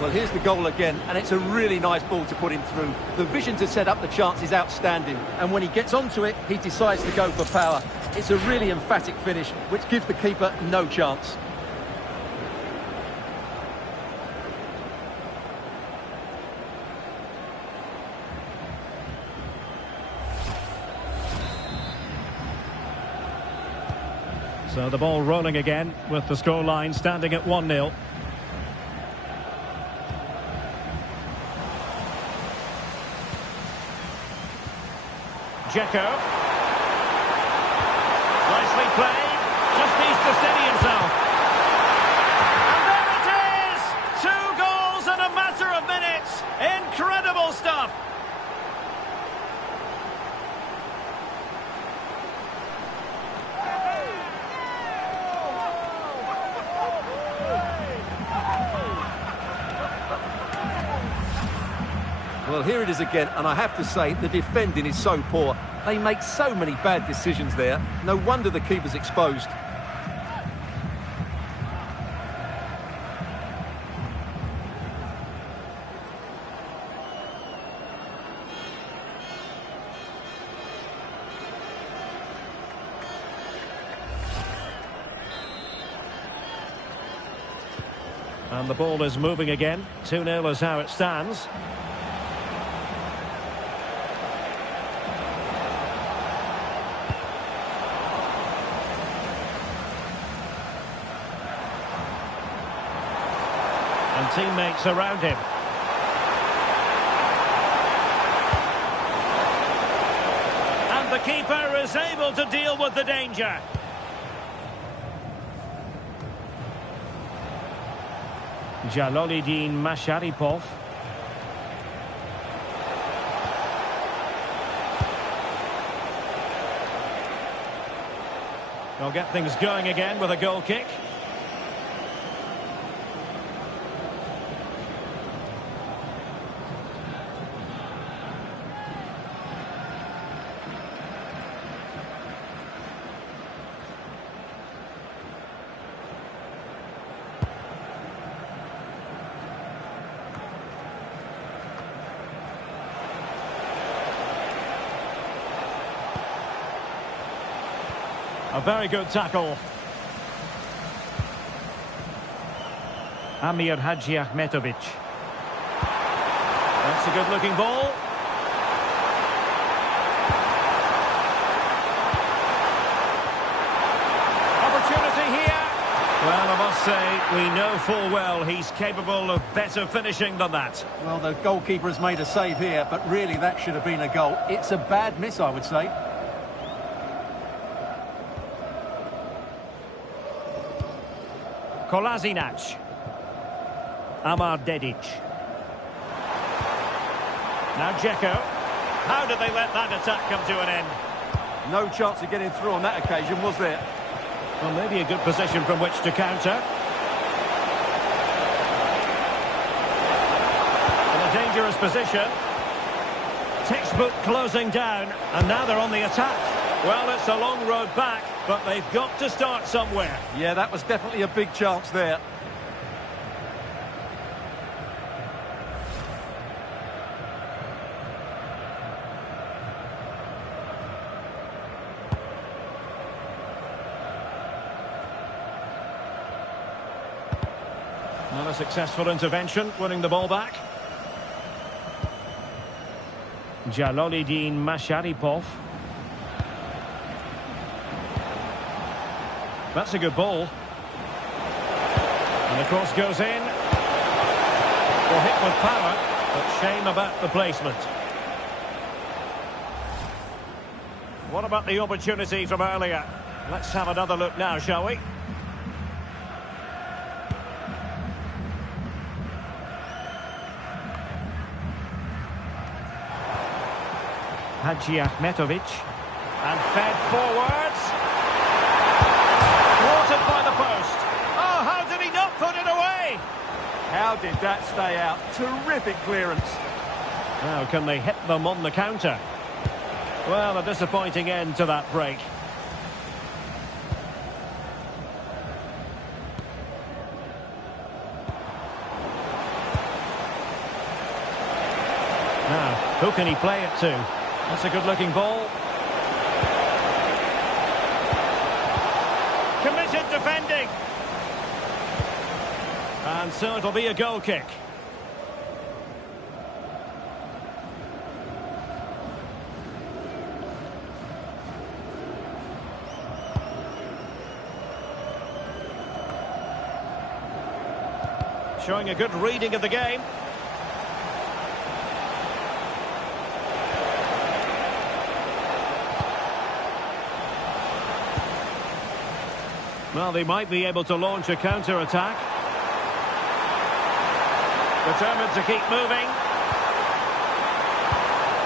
Well, here's the goal again, and it's a really nice ball to put him through. The vision to set up the chance is outstanding, and when he gets onto it, he decides to go for power. It's a really emphatic finish, which gives the keeper no chance. So the ball rolling again, with the scoreline standing at 1-0. Dzeko. Nicely played. Just needs to steady himself. And there it is! 2 goals in a matter of minutes. Incredible stuff. Well, here it is again, and I have to say, the defending is so poor. They make so many bad decisions there. No wonder the keeper's exposed. And the ball is moving again. 2-0 is how it stands. And teammates around him. And the keeper is able to deal with the danger. Jalolidin Masharipov. They'll get things going again with a goal kick. A very good tackle. Amir Hadji Ahmetovic. That's a good-looking ball. Opportunity here. Well, I must say, we know full well he's capable of better finishing than that. Well, the goalkeeper has made a save here, but really that should have been a goal. It's a bad miss, I would say. Kolasinac. Amar Dedic. Now Dzeko. How did they let that attack come to an end? No chance of getting through on that occasion, was there? Well, maybe a good position from which to counter. In a dangerous position. Textbook closing down, and now they're on the attack. Well, it's a long road back, but they've got to start somewhere. Yeah, that was definitely a big chance there. Another successful intervention, winning the ball back. Jalolidin Masharipov. That's a good ball. And the cross goes in. Well, hit with power, but shame about the placement. What about the opportunity from earlier? Let's have another look now, shall we? Hadji Ahmetovic, and fed forwards. Thwarted by the post. Oh, how did he not put it away? How did that stay out? Terrific clearance. Now, can they hit them on the counter? Well, a disappointing end to that break. Now, who can he play it to? That's a good-looking ball. Committed defending. And so it'll be a goal kick. Showing a good reading of the game. Well, they might be able to launch a counter-attack. Determined to keep moving.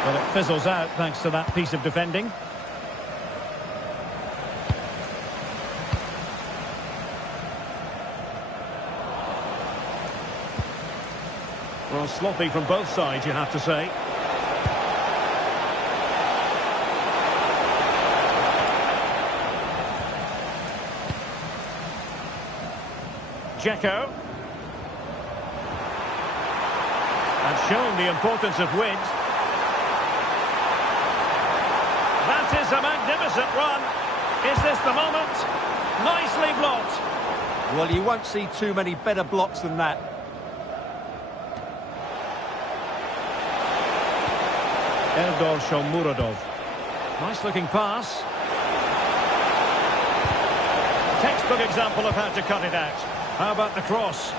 But it fizzles out thanks to that piece of defending. Well, sloppy from both sides, you have to say. Dzeko. And showing the importance of wind. That is a magnificent run. Is this the moment? Nicely blocked. Well, you won't see too many better blocks than that. Eldor Shomurodov. Nice looking pass. Textbook example of how to cut it out. How about the cross?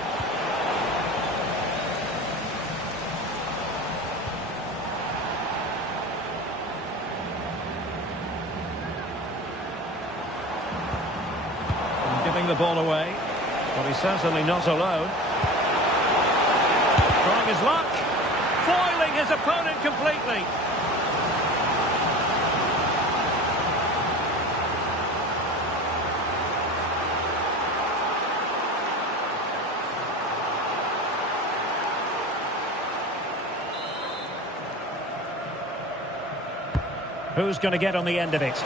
And giving the ball away. But he's certainly not alone. Trying his luck. Foiling his opponent completely. Who's going to get on the end of it?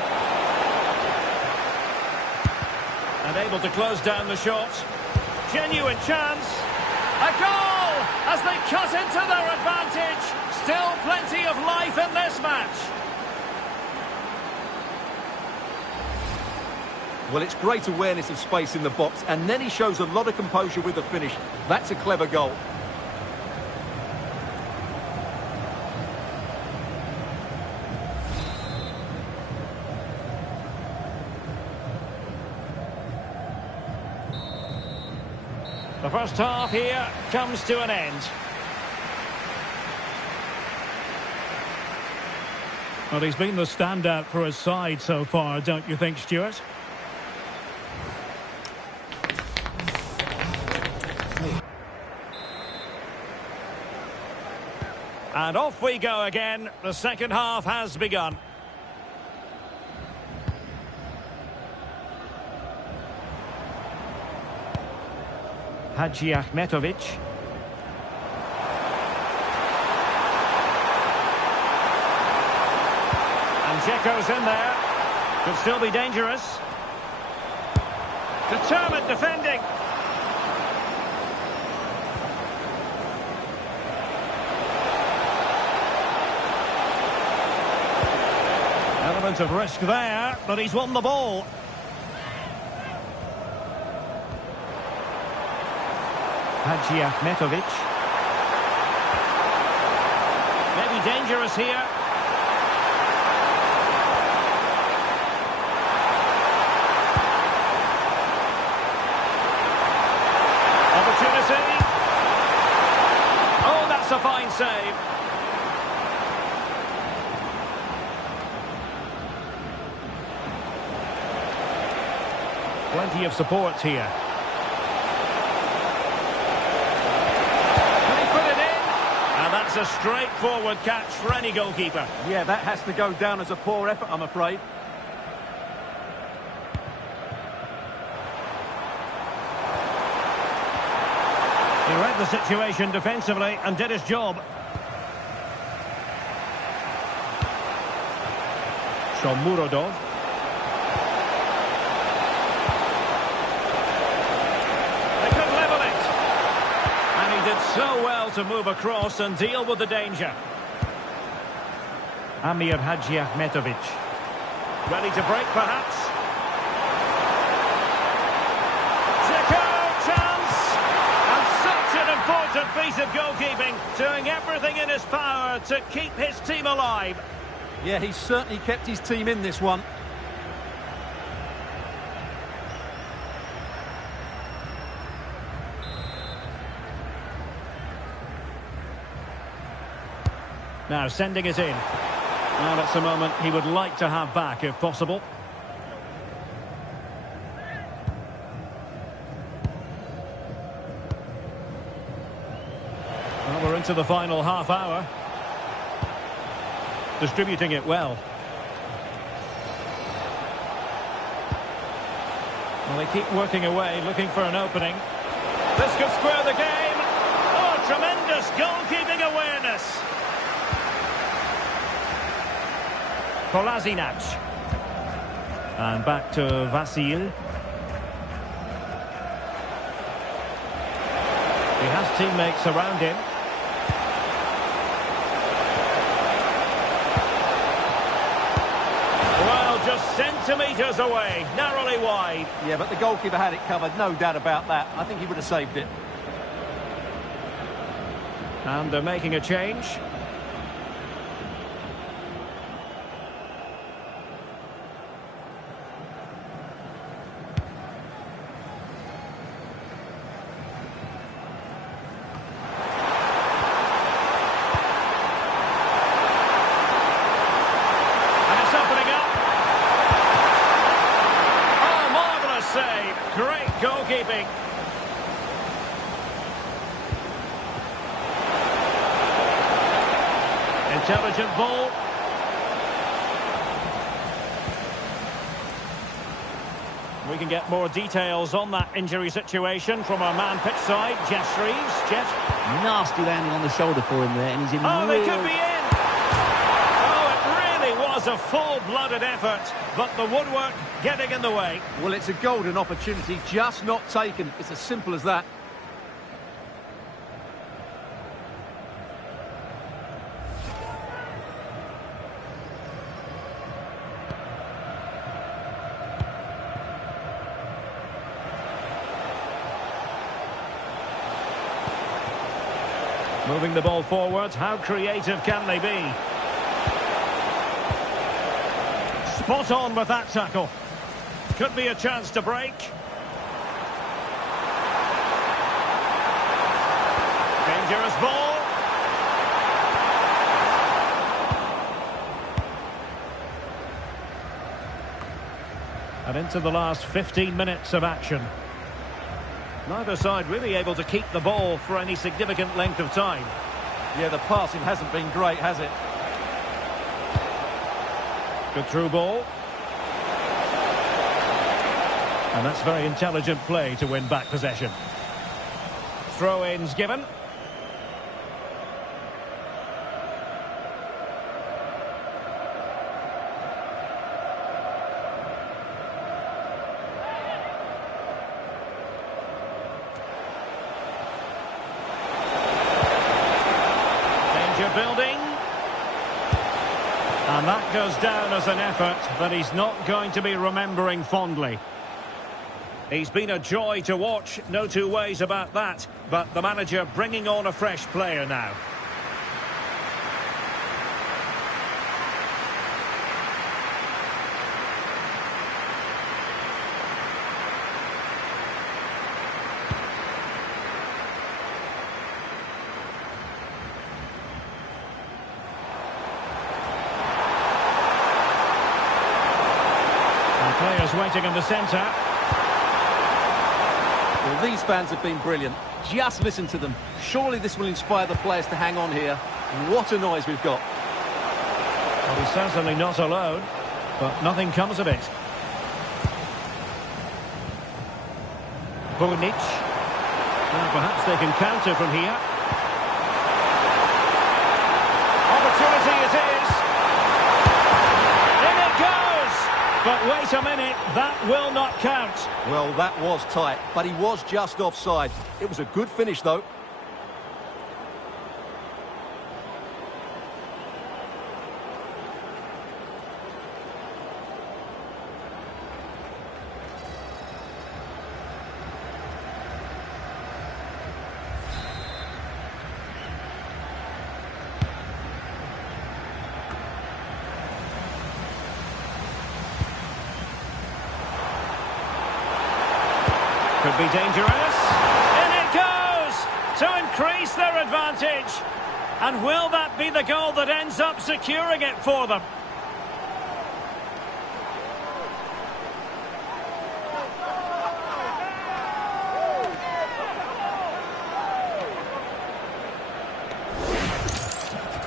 And able to close down the shot. Genuine chance. A goal as they cut into their advantage. Still plenty of life in this match. Well, it's great awareness of space in the box, and then he shows a lot of composure with the finish. That's a clever goal. The first half here comes to an end. Well, he's been the standout for his side so far, don't you think, Stuart? And off we go again. The second half has begun. Hadji Ahmetovic. And Dzeko's in there. Could still be dangerous. Determined defending. Element of risk there, but he's won the ball. Hadji Ahmetovic. Maybe dangerous here. Opportunity. Oh, that's a fine save. Plenty of support here. That's a straightforward catch for any goalkeeper. Yeah, that has to go down as a poor effort, I'm afraid. He read the situation defensively and did his job. Shomurodov. Did so well to move across and deal with the danger. Amir Hadji Ahmetovic. Ready to break, perhaps. Dzeko, chance! And such an important piece of goalkeeping, doing everything in his power to keep his team alive. Yeah, he's certainly kept his team in this one. Now sending it in. Now that's a moment he would like to have back if possible. Well, we're into the final half hour. Distributing it well. Well, they keep working away, looking for an opening. This could square the game. Oh, tremendous goalkeeping awareness. Kolasinac. And back to Vasil. He has teammates around him. Well, just centimetres away, narrowly wide. Yeah, but the goalkeeper had it covered, no doubt about that. I think he would have saved it. And they're making a change. Great goalkeeping. Intelligent ball. We can get more details on that injury situation from our man pitch side, Jeff Shreves. Jeff? Nasty landing on the shoulder for him there, and he's in They could be in! Oh, it really was a full-blooded effort, but the woodwork getting in the way. Well, it's a golden opportunity, just not taken. It's as simple as that. Moving the ball forward, how creative can they be? Spot on with that tackle. Could be a chance to break. Dangerous ball. And into the last 15 minutes of action. Neither side really able to keep the ball for any significant length of time. Yeah, the passing hasn't been great, has it? Good through ball. And that's very intelligent play to win back possession. Throw-ins given. Building, and that goes down as an effort that he's not going to be remembering fondly. He's been a joy to watch, no two ways about that, but the manager bringing on a fresh player now. Players waiting in the centre. Well, these fans have been brilliant. Just listen to them. Surely this will inspire the players to hang on here. What a noise we've got. Well, he's certainly not alone, but nothing comes of it. Bonic. Well, perhaps they can counter from here. Opportunity it is. In it goes! But wait a minute, that will not count. Well, that was tight, but he was just offside. It was a good finish, though. Could be dangerous. In it goes to increase their advantage. And will that be the goal that ends up securing it for them?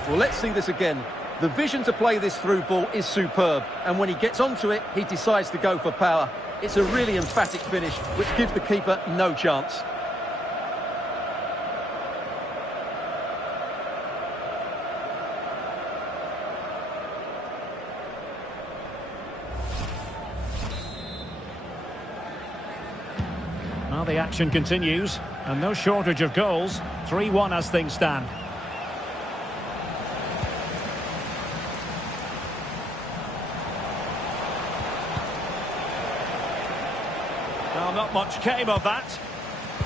Well, let's see this again. The vision to play this through ball is superb, and when he gets onto it, he decides to go for power. It's a really emphatic finish, which gives the keeper no chance. Well, the action continues, and no shortage of goals. 3-1 as things stand. Well, not much came of that.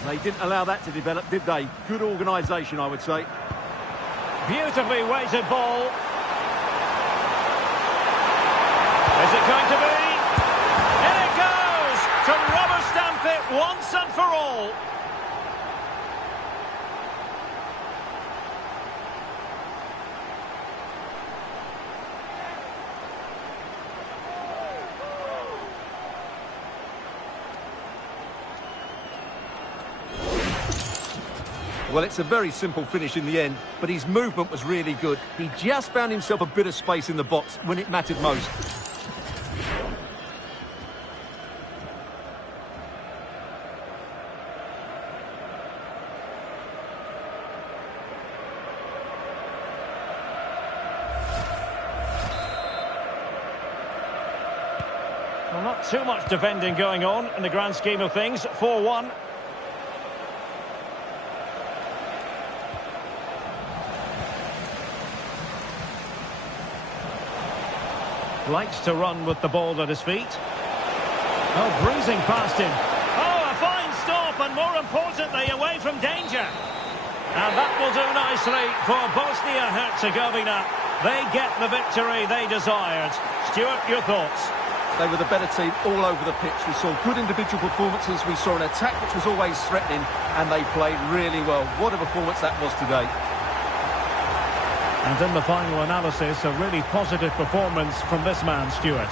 They didn't allow that to develop, did they? Good organisation, I would say. Beautifully weighted ball. Is it going to be? In it goes! To rubber stamp it once and for all. Well, it's a very simple finish in the end, but his movement was really good. He just found himself a bit of space in the box when it mattered most. Well, not too much defending going on in the grand scheme of things. 4-1. Likes to run with the ball at his feet. Oh, breezing past him. Oh, a fine stop, and more importantly, away from danger. And that will do nicely for Bosnia-Herzegovina. They get the victory they desired. Stuart, your thoughts? They were the better team all over the pitch. We saw good individual performances. We saw an attack which was always threatening, and they played really well. What a performance that was today. And in the final analysis, a really positive performance from this man, Stuart.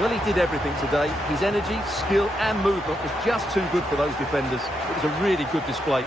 Well, he did everything today. His energy, skill and movement was just too good for those defenders. It was a really good display.